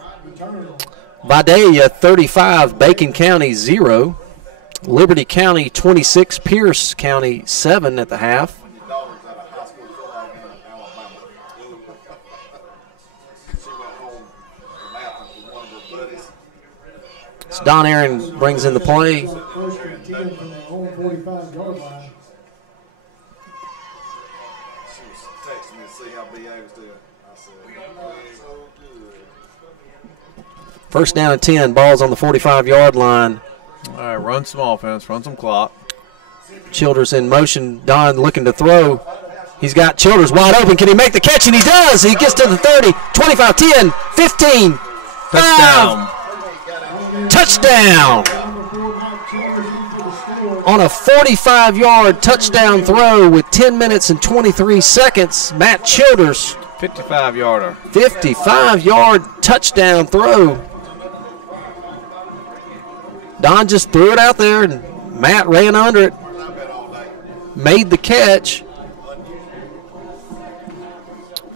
Vidalia 35, Bacon County 0. Liberty County 26, Pierce County 7 at the half. So Don Aaron brings in the play. First down and 10, ball's on the 45-yard line. All right, run some offense, run some clock. Childers in motion. Don looking to throw. He's got Childers wide open. Can he make the catch? And he does. He gets to the 30, 25, 10, 15, 5. Touchdown. On a 45-yard touchdown throw with 10 minutes and 23 seconds, Matt Childers. 55-yarder. 55-yard touchdown throw. Don just threw it out there, and Matt ran under it, made the catch.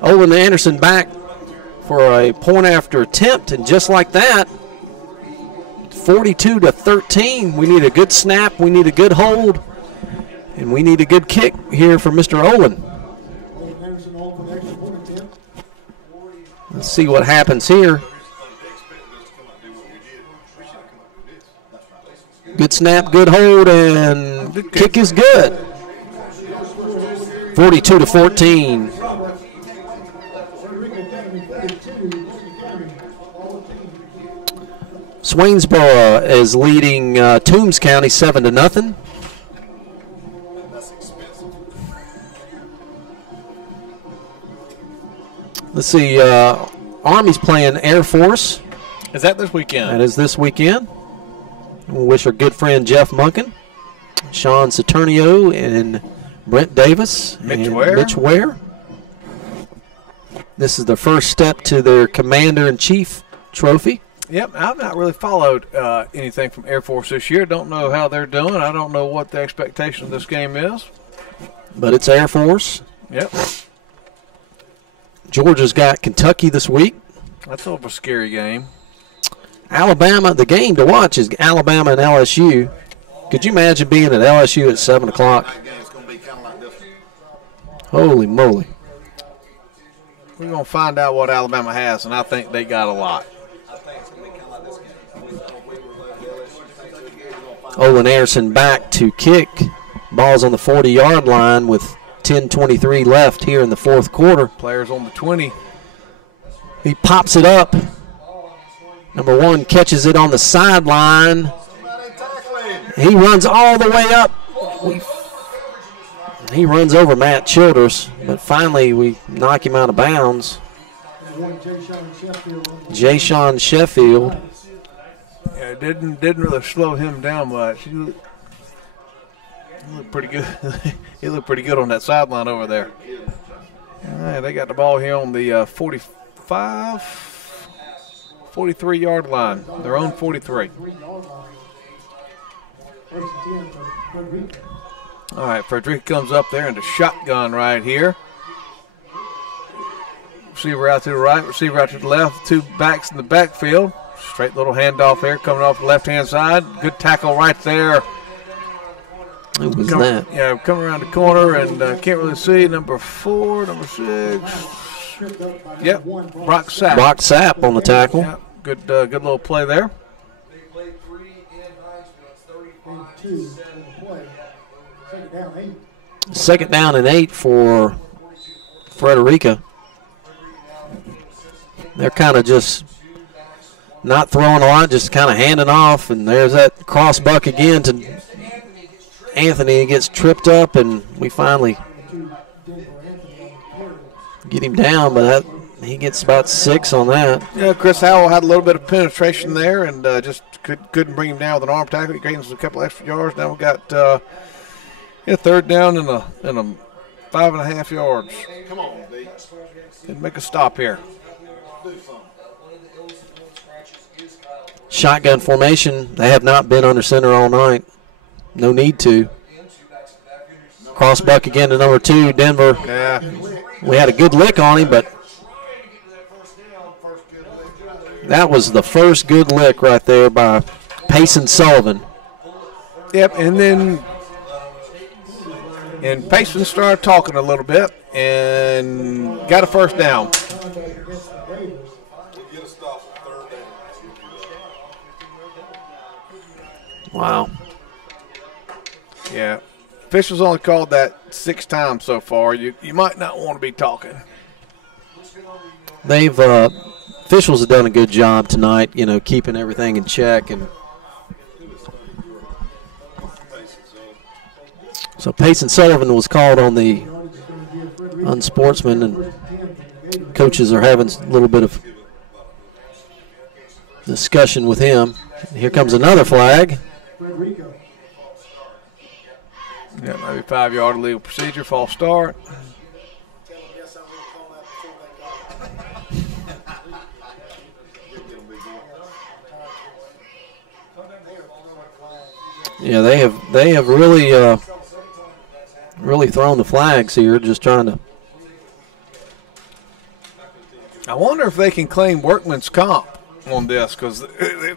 Olin Anderson back for a point after attempt, and just like that, 42-13. We need a good snap, we need a good hold, and we need a good kick here from Mr. Olin. Let's see what happens here. Good snap, good hold, and the kick is good. 42-14. Swainsboro is leading Toombs County 7-0. Let's see, Army's playing Air Force. Is that this weekend? That is this weekend. We'll wish our good friend Jeff Munkin, Sean Saturnio, and Brent Davis, Mitch and Ware. Mitch Ware. This is the first step to their Commander-in-Chief trophy. Yep, I've not really followed anything from Air Force this year. Don't know how they're doing. I don't know what the expectation of this game is. But it's Air Force. Yep. Georgia's got Kentucky this week. That's sort of a scary game. Alabama, the game to watch is Alabama and LSU. Could you imagine being at LSU at 7 o'clock? Holy moly. We're going to find out what Alabama has, and I think they got a lot. Olin Anderson back to kick. Ball's on the 40-yard line with 10:23 left here in the fourth quarter. Players on the 20. He pops it up. Number one catches it on the sideline. He runs all the way up. He runs over Matt Childers, but finally we knock him out of bounds. Jay-Sean Sheffield. Yeah, it didn't really slow him down much. He looked pretty good. He looked pretty good on that sideline over there. All right, they got the ball here on the 43-yard line, their own 43. All right, Frederica comes up there into shotgun right here. Receiver out to the right, receiver out to the left, two backs in the backfield. Straight little handoff there coming off the left-hand side. Good tackle right there. Who was that? Yeah, coming around the corner and can't really see. Number 4, number 6. Yep, Brock Sapp. Brock Sapp on the tackle. Yep, good little play there. Second down and 8 for Frederica. They're kind of just not throwing a lot, just kind of handing off, and there's that cross buck again to Anthony. He gets tripped up, and we finally get him down, but he gets about 6 on that. Yeah, Chris Howell had a little bit of penetration there and just couldn't bring him down with an arm tackle. He gains a couple extra yards. Now we got third down and a 5.5 yards. Come on, and make a stop here. Shotgun formation. They have not been under center all night. No need to. Cross buck again to number 2, Denver. Yeah. We had a good lick on him, but that was the first good lick right there by Payson Sullivan. Yep, and then Payson started talking a little bit and got a first down. Wow. Yeah. Officials only called that 6 times so far. You might not want to be talking. They've officials have done a good job tonight, keeping everything in check, and so Payson Sullivan was called on the unsportsman, and coaches are having a little bit of discussion with him. Here comes another flag. Yeah, maybe 5-yard illegal procedure, false start. Yeah, they have really thrown the flags here, just trying to. I wonder if they can claim workman's comp on this, because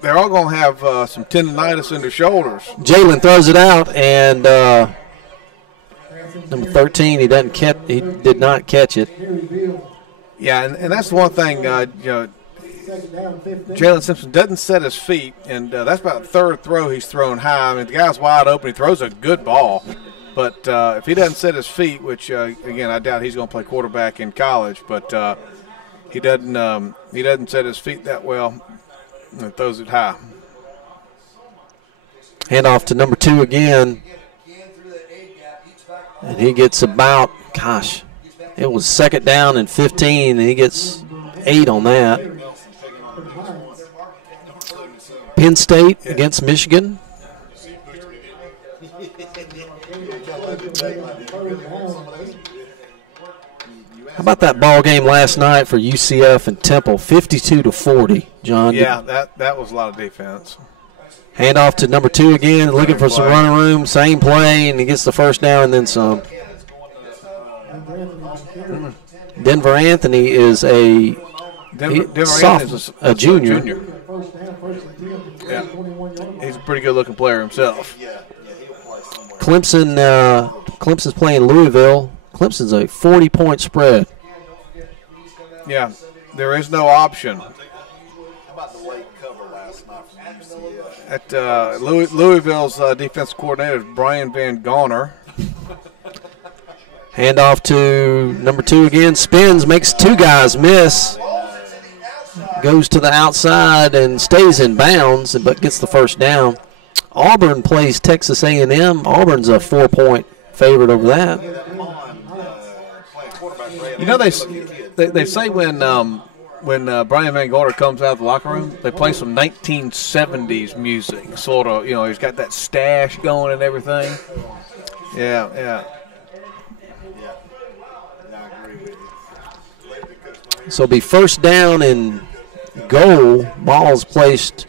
they're all going to have some tendonitis in their shoulders. Jalen throws it out, and number 13, he did not catch it. Yeah, and that's the one thing. Jalen Simpson doesn't set his feet, and that's about the third throw he's thrown high. I mean, the guy's wide open. He throws a good ball, but if he doesn't set his feet, which again I doubt he's going to play quarterback in college, but he doesn't set his feet that well and throws it high. Handoff to number 2 again, and he gets about, it was second down and 15, and he gets 8 on that. Penn State against Michigan. How about that ball game last night for UCF and Temple, 52-40, John? Yeah, that was a lot of defense. Handoff to number 2 again, looking for some running room, same play, and he gets the first down and then some. Denver Anthony is a junior. Yeah, he's a pretty good-looking player himself. Clemson's playing Louisville. Clemson's a 40-point spread. Yeah, there is no option. How about the late cover last night from UCF? At Louisville's defensive coordinator is Brian Van Goner. Handoff to number 2 again. Spins, makes 2 guys miss. Goes to the outside and stays in bounds, but gets the first down. Auburn plays Texas A&M. Auburn's a 4-point favorite over that. You know, they say when Brian Van Gorder comes out of the locker room, they play some 1970s music, sort of. He's got that stash going and everything. Yeah. So it'll be first down and goal. Ball's placed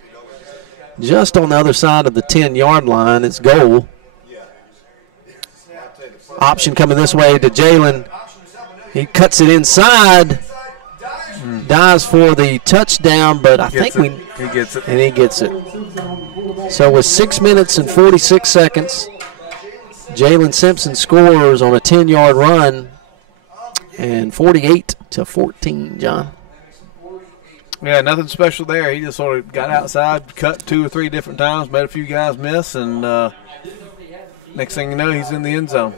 just on the other side of the 10-yard line. It's goal. Option coming this way to Jalen. He cuts it inside. Dives for the touchdown, but I think he gets it. And he gets it. So with 6 minutes and 46 seconds, Jalen Simpson scores on a 10-yard run, and 48-14, John. Yeah, nothing special there. He just sort of got outside, cut 2 or 3 different times, made a few guys miss, and next thing you know, he's in the end zone.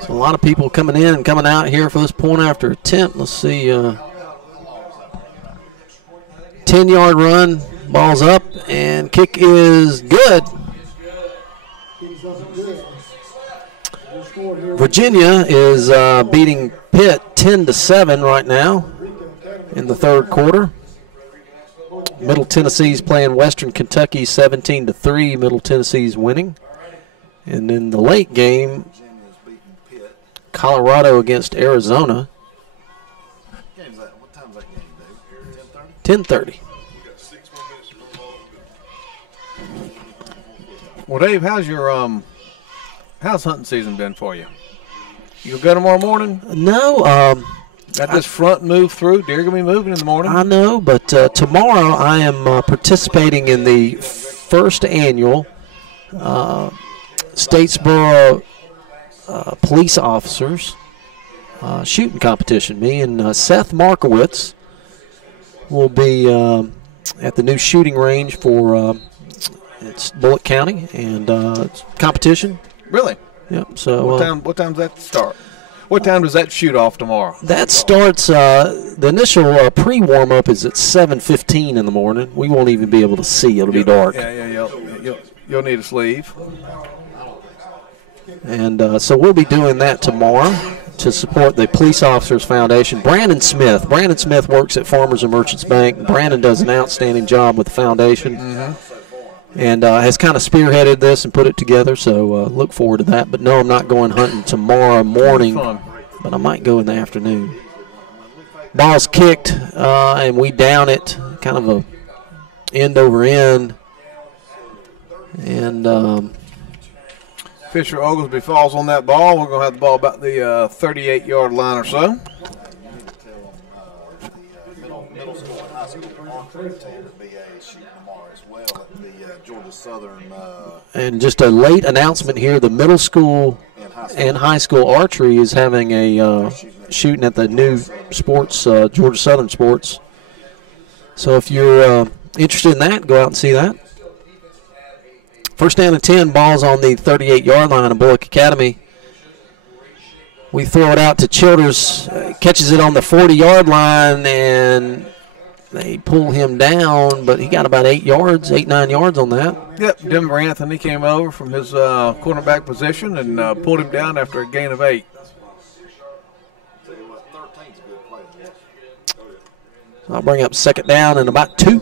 So a lot of people coming in and coming out here for this point after attempt. Let's see. 10-yard run, ball's up, and kick is good. Virginia is beating Pitt 10-7 right now in the third quarter. Middle Tennessee's playing Western Kentucky 17-3. Middle Tennessee's winning. And in the late game, Colorado against Arizona. What time is that game, Dave? 10:30. Well, Dave, how's hunting season been for you? You gonna go tomorrow morning? No. Got this front move through. Deer gonna be moving in the morning. I know, but tomorrow I am participating in the first annual Statesboro police officers shooting competition. Me and Seth Markowitz will be at the new shooting range for it's Bulloch County, and it's competition. Really? Yep. So what time does that start? What time does that shoot off tomorrow? That starts. The initial pre-warm up is at 7:15 in the morning. We won't even be able to see. It'll be dark. Yeah. You'll need a sleeve. And so we'll be doing that tomorrow to support the Police Officers Foundation. Brandon Smith works at Farmers and Merchants Bank. Brandon does an outstanding job with the foundation, and has kind of spearheaded this and put it together. So look forward to that. But no, I'm not going hunting tomorrow morning, but I might go in the afternoon. Ball's kicked, and we down it, kind of a end over end, and. Fisher Oglesby falls on that ball. We're going to have the ball about the 38-yard line or so. Middle school and high school on-track team at BA is shooting tomorrow as well at the Georgia Southern. And just a late announcement here: the middle school and high school archery is having a shooting at the new sports Georgia Southern Sports. So if you're interested in that, go out and see that. First down and 10, ball's on the 38-yard line of Bulloch Academy. We throw it out to Childers, catches it on the 40-yard line, and they pull him down, but he got about 9 yards on that. Yep, Denver Anthony came over from his cornerback position and pulled him down after a gain of 8. So I'll bring up second down and about 2.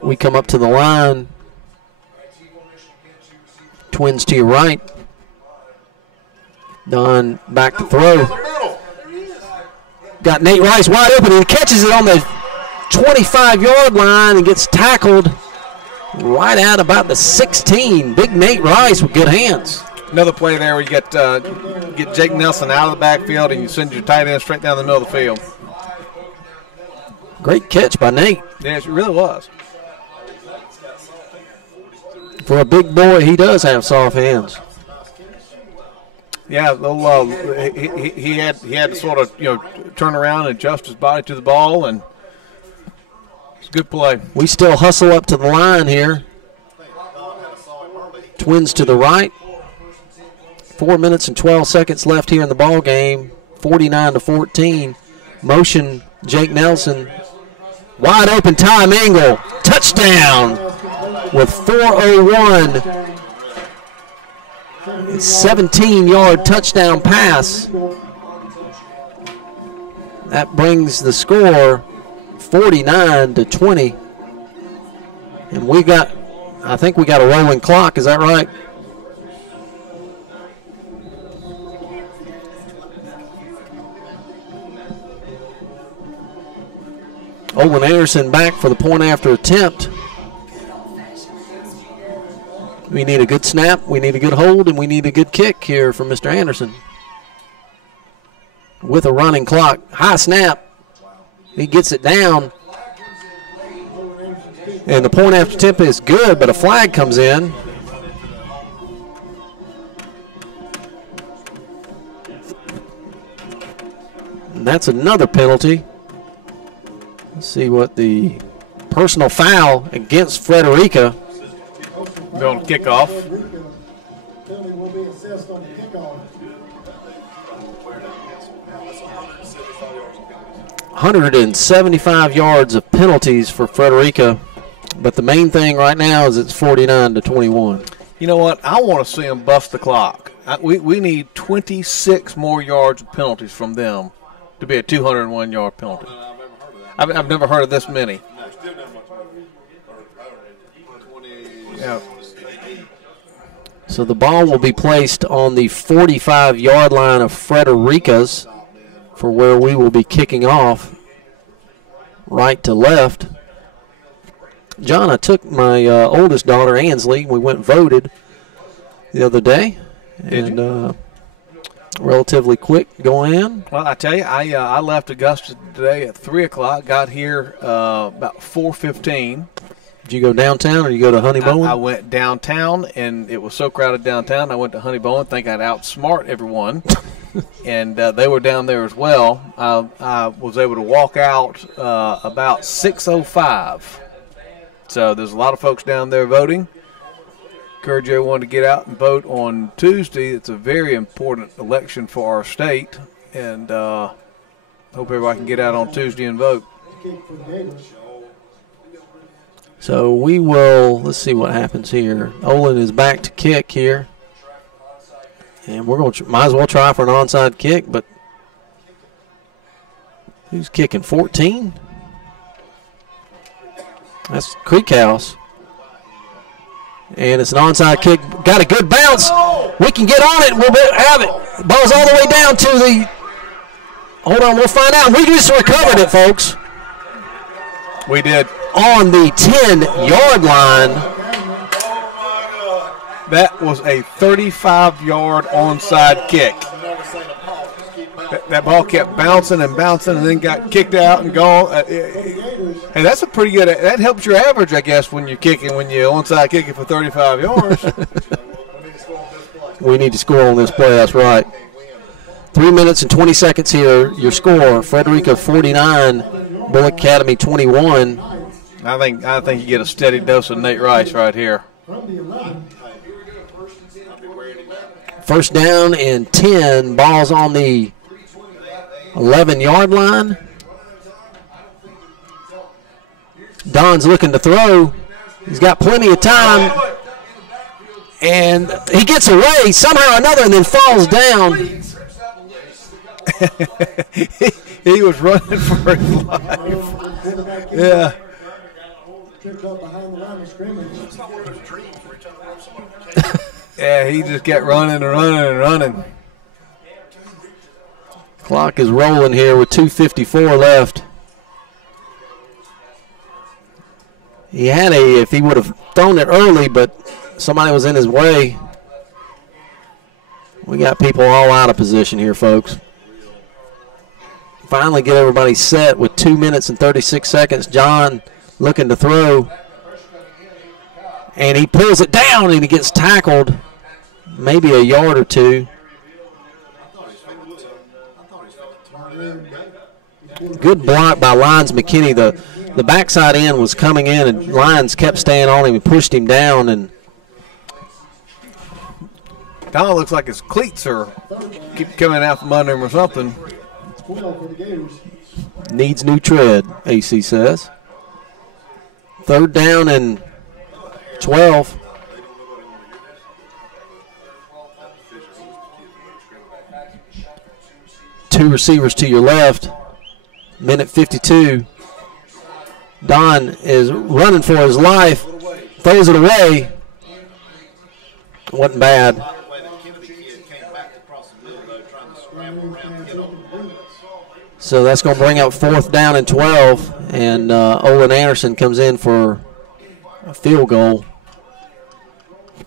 We come up to the line. Twins to your right. Don back to throw. Got Nate Rice wide open. He catches it on the 25-yard line and gets tackled right out about the 16. Big Nate Rice with good hands. Another play there where you get Jake Nelson out of the backfield and you send your tight end straight down the middle of the field. Great catch by Nate. Yes, it really was. For a big boy, he does have soft hands. Yeah, he had to sort of turn around and adjust his body to the ball, and it's a good play. We still hustle up to the line here. Twins to the right. 4 minutes and 12 seconds left here in the ball game. 49-14. Motion Jake Nelson. Wide open Ty Mingle. Touchdown with 4:01. 17-yard touchdown pass. That brings the score 49-20. And I think we got a rolling clock. Is that right? Olin Anderson back for the point after attempt. We need a good snap, we need a good hold, and we need a good kick here from Mr. Anderson. With a running clock. High snap. He gets it down. And the point after attempt is good, but a flag comes in. And that's another penalty. Let's see what the personal foul against Frederica. Going to kickoff. Penalty will be assessed on the kickoff. 175 yards of penalties for Frederica, but the main thing right now is it's 49-21. You know what? I want to see them bust the clock. We need 26 more yards of penalties from them to be a 201-yard penalty. I've never heard of this many. Yeah. So the ball will be placed on the 45-yard line of Frederica's for where we will be kicking off right to left. John, I took my oldest daughter, Ansley. We went and voted the other day. And relatively quick going in. Well, I tell you, I left Augusta today at 3 o'clock, got here about 4:15. Did you go downtown or you go to Honeybowen? I went downtown, and it was so crowded downtown, I went to Honeybowen, think I'd outsmart everyone. And they were down there as well. I was able to walk out about 6:05. So there's a lot of folks down there voting. Encourage everyone to get out and vote on Tuesday. It's a very important election for our state, and hope everybody can get out on Tuesday and vote. So we will, let's see what happens here. Olin is back to kick here. And we're going to, might as well try for an onside kick, but who's kicking? 14? That's Creek House. And it's an onside kick. Got a good bounce. We can get on it. We'll have it. Ball's all the way down to the, hold on, we'll find out. We just recovered it, folks. We did. On the 10-yard line. That was a 35-yard onside kick. That ball kept bouncing and bouncing and then got kicked out and gone. Hey, that's a pretty good – that helps your average, I guess, when you're kicking, when you're onside kicking for 35 yards. We need to score on this play. That's right. 3 minutes and 20 seconds here. Your score, Frederica 49, Bulloch Academy 21. I think you get a steady dose of Nate Rice right here. First down and 10. Ball's on the 11-yard line. Don's looking to throw. He's got plenty of time. And he gets away somehow or another and then falls down. He was running for his life. Yeah. Yeah, he just kept running and running and running. Clock is rolling here with 2:54 left. He had if he would have thrown it early, but somebody was in his way. We got people all out of position here, folks. Finally get everybody set with 2 minutes and 36 seconds. John looking to throw. And he pulls it down and he gets tackled maybe a yard or two. Good block by Lyons McKinney. The backside end was coming in and Lyons kept staying on him and pushed him down. And Don looks like his cleats are keep coming out from under him or something. Needs new tread, AC says. Third down and 12. Two receivers to your left. Minute 52. Don is running for his life, throws it away. Wasn't bad. So that's going to bring up 4th down and 12, and Olin Anderson comes in for a field goal.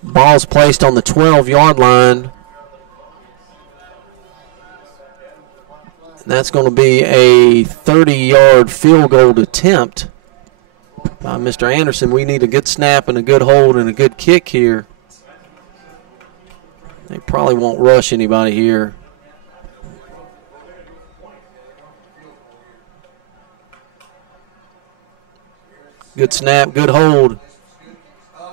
Ball's placed on the 12-yard line. And that's going to be a 30-yard field goal attempt by Mr. Anderson. We need a good snap and a good hold and a good kick here. They probably won't rush anybody here. Good snap, good hold.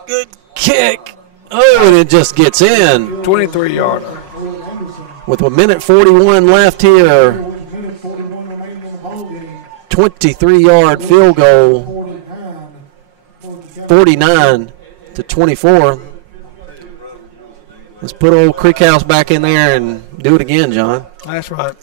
Good kick. Oh, and it just gets in. 23-yarder. With a minute 41 left here. 23-yard field goal. 49-24. Let's put old Creek House back in there and do it again, John. That's right.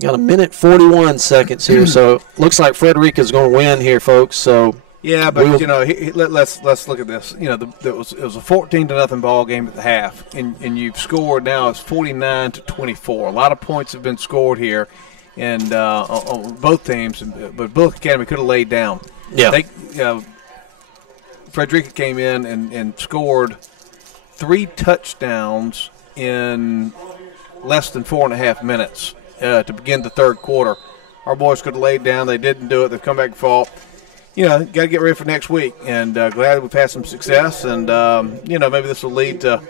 Got a minute 41 seconds here, so looks like Frederica's going to win here, folks. So yeah, but let's look at this. It was a 14-0 ball game at the half, and you've scored now. It's 49-24. A lot of points have been scored here, and on both teams. But Bulloch Academy could have laid down. Yeah. Frederica came in and scored 3 touchdowns in less than 4.5 minutes. To begin the third quarter. Our boys could have laid down. They didn't do it. They've come back and fought. Got to get ready for next week. And glad we've had some success. And, maybe this will lead to,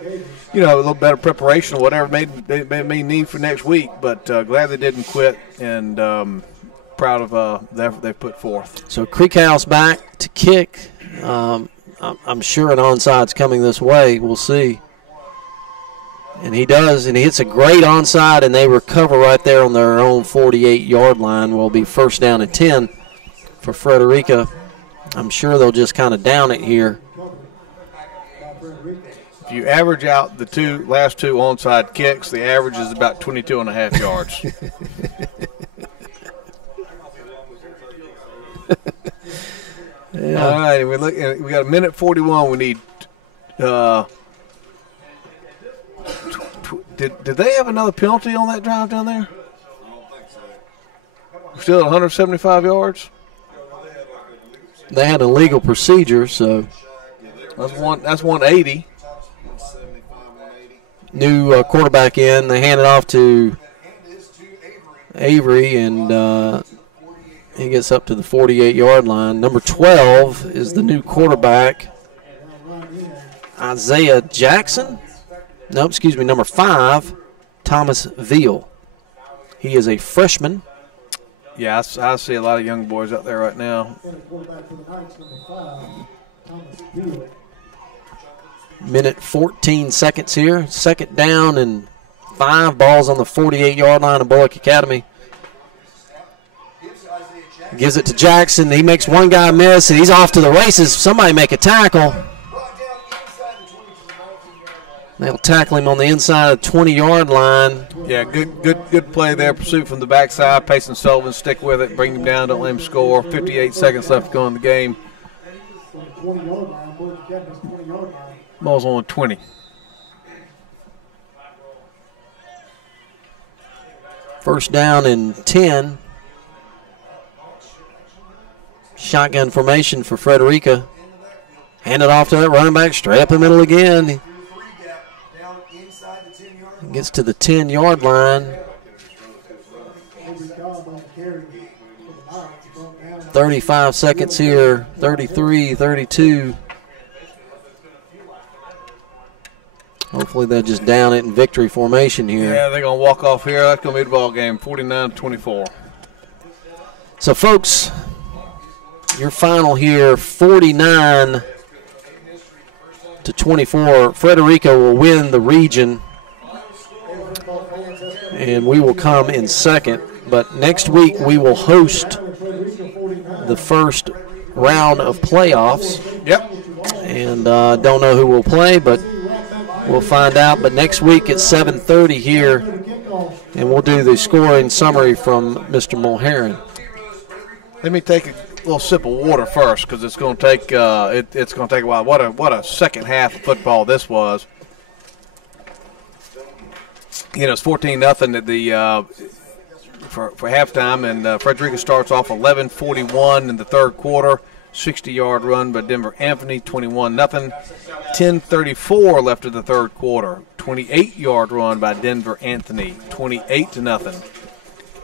a little better preparation or whatever they may need for next week. But glad they didn't quit and proud of the effort they've put forth. So Creek House back to kick. I'm sure an onside's coming this way. We'll see. And he does, and he hits a great onside, and they recover right there on their own 48-yard line. Will be 1st down and 10 for Frederica. I'm sure they'll just kind of down it here. If you average out the last two onside kicks, the average is about 22.5 yards. Yeah. All right, we got a minute 41. We need. Did they have another penalty on that drive down there? I don't think so. We're still at 175 yards. They had a legal procedure, so That's 180. New quarterback in. They hand it off to Avery, and he gets up to the 48-yard line. Number 12 is the new quarterback, Isaiah Jackson. No, excuse me, number 5, Thomas Veal. He is a freshman. Yeah, I see a lot of young boys out there right now. Minute 14 seconds here. 2nd down and 5. Balls on the 48-yard line of Bulloch Academy. Gives it to Jackson. He makes one guy miss, and he's off to the races. Somebody make a tackle. They'll tackle him on the inside of the 20-yard line. Yeah, good play there. Pursuit from the backside. Payson Sullivan stick with it, bring him down, don't let him score. 58 seconds left to go in the game. Ball's on 20. First down and 10. Shotgun formation for Frederica. Hand it off to that running back, straight up the middle again. Gets to the 10-yard line. 35 seconds here. 33, 32. Hopefully they'll just down it in victory formation here. Yeah, they're going to walk off here. That's going to be the ball game, 49-24. So, folks, your final here, 49-24. Frederica will win the region, and we will come in second. But next week we will host the first round of playoffs. Yep. And don't know who will play, but We'll find out. But next week at 7:30 here, and we'll do the scoring summary from Mr. Mulherin. Let me take a little sip of water first, because it's going to take it's going to take a while. What a second half of football this was. You know, it's 14-0 at the for halftime, and Frederica starts off 11-41 in the third quarter. 60-yard run by Denver Anthony, 21-0. 10:34 left of the third quarter. 28-yard run by Denver Anthony, 28-0.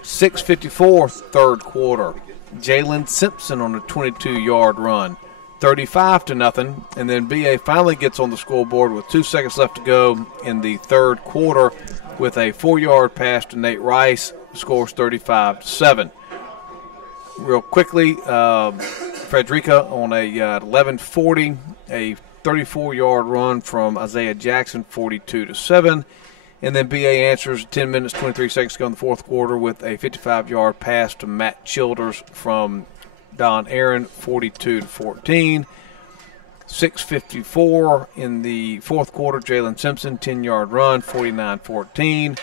6:54 third quarter. Jalen Simpson on a 22-yard run, 35-0. And then BA finally gets on the scoreboard with 2 seconds left to go in the third quarter with a 4-yard pass to Nate Rice. Scores 35-7. Real quickly, Frederica on a 11:40, a 34-yard run from Isaiah Jackson, 42-7. And then BA answers 10 minutes, 23 seconds to go in the fourth quarter with a 55-yard pass to Matt Childers from Don Aaron, 42-14. 6:54 in the fourth quarter, Jalen Simpson, 10-yard run, 49-14.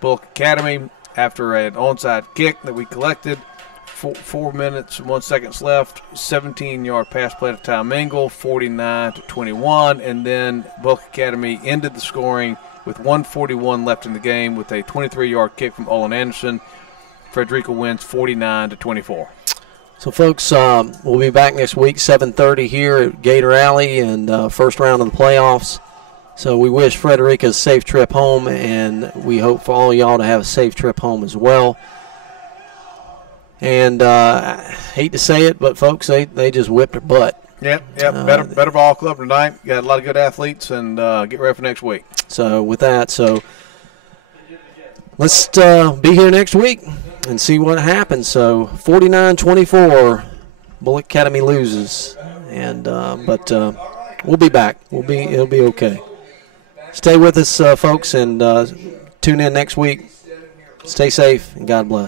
Bulloch Academy, after an onside kick that we collected, 4 minutes and 1 second left, 17-yard pass play to Ty Mingle, 49-21. And then Bulloch Academy ended the scoring with 1:41 left in the game with a 23-yard kick from Olin Anderson. Frederica wins 49-24. So, folks, we'll be back next week, 7:30 here at Gator Alley, and first round of the playoffs. So we wish Frederica a safe trip home, and we hope for all y'all to have a safe trip home as well. And I hate to say it, but, folks, they just whipped her butt. Yep. Better ball club tonight. Got a lot of good athletes, and get ready for next week. So with that, let's be here next week and see what happens. So 49-24, Bulloch Academy loses, and but we'll be back. It'll be okay. Stay with us, folks, and tune in next week. Stay safe, and God bless.